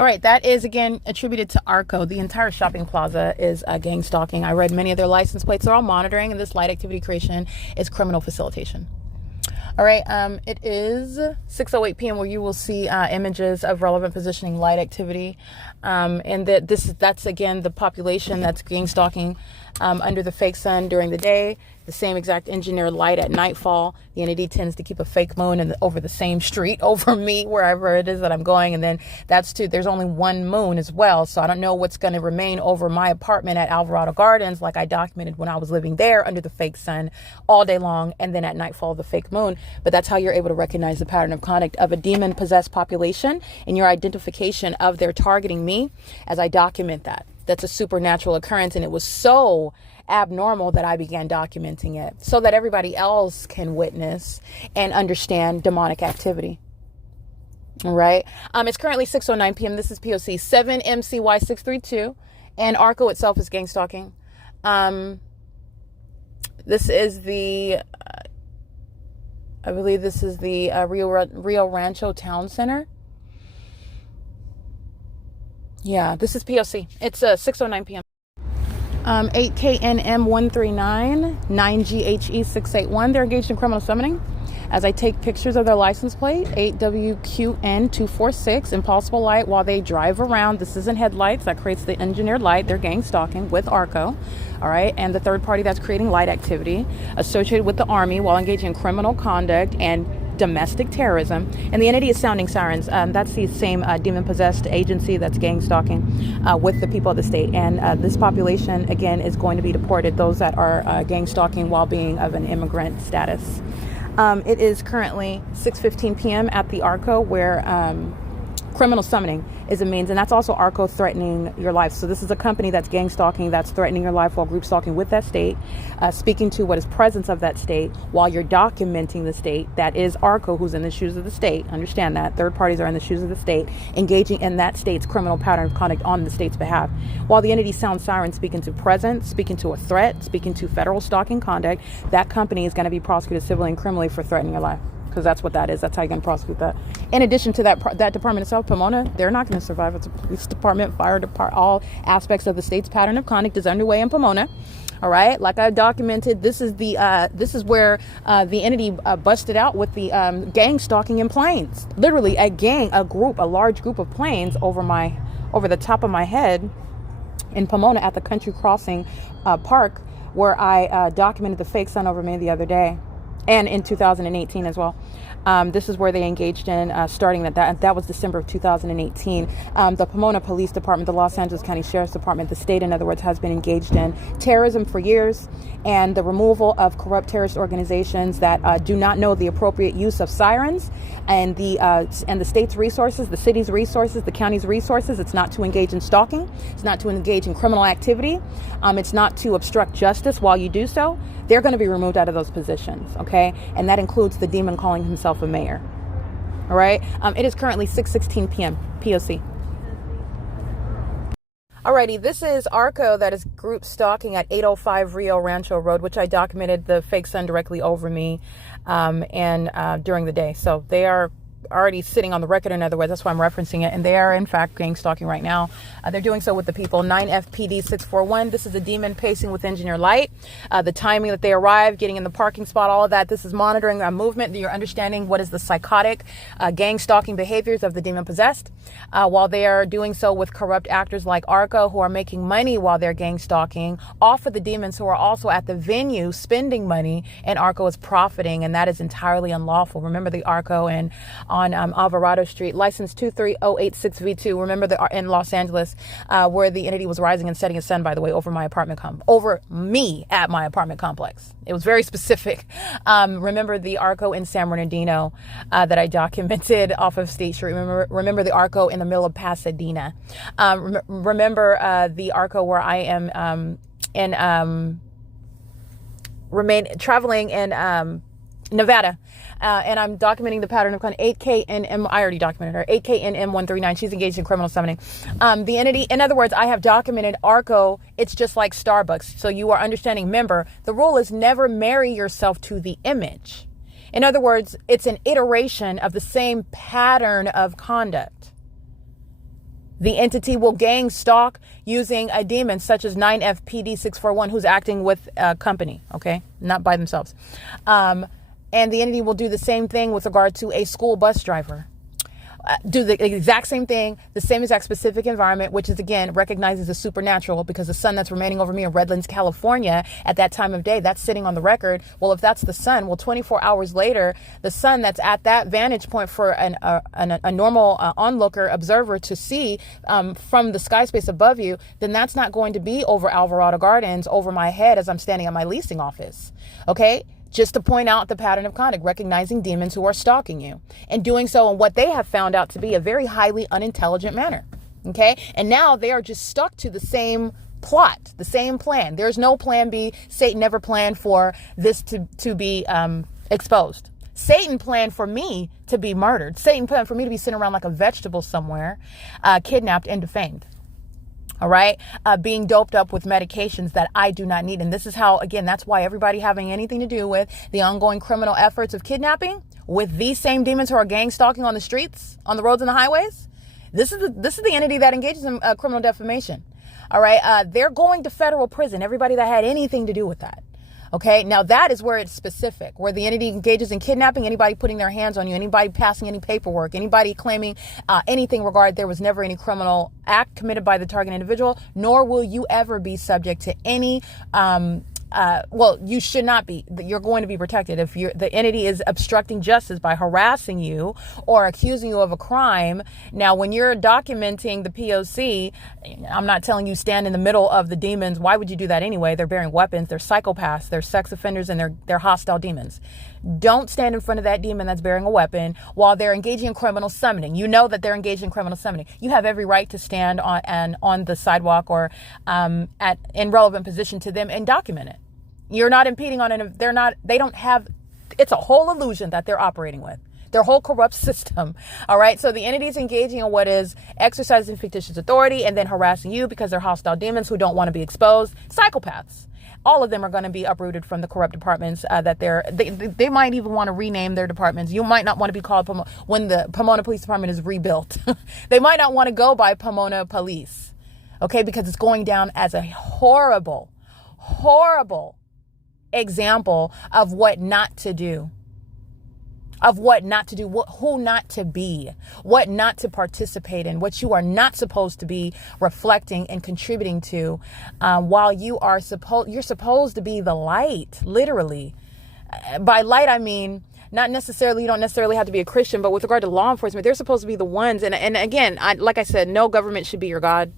All right, that is again attributed to ARCO. The entire shopping plaza is gang stalking. I read many of their license plates. They're all monitoring, and this light activity creation is criminal facilitation. All right, it is 6:08 p.m. where you will see images of relevant positioning light activity. And that's again the population that's gang stalking under the fake sun during the day, the same exact engineered light at nightfall. The entity tends to keep a fake moon over the same street over me, wherever it is that I'm going. And then there's only one moon as well. So I don't know what's going to remain over my apartment at Alvarado Gardens, like I documented when I was living there under the fake sun all day long. And then at nightfall, the fake moon. But that's how you're able to recognize the pattern of conduct of a demon possessed population and your identification of their targeting me as I document that. That's a supernatural occurrence, and it was so abnormal that I began documenting it so that everybody else can witness and understand demonic activity. All right. It's currently 6:09 p.m. This is P.O.C. 7MCY632, and ARCO itself is gang stalking. This is the, I believe this is the Rio Rancho Town Center. Yeah, this is P.O.C. It's 6:09 p.m. 8KNM139, 9GHE681. They're engaged in criminal summoning as I take pictures of their license plate, 8WQN246, impossible light while they drive around. This isn't headlights. That creates the engineered light. They're gang stalking with ARCO. All right. And the third party that's creating light activity associated with the Army while engaging in criminal conduct and domestic terrorism. And the entity is sounding sirens. That's the same demon-possessed agency that's gang stalking with the people of the state. And this population, again, is going to be deported, those that are gang stalking while being of an immigrant status. It is currently 6:15 p.m. at the ARCO where criminal summoning is a means, and that's also ARCO threatening your life. So this is a company that's gang stalking, that's threatening your life while group stalking with that state, speaking to what is presence of that state while you're documenting the state. That is ARCO, who's in the shoes of the state. Understand that. Third parties are in the shoes of the state, engaging in that state's criminal pattern of conduct on the state's behalf. While the entity sounds siren, speaking to presence, speaking to a threat, speaking to federal stalking conduct, that company is going to be prosecuted civilly and criminally for threatening your life. Because that's what that is. That's how you're going to prosecute that. In addition to that department itself, Pomona, they're not going to survive. It's a police department, fire department, all aspects of the state's pattern of conduct is underway in Pomona. All right, like I documented, this is where the entity busted out with the gang stalking in planes. Literally, a large group of planes over the top of my head in Pomona at the Country Crossing Park, where I documented the fake sun over me the other day. And in 2018 as well. This is where they engaged in starting that was December of 2018. The Pomona Police Department, the Los Angeles County Sheriff's Department, the state, in other words, has been engaged in terrorism for years, and the removal of corrupt terrorist organizations that do not know the appropriate use of sirens and the state's resources, the city's resources, the county's resources. It's not to engage in stalking. It's not to engage in criminal activity. It's not to obstruct justice while you do so. They're going to be removed out of those positions, okay? And that includes the demon calling himself a mayor. All right? It is currently 6:16 p.m. P.O.C. Alrighty, this is ARCO that is group stalking at 805 Rio Rancho Road, which I documented the fake sun directly over me and during the day. So they are already sitting on the record, in other words. That's why I'm referencing it. And they are, in fact, gang stalking right now. They're doing so with the people. 9FPD 641. This is a demon pacing with engineered light. The timing that they arrive, getting in the parking spot, all of that. This is monitoring a movement. You're understanding what is the psychotic gang stalking behaviors of the demon possessed. While they are doing so with corrupt actors like ARCO, who are making money while they're gang stalking off of the demons who are also at the venue spending money, and ARCO is profiting, and that is entirely unlawful. Remember, the ARCO and on Alvarado Street, license 23086V2. Remember in Los Angeles, where the entity was rising and setting a sun, by the way, over over me at my apartment complex. It was very specific. Remember the Arco in San Bernardino that I documented off of State Street. Remember the Arco in the middle of Pasadena. Remember the Arco where I am traveling in Nevada. And I'm documenting the pattern of conduct. 8KNM, I already documented her. 8KNM139, she's engaged in criminal summoning. The entity, in other words, I have documented Arco. It's just like Starbucks. So you are understanding, member, the rule is never marry yourself to the image. In other words, it's an iteration of the same pattern of conduct. The entity will gang stalk using a demon such as 9FPD641, who's acting with a company, okay, not by themselves. And the entity will do the same thing with regard to a school bus driver. Do the exact same thing, the same exact specific environment, which is, again, recognized as a supernatural, because the sun that's remaining over me in Redlands, California at that time of day, that's sitting on the record. Well, if that's the sun, well, 24 hours later, the sun that's at that vantage point for a normal onlooker observer to see from the sky space above you, then that's not going to be over Alvarado Gardens over my head as I'm standing at my leasing office. Okay? Just to point out the pattern of conduct, recognizing demons who are stalking you and doing so in what they have found out to be a very highly unintelligent manner. Okay. And now they are just stuck to the same plot, the same plan. There's no plan B. Satan never planned for this to be exposed. Satan planned for me to be murdered. Satan planned for me to be sitting around like a vegetable somewhere, kidnapped and defamed. All right. Being doped up with medications that I do not need. And this is how, again, that's why everybody having anything to do with the ongoing criminal efforts of kidnapping with these same demons who are gang stalking on the streets, on the roads and the highways. This is the entity that engages in criminal defamation. All right. They're going to federal prison. Everybody that had anything to do with that. Okay, now that is where it's specific, where the entity engages in kidnapping, anybody putting their hands on you, anybody passing any paperwork, anybody claiming anything regarding there was never any criminal act committed by the target individual, nor will you ever be subject to any well, you should not be. You're going to be protected if the entity is obstructing justice by harassing you or accusing you of a crime. Now, when you're documenting the P.O.C, I'm not telling you stand in the middle of the demons. Why would you do that anyway? They're bearing weapons. They're psychopaths. They're sex offenders, and they're hostile demons. Don't stand in front of that demon that's bearing a weapon while they're engaging in criminal summoning. You know that they're engaged in criminal summoning. You have every right to stand on the sidewalk or in relevant position to them and document it. You're not impeding on it. They don't have, it's a whole illusion that they're operating with. Their whole corrupt system. All right. So the entity is engaging in what is exercising fictitious authority and then harassing you because they're hostile demons who don't want to be exposed. Psychopaths. All of them are going to be uprooted from the corrupt departments that they might even want to rename their departments. You might not want to be called when the Pomona Police Department is rebuilt. They might not want to go by Pomona Police. Okay. Because it's going down as a horrible example of what not to do, who not to be, what not to participate in, what you are not supposed to be reflecting and contributing to, while you're supposed to be the light, literally. By light, I mean, not necessarily, you don't necessarily have to be a Christian, but with regard to law enforcement, they're supposed to be the ones. And again, like I said, no government should be your God.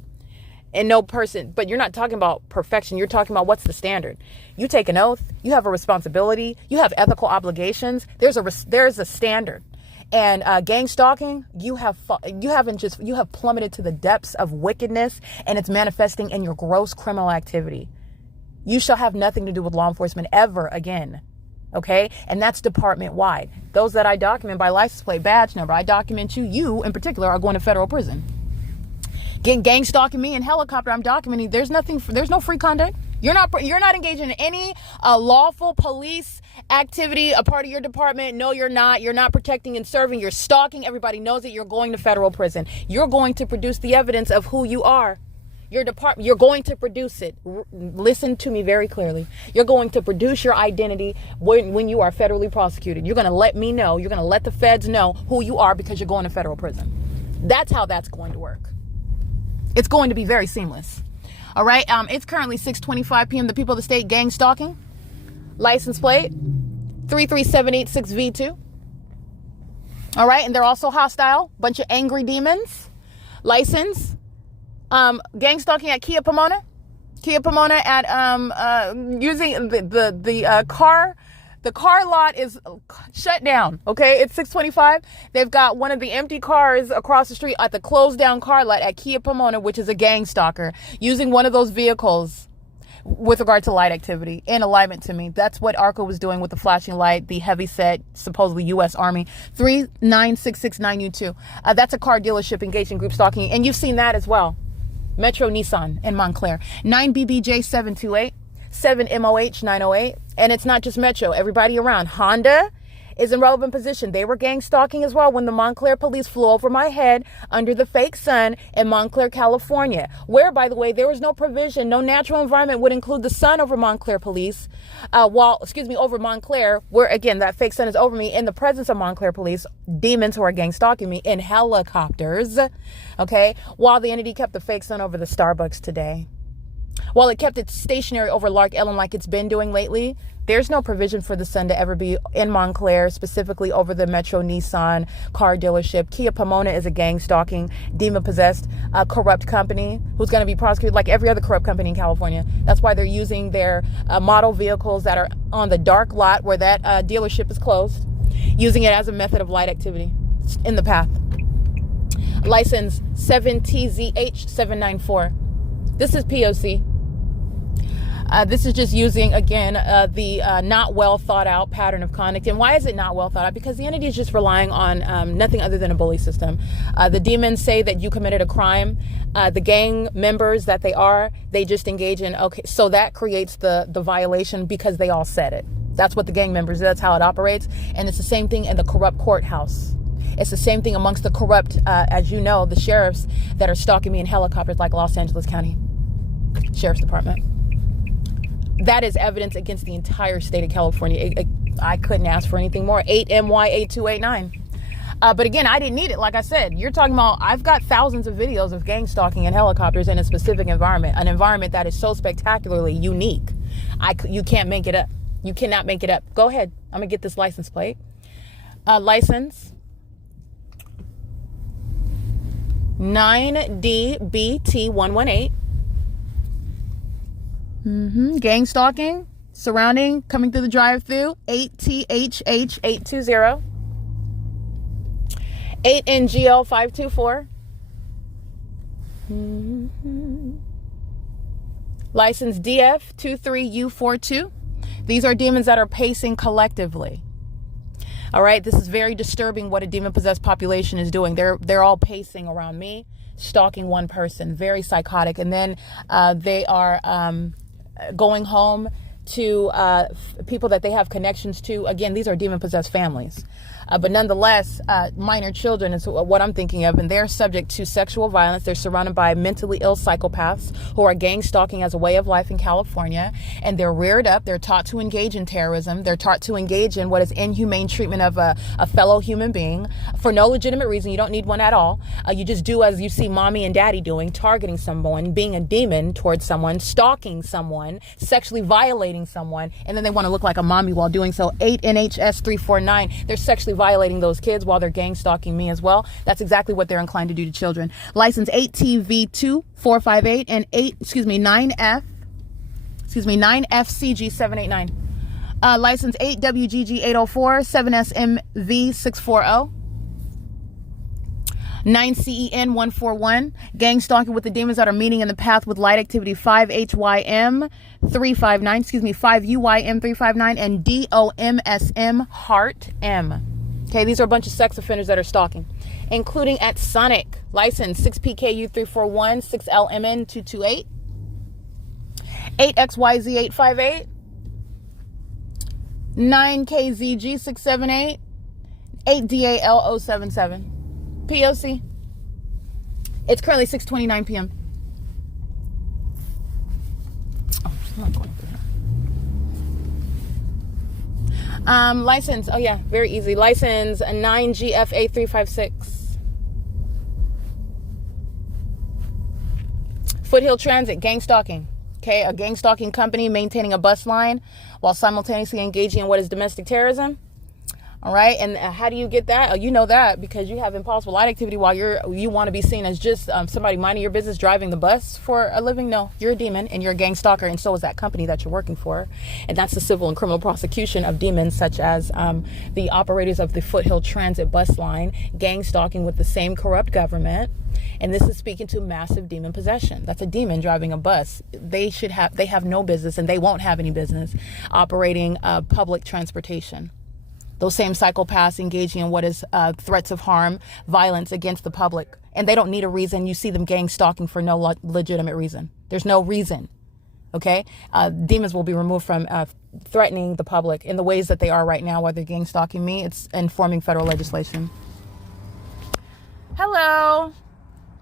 And no person, but you're not talking about perfection. You're talking about what's the standard. You take an oath. You have a responsibility. You have ethical obligations. There's a standard. And gang stalking, you have plummeted to the depths of wickedness, and it's manifesting in your gross criminal activity. You shall have nothing to do with law enforcement ever again. Okay. And that's department wide. Those that I document by license plate, badge number, I document you in particular are going to federal prison. Gang stalking me in helicopter, I'm documenting. There's no free conduct. You're not engaging in any lawful police activity, a part of your department. No, you're not. You're not protecting and serving. You're stalking. Everybody knows that you're going to federal prison. You're going to produce the evidence of who you are. Your department, you're going to produce it. Listen to me very clearly. You're going to produce your identity when you are federally prosecuted. You're going to let me know. You're going to let the feds know who you are because you're going to federal prison. That's how that's going to work. It's going to be very seamless. All right. It's currently 6:25 p.m. The people of the state gang stalking. License plate 33786V2. All right. And they're also hostile. Bunch of angry demons. License. Gang stalking at Kia Pomona. Kia Pomona at using the car. The car lot is shut down. Okay, it's 6:25. They've got one of the empty cars across the street at the closed down car lot at Kia Pomona, which is a gang stalker, using one of those vehicles with regard to light activity in alignment to me. That's what ARCO was doing with the flashing light, the heavy set, supposedly U.S. Army 39669U2. That's a car dealership engaged in group stalking, and you've seen that as well. Metro Nissan in Montclair, 9BBJ728, 7MOH908. And it's not just Metro, everybody around. Honda is in relevant position. They were gang stalking as well when the Montclair police flew over my head under the fake sun in Montclair, California, where, by the way, there was no provision, no natural environment would include the sun over Montclair police, over Montclair, where, again, that fake sun is over me in the presence of Montclair police, demons who are gang stalking me in helicopters, okay, while the entity kept the fake sun over the Starbucks today. While it kept it stationary over LARK Ellen like it's been doing lately, there's no provision for the sun to ever be in Montclair, specifically over the Metro Nissan car dealership. Kia Pomona is a gang stalking, demon-possessed, corrupt company who's going to be prosecuted like every other corrupt company in California. That's why they're using their model vehicles that are on the dark lot where that dealership is closed, using it as a method of light activity in the path. License 7TZH794. This is P.O.C. This is just using, again, the not well thought out pattern of conduct. And why is it not well thought out? Because the entity is just relying on nothing other than a bully system. The demons say that you committed a crime. The gang members that they are, they just engage in, okay, so that creates the violation because they all said it. That's what the gang members, that's how it operates. And it's the same thing in the corrupt courthouse. It's the same thing amongst the corrupt, as you know, the sheriffs that are stalking me in helicopters like Los Angeles County Sheriff's Department. That is evidence against the entire state of California. I couldn't ask for anything more. 8MY8289. But again, I didn't need it. Like I said, you're talking about, I've got thousands of videos of gang stalking in helicopters in a specific environment, an environment that is so spectacularly unique. You can't make it up. You cannot make it up. Go ahead. I'm going to get this license plate. License 9DBT118. Gang stalking, surrounding, coming through the drive-through, 8THH820, 8NGL524, license DF23U42. These are demons that are pacing collectively. All right, this is very disturbing what a demon-possessed population is doing. They're all pacing around me, stalking one person, very psychotic, and then they are going home to people that they have connections to. Again, these are demon-possessed families. But nonetheless, minor children is what I'm thinking of, and they're subject to sexual violence. They're surrounded by mentally ill psychopaths who are gang stalking as a way of life in California, and they're reared up. They're taught to engage in terrorism. They're taught to engage in what is inhumane treatment of a fellow human being for no legitimate reason. You don't need one at all. You just do as you see mommy and daddy doing, targeting someone, being a demon towards someone, stalking someone, sexually violating someone, and then they want to look like a mommy while doing so. 8NHS349. They're sexually violating those kids while they're gang stalking me as well. That's exactly what they're inclined to do to children. License 8TV2458 and 9FCG789. License 8WGG804 7SMV640. 9CEN141, gang stalking with the demons that are meeting in the path with light activity 5HYM359, 5UYM359, and DOMSM Heart M. Okay, these are a bunch of sex offenders that are stalking, including at Sonic, license 6PKU341, 6LMN228, 8XYZ858, 9KZG678, 8DAL077. P.O.C. It's currently 6:29 p.m. Oh, I'm not going through here. License. Oh yeah, very easy. License 9GFA356. Foothill Transit, gang stalking. Okay, a gang stalking company maintaining a bus line while simultaneously engaging in what is domestic terrorism. All right, and how do you get that? Oh, you know that because you have impossible light activity while you want to be seen as just somebody minding your business, driving the bus for a living. No, you're a demon and you're a gang stalker, and so is that company that you're working for. And that's the civil and criminal prosecution of demons such as the operators of the Foothill Transit bus line, gang stalking with the same corrupt government. And this is speaking to massive demon possession. That's a demon driving a bus. They have no business, and they won't have any business operating public transportation. Those same psychopaths engaging in what is threats of harm, violence against the public. And they don't need a reason. You see them gang stalking for no legitimate reason. There's no reason. Okay? Demons will be removed from threatening the public in the ways that they are right now, whether gang stalking me. It's informing federal legislation. Hello.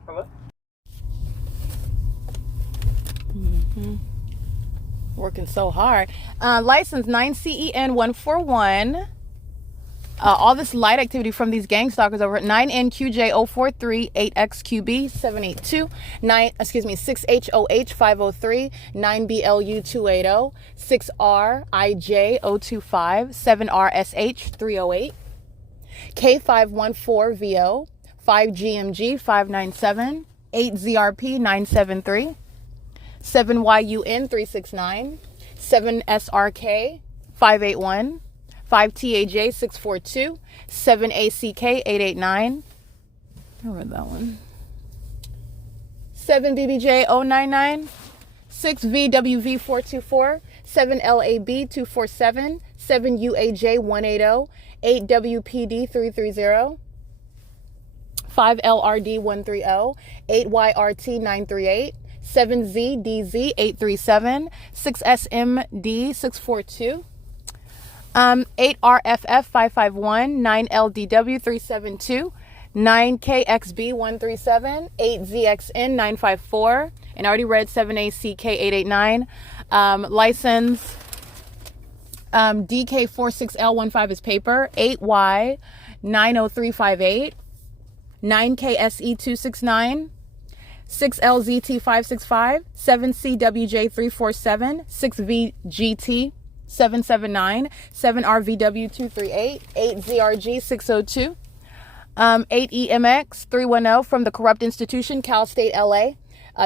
Hello? Working so hard. License 9CEN141. All this light activity from these gang stalkers over at 9NQJ043 8XQB 782 6HOH503 9BLU280 6RIJ025 7RSH 308 K514VO 5GMG 597 8ZRP 973 7YUN 369 7SRK 581 5TAJ 642 7ACK 889. I read that one. 7BBJ 099 6VWV 424 7LAB 247 7UAJ 180 8WPD 330 5LRD 130 8YRT 938 7ZDZ 837 6SMD 642 8RFF 551 9LDW 372 9KXB 137 8ZXN 954, and I already read 7ACK 889. License DK46L15 is paper, 8Y 90358 9KSE 269 6LZT 565 7CWJ 347 6VGT 779 7RVW 238 8ZRG 602 8EMX 310 from the corrupt institution Cal State LA.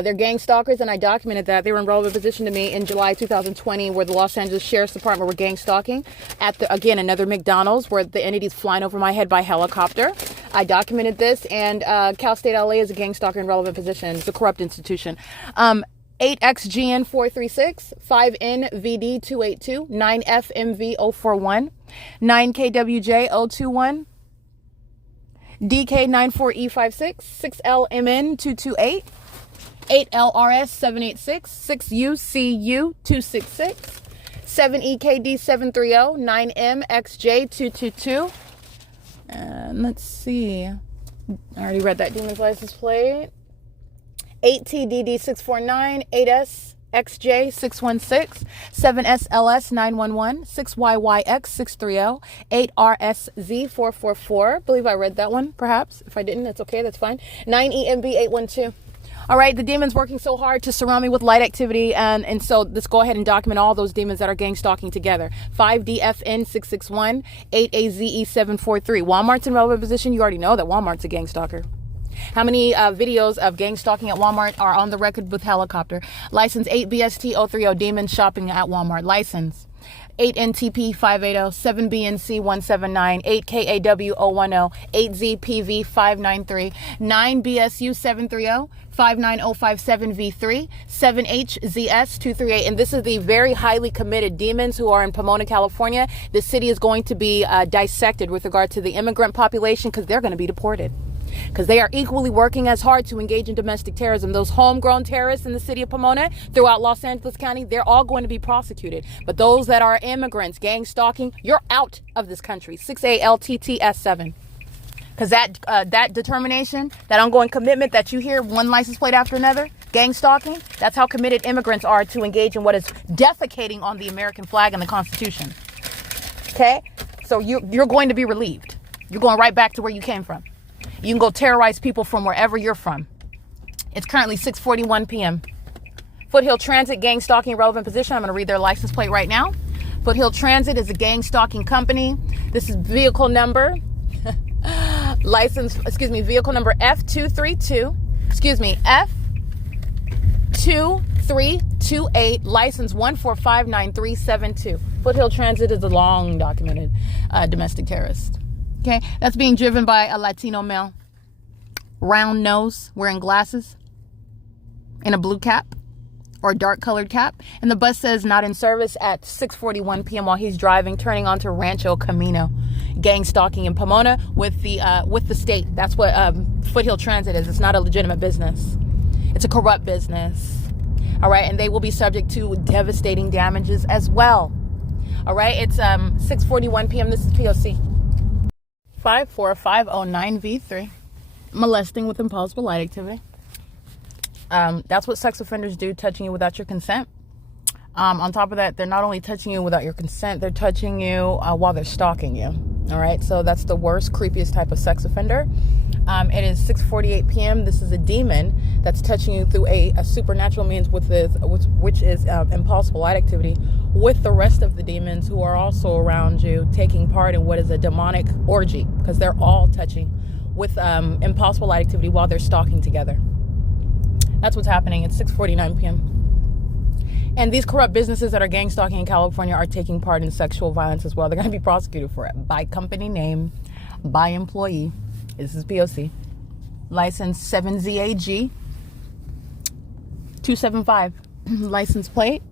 They're gang stalkers, and I documented that. They were in relevant position to me in July 2020, where the Los Angeles Sheriff's Department were gang stalking at again another McDonald's, where the entity's flying over my head by helicopter. I documented this, and Cal State LA is a gang stalker in relevant position. It's a corrupt institution. 8XGN436, 5NVD282, 9FMV041, 9KWJ021, DK94E56, 6LMN228, 8LRS786, 6UCU266, 7EKD730, 9MXJ222. And let's see. I already read that demon's license plate. 8TDD649, 8SXJ616, 7SLS911, 6YYX630, 8RSZ444. I believe I read that one, perhaps. If I didn't, that's okay, that's fine. 9EMB812. All right, the demon's working so hard to surround me with light activity, and so let's go ahead and document all those demons that are gang stalking together. 5DFN661, 8AZE743. Walmart's in relevant position. You already know that Walmart's a gang stalker. How many videos of gang stalking at Walmart are on the record with helicopter? License 8BST030, demon shopping at Walmart. License 8NTP580, 7BNC179, 8KAW010, 8ZPV593, 9BSU730, 59057V3, 7HZS238. And this is the very highly committed demons who are in Pomona, California. The city is going to be dissected with regard to the immigrant population because they're going to be deported. Because they are equally working as hard to engage in domestic terrorism. Those homegrown terrorists in the city of Pomona, throughout Los Angeles County, they're all going to be prosecuted. But those that are immigrants, gang stalking, you're out of this country. 6ALTTS7. Because that determination, that ongoing commitment that you hear one license plate after another, gang stalking, that's how committed immigrants are to engage in what is defecating on the American flag and the Constitution. Okay? So you're going to be relieved. You're going right back to where you came from. You can go terrorize people from wherever you're from. It's currently 6:41 p.m. Foothill Transit gang stalking relevant position. I'm going to read their license plate right now. Foothill Transit is a gang stalking company. This is vehicle number, vehicle number F232, F2328, license 1459372. Foothill Transit is a long documented domestic terrorist. Okay, that's being driven by a Latino male. Round nose, wearing glasses, in a blue cap or a dark colored cap. And the bus says not in service at 6:41 p.m. while he's driving, turning onto Rancho Camino. Gang stalking in Pomona with the state. That's what Foothill Transit is. It's not a legitimate business. It's a corrupt business. All right, and they will be subject to devastating damages as well. All right, it's 6:41 p.m. This is P.O.C. 54509V3. Molesting with impulsive light activity. That's what sex offenders do, touching you without your consent. On top of that, they're not only touching you without your consent, they're touching you while they're stalking you. All right, so that's the worst, creepiest type of sex offender. It is 6:48 p.m. This is a demon that's touching you through a supernatural means, which is impulsive light activity, with the rest of the demons who are also around you, taking part in what is a demonic orgy, because they're all touching with impulsive light activity while they're stalking together. That's what's happening. It's 6:49 p.m. And these corrupt businesses that are gang stalking in California are taking part in sexual violence as well. They're going to be prosecuted for it by company name, by employee. This is P.O.C. License 7ZAG 275. License plate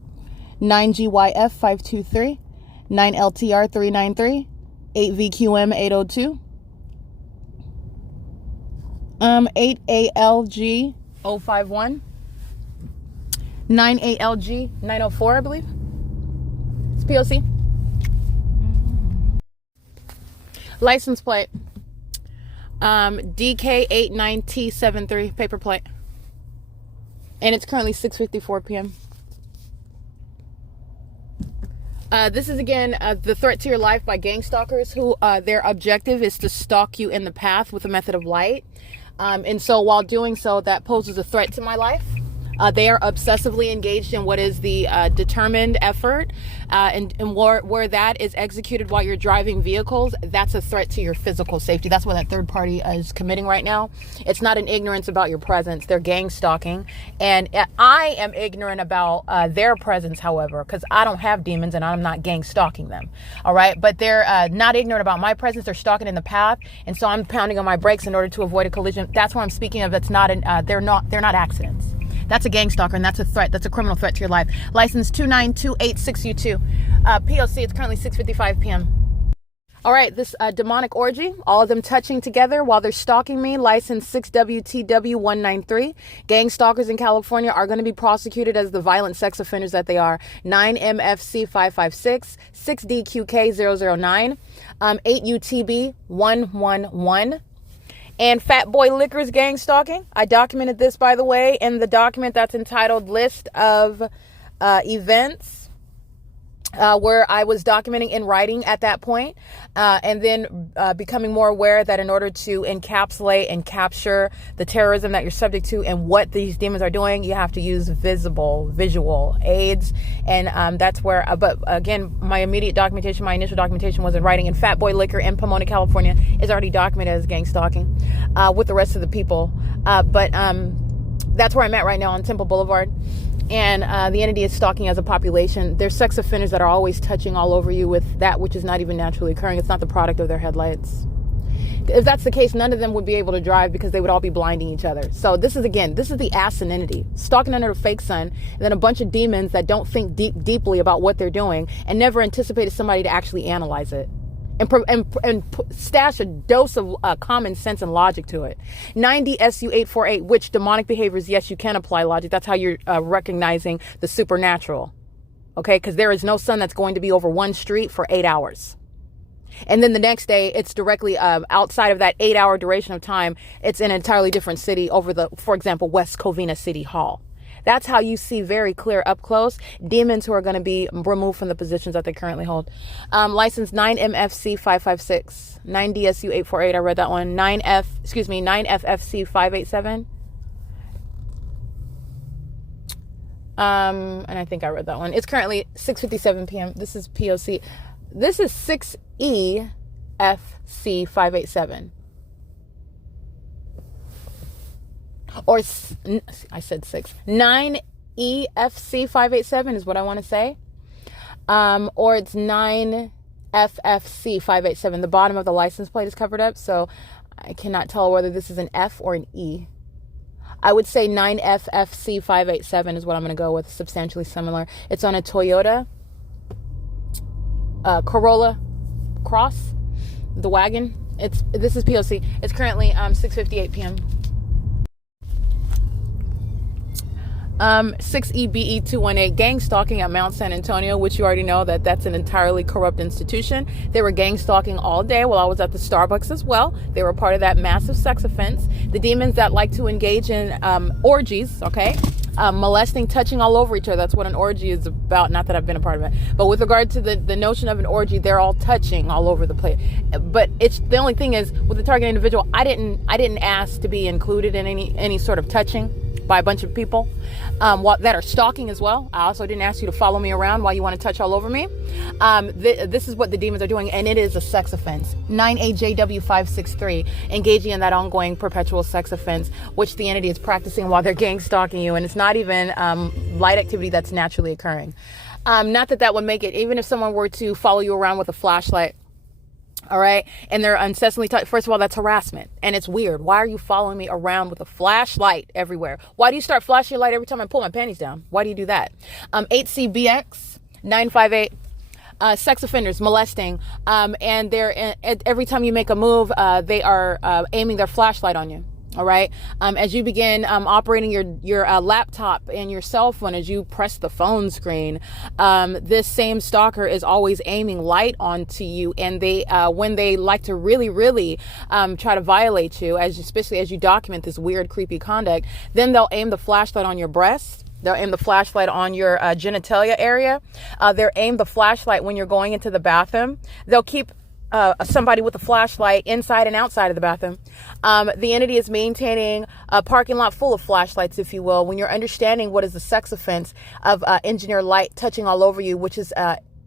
9GYF 523, 9LTR 393, 8VQM 802, 8ALG 051, 9ALG 904, I believe. It's P.O.C. License plate DK89T73, paper plate. And it's currently 6:54 p.m. This is again the threat to your life by gang stalkers who their objective is to stalk you in the path with a method of light. And so while doing so, that poses a threat to my life. They are obsessively engaged in what is the determined effort, and where that is executed while you're driving vehicles, that's a threat to your physical safety. That's what that third party is committing right now. It's not an ignorance about your presence. They're gang stalking. And I am ignorant about their presence, however, because I don't have demons and I'm not gang stalking them. All right. But they're not ignorant about my presence. They're stalking in the path. And so I'm pounding on my brakes in order to avoid a collision. That's what I'm speaking of. It's not they're not accidents. That's a gang stalker, and that's a threat. That's a criminal threat to your life. License 29286U2. P.O.C. It's currently 6:55 p.m. All right, this demonic orgy, all of them touching together while they're stalking me. License 6WTW193. Gang stalkers in California are going to be prosecuted as the violent sex offenders that they are. 9MFC556, 6DQK009, 8UTB111. And Fat Boy Liquor's gang stalking. I documented this, by the way, in the document that's entitled List of Events, where I was documenting in writing at that point, and then becoming more aware that in order to encapsulate and capture the terrorism that you're subject to and what these demons are doing, you have to use visual aids. And that's where, but again, my initial documentation was in writing. And Fat Boy Liquor in Pomona, California is already documented as gang stalking with the rest of the people. But that's where I'm at right now on Temple Boulevard. And the entity is stalking as a population. There's sex offenders that are always touching all over you with that which is not even naturally occurring. It's not the product of their headlights. If that's the case, none of them would be able to drive because they would all be blinding each other. So this is the asin entity, stalking under a fake sun, and then a bunch of demons that don't think deeply about what they're doing and never anticipated somebody to actually analyze it. And stash a dose of common sense and logic to it. 9DSU848, which demonic behaviors, yes, you can apply logic. That's how you're recognizing the supernatural. Okay, because there is no sun that's going to be over one street for 8 hours. And then the next day, it's directly outside of that 8-hour duration of time. It's in an entirely different city over for example, West Covina City Hall. That's how you see very clear up close demons who are going to be removed from the positions that they currently hold. License 9MFC556, 9DSU848. I read that one. 9FFC587. And I think I read that one. It's currently 6:57 p.m. This is P.O.C. This is 6EFC 587. Or I said 6. 9EFC 587 is what I want to say. Or it's 9FFC 587. The bottom of the license plate is covered up, so I cannot tell whether this is an F or an E. I would say 9FFC 587 is what I'm going to go with, substantially similar. It's on a Toyota Corolla Cross, the wagon. This is P.O.C. It's currently 6:58 p.m. 6EBE218, gang stalking at Mount San Antonio, which you already know that's an entirely corrupt institution. They were gang stalking all day while I was at the Starbucks as well. They were part of that massive sex offense. The demons that like to engage in orgies, okay? Molesting, touching all over each other. That's what an orgy is about. Not that I've been a part of it. But with regard to the notion of an orgy, they're all touching all over the place. But it's the only thing is, with the target individual, I didn't ask to be included in any sort of touching by a bunch of people that are stalking as well. I also didn't ask you to follow me around while you want to touch all over me. This is what the demons are doing, and it is a sex offense. 9AJW563, engaging in that ongoing perpetual sex offense, which the entity is practicing while they're gang stalking you, and it's not even light activity that's naturally occurring. Not that would make it, even if someone were to follow you around with a flashlight, all right, and they're incessantly first of all, that's harassment, and it's weird. Why are you following me around with a flashlight everywhere? Why do you start flashing your light every time I pull my panties down? Why do you do that? 8CBX 958, sex offenders, molesting, and they're every time you make a move, they are aiming their flashlight on you. All right. As you begin operating your laptop and your cell phone, as you press the phone screen, this same stalker is always aiming light onto you. And they, when they like to really try to violate you, especially as you document this weird, creepy conduct, then they'll aim the flashlight on your breast. They'll aim the flashlight on your genitalia area. They'll aim the flashlight when you're going into the bathroom. They'll keep somebody with a flashlight inside and outside of the bathroom. The entity is maintaining a parking lot full of flashlights, if you will, when you're understanding what is the sex offense of engineer light touching all over you, which is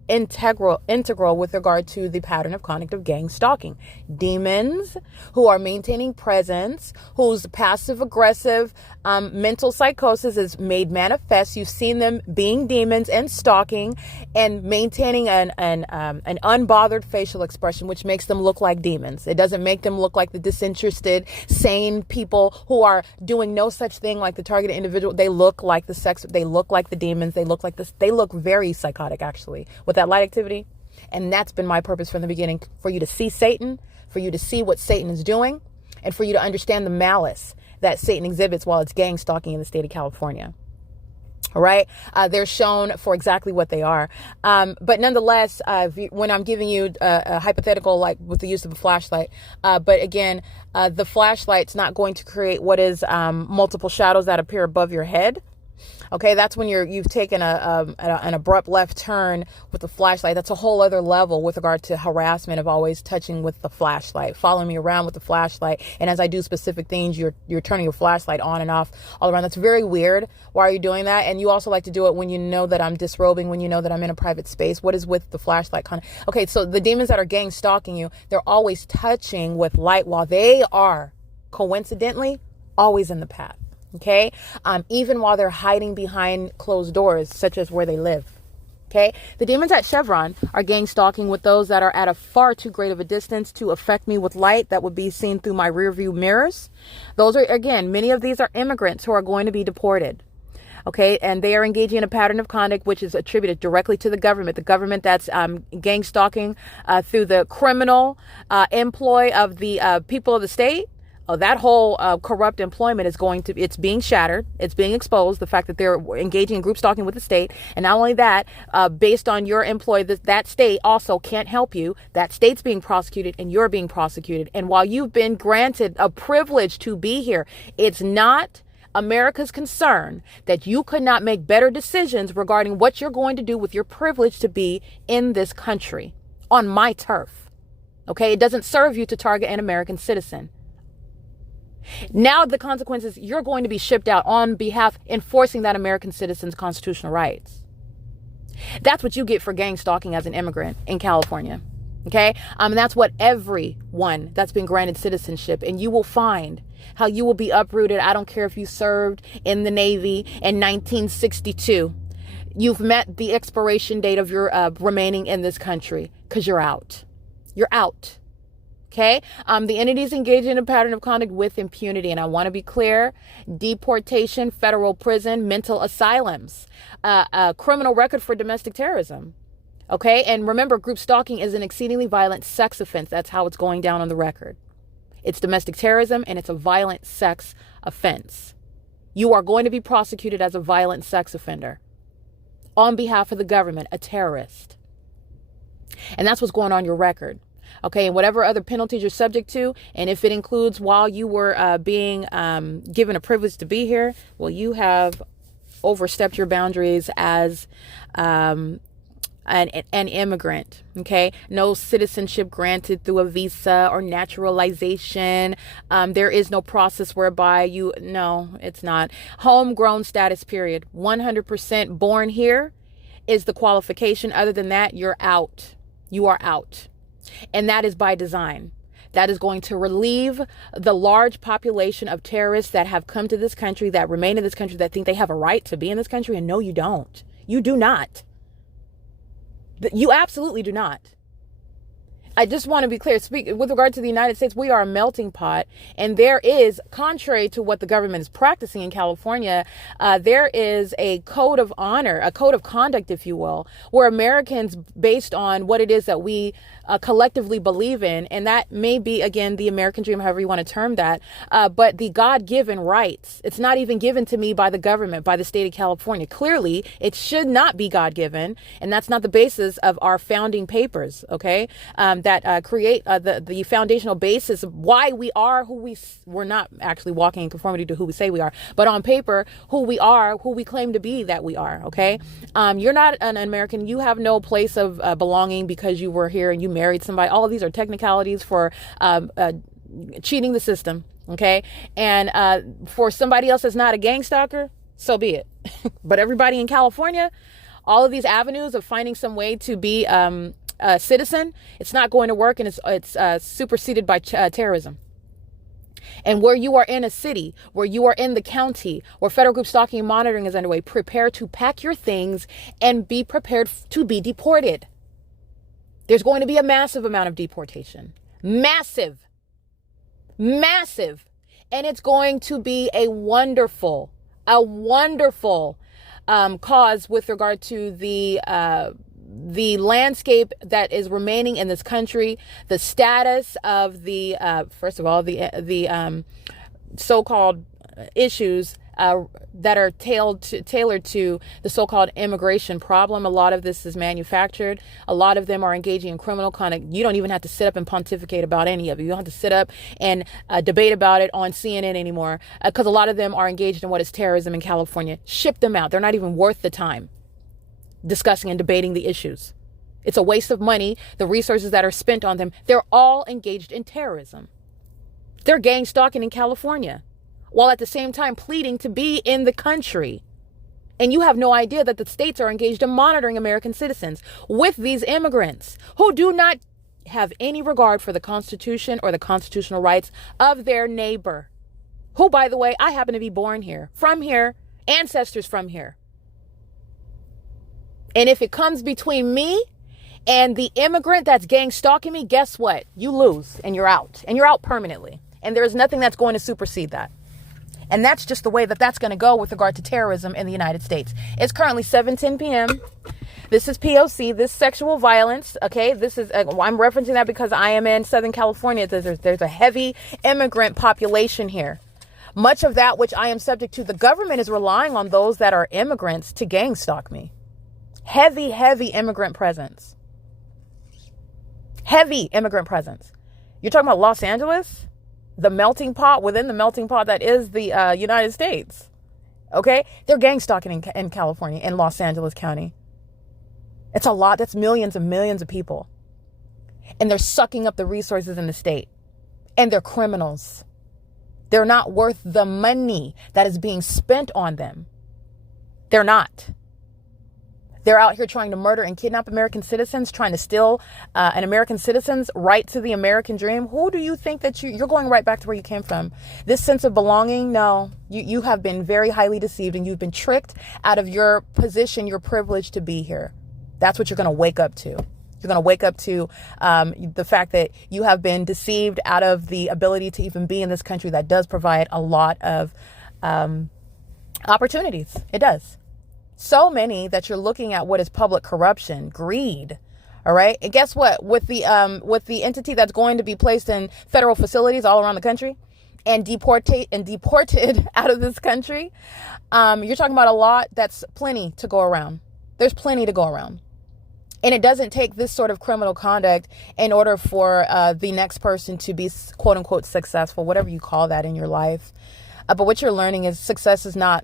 integral with regard to the pattern of conduct of gang stalking. Demons who are maintaining presence, whose passive aggressive mental psychosis is made manifest. You've seen them being demons and stalking and maintaining an unbothered facial expression, which makes them look like demons. It doesn't make them look like the disinterested, sane people who are doing no such thing like the targeted individual. They look like they look like the demons. They look like this. They look very psychotic, actually, with that light activity. And that's been my purpose from the beginning, for you to see Satan, for you to see what Satan is doing, and for you to understand the malice that Satan exhibits while it's gang stalking in the state of California. All right. They're shown for exactly what they are. But nonetheless, when I'm giving you a hypothetical, like with the use of a flashlight, but again, the flashlight's not going to create what is multiple shadows that appear above your head. Okay, that's when you've taken an abrupt left turn with the flashlight. That's a whole other level with regard to harassment of always touching with the flashlight, following me around with the flashlight. And as I do specific things, you're turning your flashlight on and off all around. That's very weird. Why are you doing that? And you also like to do it when you know that I'm disrobing, when you know that I'm in a private space. What is with the flashlight kind of? Okay, so the demons that are gang stalking you, they're always touching with light while they are coincidentally always in the path. Okay, even while they're hiding behind closed doors, such as where they live. Okay, the demons at Chevron are gang stalking with those that are at a far too great of a distance to affect me with light that would be seen through my rear view mirrors. Those are, again, many of these are immigrants who are going to be deported. Okay, and they are engaging in a pattern of conduct which is attributed directly to the government that's gang stalking through the criminal employ of the people of the state. That whole corrupt employment is it's being shattered. It's being exposed. The fact that they're engaging in group stalking with the state. And not only that, based on your employee, that state also can't help you. That state's being prosecuted and you're being prosecuted. And while you've been granted a privilege to be here, it's not America's concern that you could not make better decisions regarding what you're going to do with your privilege to be in this country on my turf. Okay, it doesn't serve you to target an American citizen. Now the consequences, you're going to be shipped out on behalf enforcing that American citizen's constitutional rights. That's what you get for gang stalking as an immigrant in California. Okay. That's what everyone that's been granted citizenship, and you will find how you will be uprooted. I don't care if you served in the Navy in 1962. You've met the expiration date of your remaining in this country because you're out. You're out. Okay. The entities engaged in a pattern of conduct with impunity. And I want to be clear: deportation, federal prison, mental asylums, criminal record for domestic terrorism. Okay. And remember, group stalking is an exceedingly violent sex offense. That's how it's going down on the record. It's domestic terrorism, and it's a violent sex offense. You are going to be prosecuted as a violent sex offender on behalf of the government, a terrorist. And that's what's going on your record. Okay, and whatever other penalties you're subject to, and if it includes while you were being given a privilege to be here, well, you have overstepped your boundaries as an immigrant. Okay, no citizenship granted through a visa or naturalization. There is no process whereby no, it's not. Homegrown status, period. 100% born here is the qualification. Other than that, you're out. You are out. And that is by design. That is going to relieve the large population of terrorists that have come to this country, that remain in this country, that think they have a right to be in this country. And no, you don't. You do not. You absolutely do not. I just want to be clear. With regard to the United States, we are a melting pot. And there is, contrary to what the government is practicing in California, there is a code of honor, a code of conduct, if you will, where Americans, based on what it is that we collectively believe in, and that may be, again, the American dream, however you want to term that, but the God-given rights. It's not even given to me by the government, by the state of California. Clearly, it should not be God-given, and that's not the basis of our founding papers, okay? That create the foundational basis of why we are who we're not actually walking in conformity to who we say we are, but on paper, who we are, who we claim to be that we are, okay? You're not an American. You have no place of belonging because you were here and you married somebody. All of these are technicalities for cheating the system, okay? And for somebody else that's not a gang stalker, so be it. But everybody in California, all of these avenues of finding some way to be a citizen, it's not going to work, and it's superseded by terrorism. And where you are in a city, where you are in the county, where federal group stalking and monitoring is underway, prepare to pack your things and be prepared to be deported. There's going to be a massive amount of deportation. Massive. Massive. And it's going to be a wonderful cause with regard to the landscape that is remaining in this country, the status of the, first of all, the so-called issues that are tailored to the so-called immigration problem. A lot of this is manufactured. A lot of them are engaging in criminal conduct. You don't even have to sit up and pontificate about any of it. You don't have to sit up and debate about it on CNN anymore, because a lot of them are engaged in what is terrorism in California. Ship them out. They're not even worth the time discussing and debating the issues. It's a waste of money. The resources that are spent on them, they're all engaged in terrorism. They're gang stalking in California, while at the same time pleading to be in the country. And you have no idea that the states are engaged in monitoring American citizens with these immigrants who do not have any regard for the Constitution or the constitutional rights of their neighbor, who, by the way, I happen to be born here, from here, ancestors from here. And if it comes between me and the immigrant that's gang stalking me, guess what? You lose, and you're out. And you're out permanently. And there's nothing that's going to supersede that. And that's just the way that that's going to go with regard to terrorism in the United States. It's currently 7:10 p.m. This is P.O.C. This sexual violence. Okay, this is I'm referencing that because I am in Southern California. There's a heavy immigrant population here. Much of that which I am subject to, the government is relying on those that are immigrants to gang stalk me. Heavy immigrant presence. Heavy immigrant presence. You're talking about Los Angeles? The melting pot within the melting pot that is the United States. Okay? They're gang stalking in California, in Los Angeles County. It's a lot. That's millions and millions of people. And they're sucking up the resources in the state. And they're criminals. They're not worth the money that is being spent on them. They're not. They're out here trying to murder and kidnap American citizens, trying to steal an American citizen's right to the American dream. Who do you think that you're going right back to where you came from? This sense of belonging? No, you have been very highly deceived, and you've been tricked out of your position, your privilege to be here. That's what you're going to wake up to. You're going to wake up to the fact that you have been deceived out of the ability to even be in this country that does provide a lot of opportunities. It does. So many that you're looking at what is public corruption, greed. All right. And guess what? With the entity that's going to be placed in federal facilities all around the country and deported out of this country, you're talking about a lot. That's plenty to go around. There's plenty to go around. And it doesn't take this sort of criminal conduct in order for the next person to be, quote unquote, successful, whatever you call that in your life. But what you're learning is success is not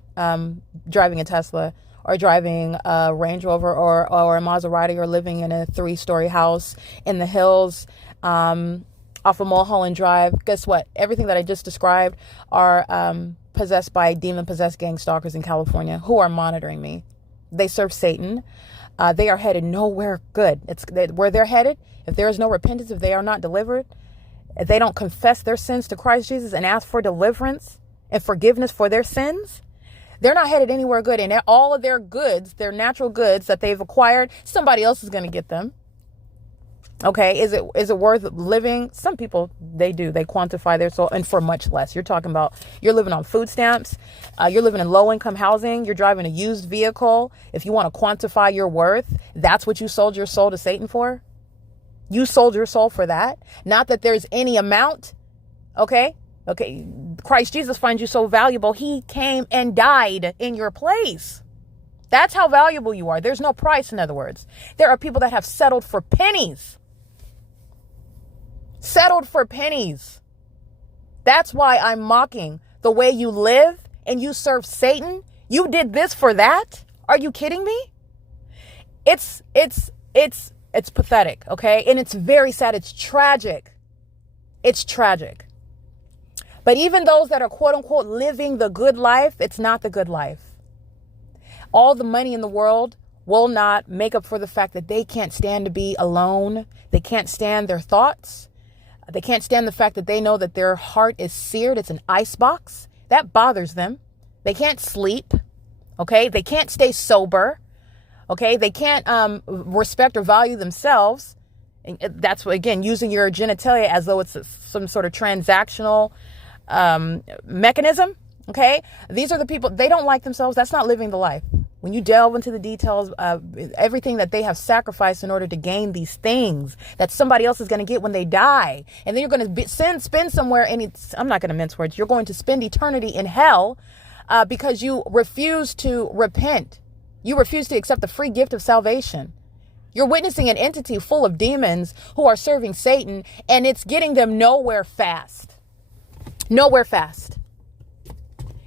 driving a Tesla or driving a Range Rover or a Maserati or living in a 3-story house in the hills off of Mulholland Drive. Guess what? Everything that I just described are possessed by demon-possessed gang stalkers in California who are monitoring me. They serve Satan. They are headed nowhere good. Where they're headed, if there is no repentance, if they are not delivered, if they don't confess their sins to Christ Jesus and ask for deliverance and forgiveness for their sins, they're not headed anywhere good. And all of their goods, their natural goods that they've acquired, somebody else is going to get them. Okay. Is it worth living? Some people, they do. They quantify their soul, and for much less. You're talking about, you're living on food stamps. You're living in low income housing. You're driving a used vehicle. If you want to quantify your worth, that's what you sold your soul to Satan for. You sold your soul for that. Not that there's any amount. Okay. Okay. Christ Jesus finds you so valuable. He came and died in your place. That's how valuable you are. There's no price. In other words, there are people that have settled for pennies. Settled for pennies. That's why I'm mocking the way you live and you serve Satan. You did this for that? Are you kidding me? It's pathetic, okay? And it's very sad. It's tragic. It's tragic. But even those that are quote unquote living the good life, it's not the good life. All the money in the world will not make up for the fact that they can't stand to be alone. They can't stand their thoughts. They can't stand the fact that they know that their heart is seared. It's an icebox. That bothers them. They can't sleep. Okay. They can't stay sober. Okay. They can't respect or value themselves. And that's what, again, using your genitalia as though it's some sort of transactional mechanism. Okay. These are the people, they don't like themselves. That's not living the life. When you delve into the details of everything that they have sacrificed in order to gain these things that somebody else is going to get when they die. And then you're going to spend somewhere, and I'm not going to mince words. You're going to spend eternity in hell because you refuse to repent. You refuse to accept the free gift of salvation. You're witnessing an entity full of demons who are serving Satan, and it's getting them nowhere fast. Nowhere fast.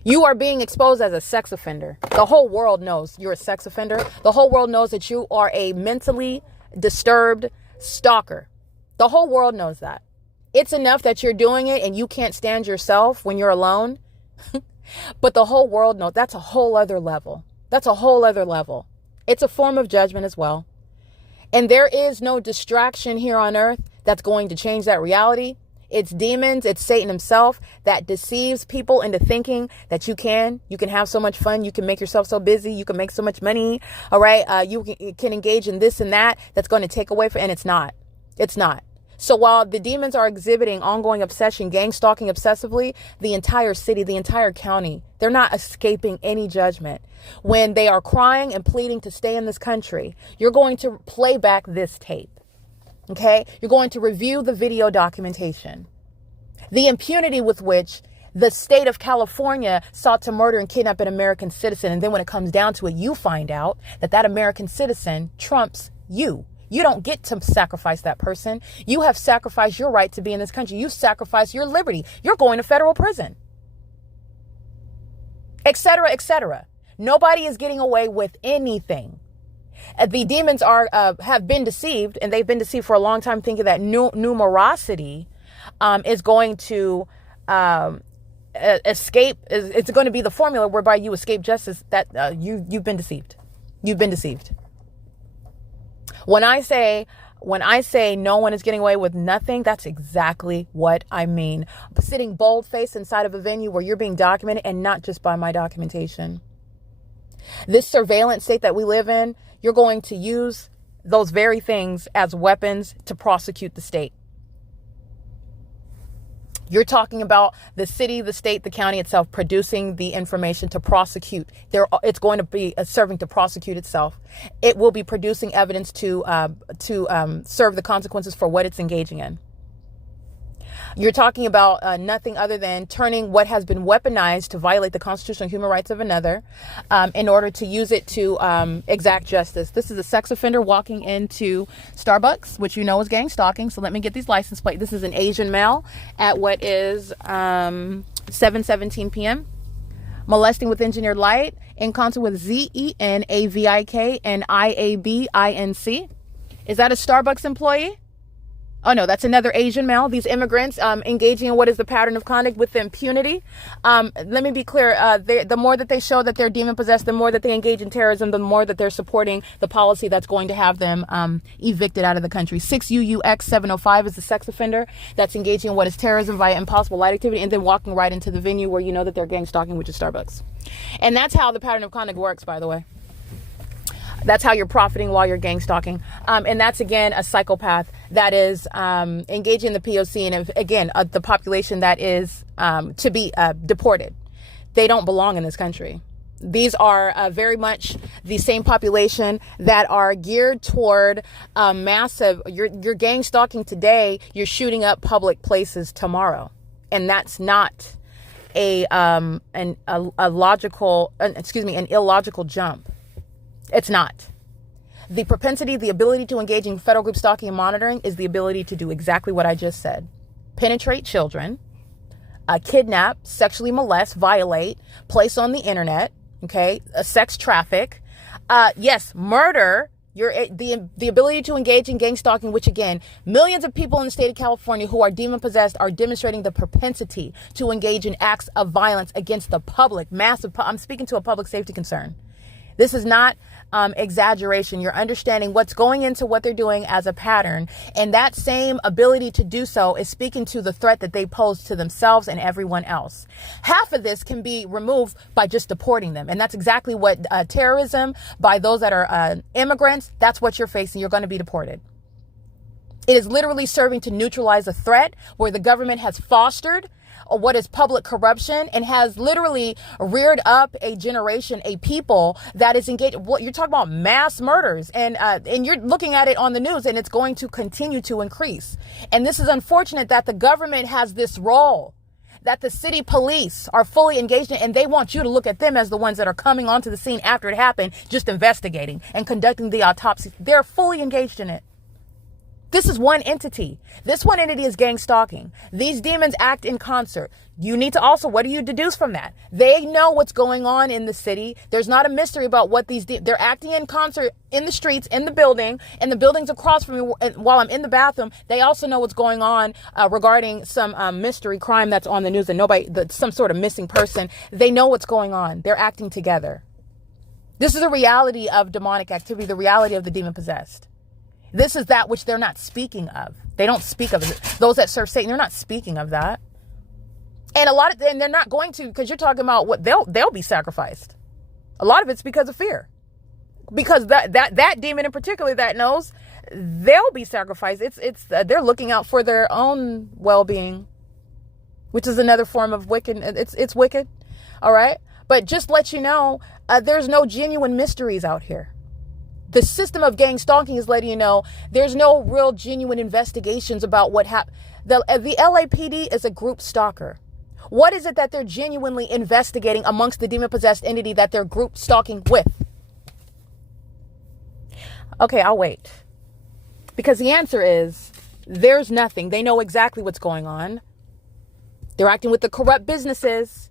You are being exposed as a sex offender. The whole world knows you're a sex offender. The whole world knows that you are a mentally disturbed stalker. The whole world knows that. It's enough that you're doing it and you can't stand yourself when you're alone. But the whole world knows. That's a whole other level. That's a whole other level. It's a form of judgment as well. And there is no distraction here on earth that's going to change that reality. It's demons. It's Satan himself that deceives people into thinking that you can have so much fun. You can make yourself so busy. You can make so much money. All right. You can engage in this and that. That's going to take away from, and it's not. It's not. So while the demons are exhibiting ongoing obsession, gang stalking obsessively, the entire city, the entire county, they're not escaping any judgment. When they are crying and pleading to stay in this country, you're going to play back this tape. Okay, you're going to review the video documentation. The impunity with which the state of California sought to murder and kidnap an American citizen. And then when it comes down to it, you find out that that American citizen trumps you. You don't get to sacrifice that person. You have sacrificed your right to be in this country. You sacrificed your liberty. You're going to federal prison, etc., etc. Nobody is getting away with anything. The demons have been deceived, and they've been deceived for a long time, thinking that numerosity is going to escape it's going to be the formula whereby you escape justice, that you've been deceived. You've been deceived. When I say no one is getting away with nothing, that's exactly what I mean. Sitting bold-faced inside of a venue where you're being documented, and not just by my documentation. This surveillance state that we live in, you're going to use those very things as weapons to prosecute the state. You're talking about the city, the state, the county itself producing the information to prosecute. It's going to be serving to prosecute itself. It will be producing evidence to serve the consequences for what it's engaging in. You're talking about nothing other than turning what has been weaponized to violate the constitutional human rights of another in order to use it to exact justice. This is a sex offender walking into Starbucks, which you know is gang stalking. So let me get these license plates. This is an Asian male at what is 7:17 p.m. Molesting with engineered light in concert with ZENAVIK and IABINC. Is that a Starbucks employee? Oh, no, that's another Asian male. These immigrants engaging in what is the pattern of conduct with impunity. Let me be clear. The more that they show that they're demon-possessed, the more that they engage in terrorism, the more that they're supporting the policy that's going to have them evicted out of the country. 6UUX705 is the sex offender that's engaging in what is terrorism via impossible light activity and then walking right into the venue where you know that they're gang stalking, which is Starbucks. And that's how the pattern of conduct works, by the way. That's how you're profiting while you're gang stalking. And that's, again, a psychopath that is engaging in the P.O.C. and, again, the population that is to be deported. They don't belong in this country. These are very much the same population that are geared toward massive, you're gang stalking today, you're shooting up public places tomorrow. And that's not an illogical jump. It's not. The propensity, the ability to engage in federal group stalking and monitoring is the ability to do exactly what I just said. Penetrate children, kidnap, sexually molest, violate, place on the internet, okay, sex traffic, yes, murder. The ability to engage in gang stalking, which, again, millions of people in the state of California who are demon-possessed are demonstrating the propensity to engage in acts of violence against the public, I'm speaking to a public safety concern. This is not exaggeration. You're understanding what's going into what they're doing as a pattern. And that same ability to do so is speaking to the threat that they pose to themselves and everyone else. Half of this can be removed by just deporting them. And that's exactly what terrorism by those that are immigrants, that's what you're facing. You're going to be deported. It is literally serving to neutralize a threat where the government has fostered what is public corruption and has literally reared up a generation, a people that is engaged. What you're talking about, mass murders, and you're looking at it on the news, and it's going to continue to increase. And this is unfortunate that the government has this role, that the city police are fully engaged in, and they want you to look at them as the ones that are coming onto the scene after it happened, just investigating and conducting the autopsy. They're fully engaged in it. This is one entity. This one entity is gang stalking. These demons act in concert. You need to also, what do you deduce from that? They know what's going on in the city. There's not a mystery about what they're acting in concert in the streets, in the building, and the buildings across from me while I'm in the bathroom. They also know what's going on regarding some mystery crime that's on the news and some sort of missing person. They know what's going on. They're acting together. This is a reality of demonic activity, the reality of the demon possessed. This is that which they're not speaking of. They don't speak of it. Those that serve Satan, they're not speaking of that. And and they're not going to, because you're talking about what they'll be sacrificed. A lot of it's because of fear. Because that demon in particular that knows, they'll be sacrificed. They're looking out for their own well-being, which is another form of wicked. It's wicked. All right. But just let you know, there's no genuine mysteries out here. The system of gang stalking is letting you know there's no real genuine investigations about what happened. The LAPD is a group stalker. What is it that they're genuinely investigating amongst the demon-possessed entity that they're group stalking with? Okay, I'll wait. Because the answer is there's nothing. They know exactly what's going on. They're acting with the corrupt businesses.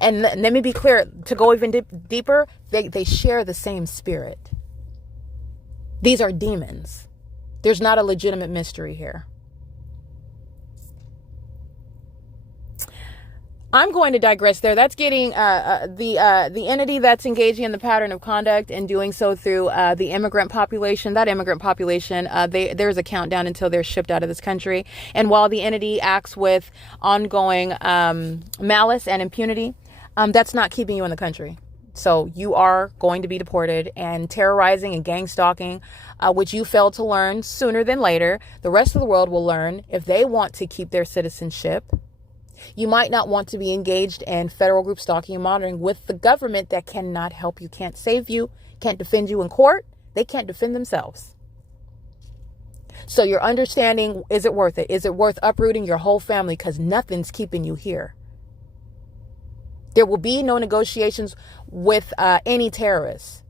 And let me be clear, to go even deeper, they share the same spirit. These are demons. There's not a legitimate mystery here. I'm going to digress there. That's getting the entity that's engaging in the pattern of conduct and doing so through the immigrant population. That immigrant population, there's a countdown until they're shipped out of this country. And while the entity acts with ongoing malice and impunity, that's not keeping you in the country. So you are going to be deported, and terrorizing and gang stalking, which you failed to learn sooner than later. The rest of the world will learn if they want to keep their citizenship. You might not want to be engaged in federal group stalking and monitoring with the government that cannot help you, can't save you, can't defend you in court. They can't defend themselves. So you're understanding, is it worth it? Is it worth uprooting your whole family? Because nothing's keeping you here. There will be no negotiations with any terrorists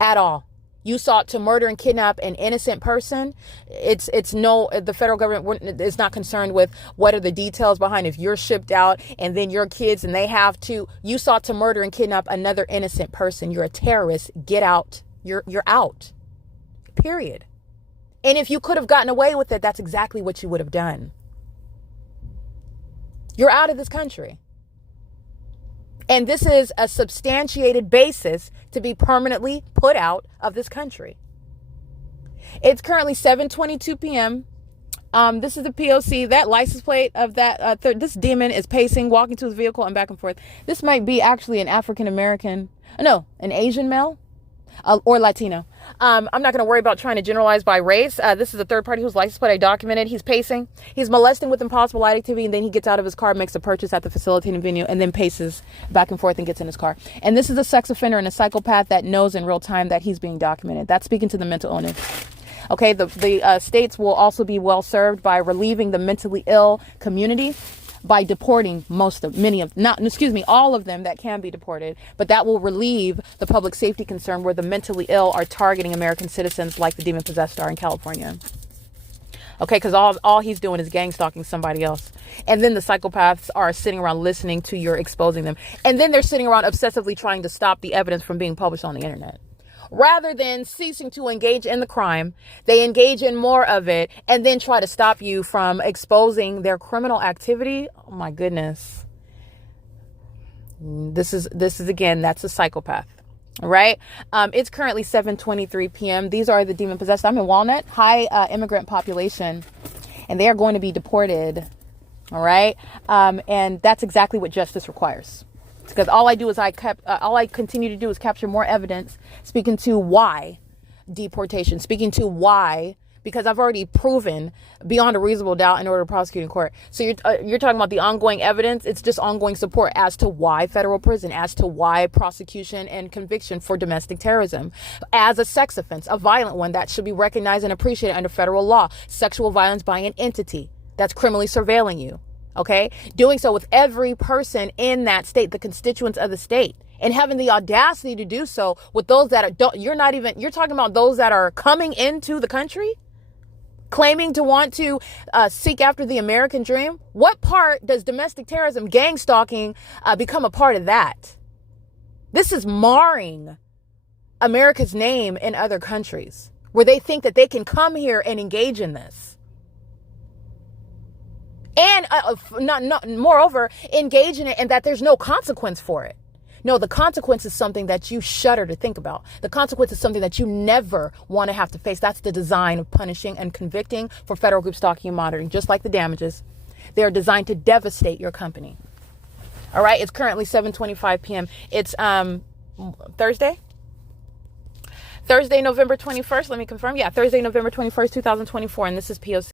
at all. You sought to murder and kidnap an innocent person. The federal government is not concerned with what are the details behind if you're shipped out and then your kids and they have to. You sought to murder and kidnap another innocent person. You're a terrorist. Get out. You're out. Period. And if you could have gotten away with it, that's exactly what you would have done. You're out of this country. And this is a substantiated basis to be permanently put out of this country. It's currently 7:22 p.m. This is the P.O.C. That license plate of that, this demon is pacing, walking to his vehicle and back and forth. This might be actually an African-American, an Asian male or Latino. I'm not going to worry about trying to generalize by race. This is a third party whose license plate I documented. He's pacing. He's molesting with impossible light activity, and then he gets out of his car, makes a purchase at the facilitating venue, and then paces back and forth and gets in his car. And this is a sex offender and a psychopath that knows in real time that he's being documented. That's speaking to the mental illness. Okay, the states will also be well served by relieving the mentally ill community by deporting all of them that can be deported, but that will relieve the public safety concern where the mentally ill are targeting American citizens like the demon-possessed are in California. Okay, because all he's doing is gang stalking somebody else. And then the psychopaths are sitting around listening to your exposing them. And then they're sitting around obsessively trying to stop the evidence from being published on the internet. Rather than ceasing to engage in the crime, they engage in more of it and then try to stop you from exposing their criminal activity. Oh my goodness. This is again, that's a psychopath. All right. It's currently 7:23 p.m. These are the demon possessed. I'm in Walnut, high immigrant population, and they are going to be deported. All right. And that's exactly what justice requires. Because all I continue to do is capture more evidence, speaking to why deportation, because I've already proven beyond a reasonable doubt in order to prosecute in court. So you're talking about the ongoing evidence. It's just ongoing support as to why federal prison, as to why prosecution and conviction for domestic terrorism, as a sex offense, a violent one that should be recognized and appreciated under federal law, sexual violence by an entity that's criminally surveilling you. Okay, doing so with every person in that state, the constituents of the state, and having the audacity to do so with those that you're talking about those that are coming into the country, claiming to want to seek after the American dream. What part does domestic terrorism, gang stalking become a part of that? This is marring America's name in other countries where they think that they can come here and engage in this. And moreover, engage in it and that there's no consequence for it. No, the consequence is something that you shudder to think about. The consequence is something that you never want to have to face. That's the design of punishing and convicting for federal group stalking and monitoring, just like the damages. They are designed to devastate your company. All right, it's currently 7:25 p.m. It's Thursday, November 21st. Let me confirm. Yeah, Thursday, November 21st, 2024. And this is P.O.C.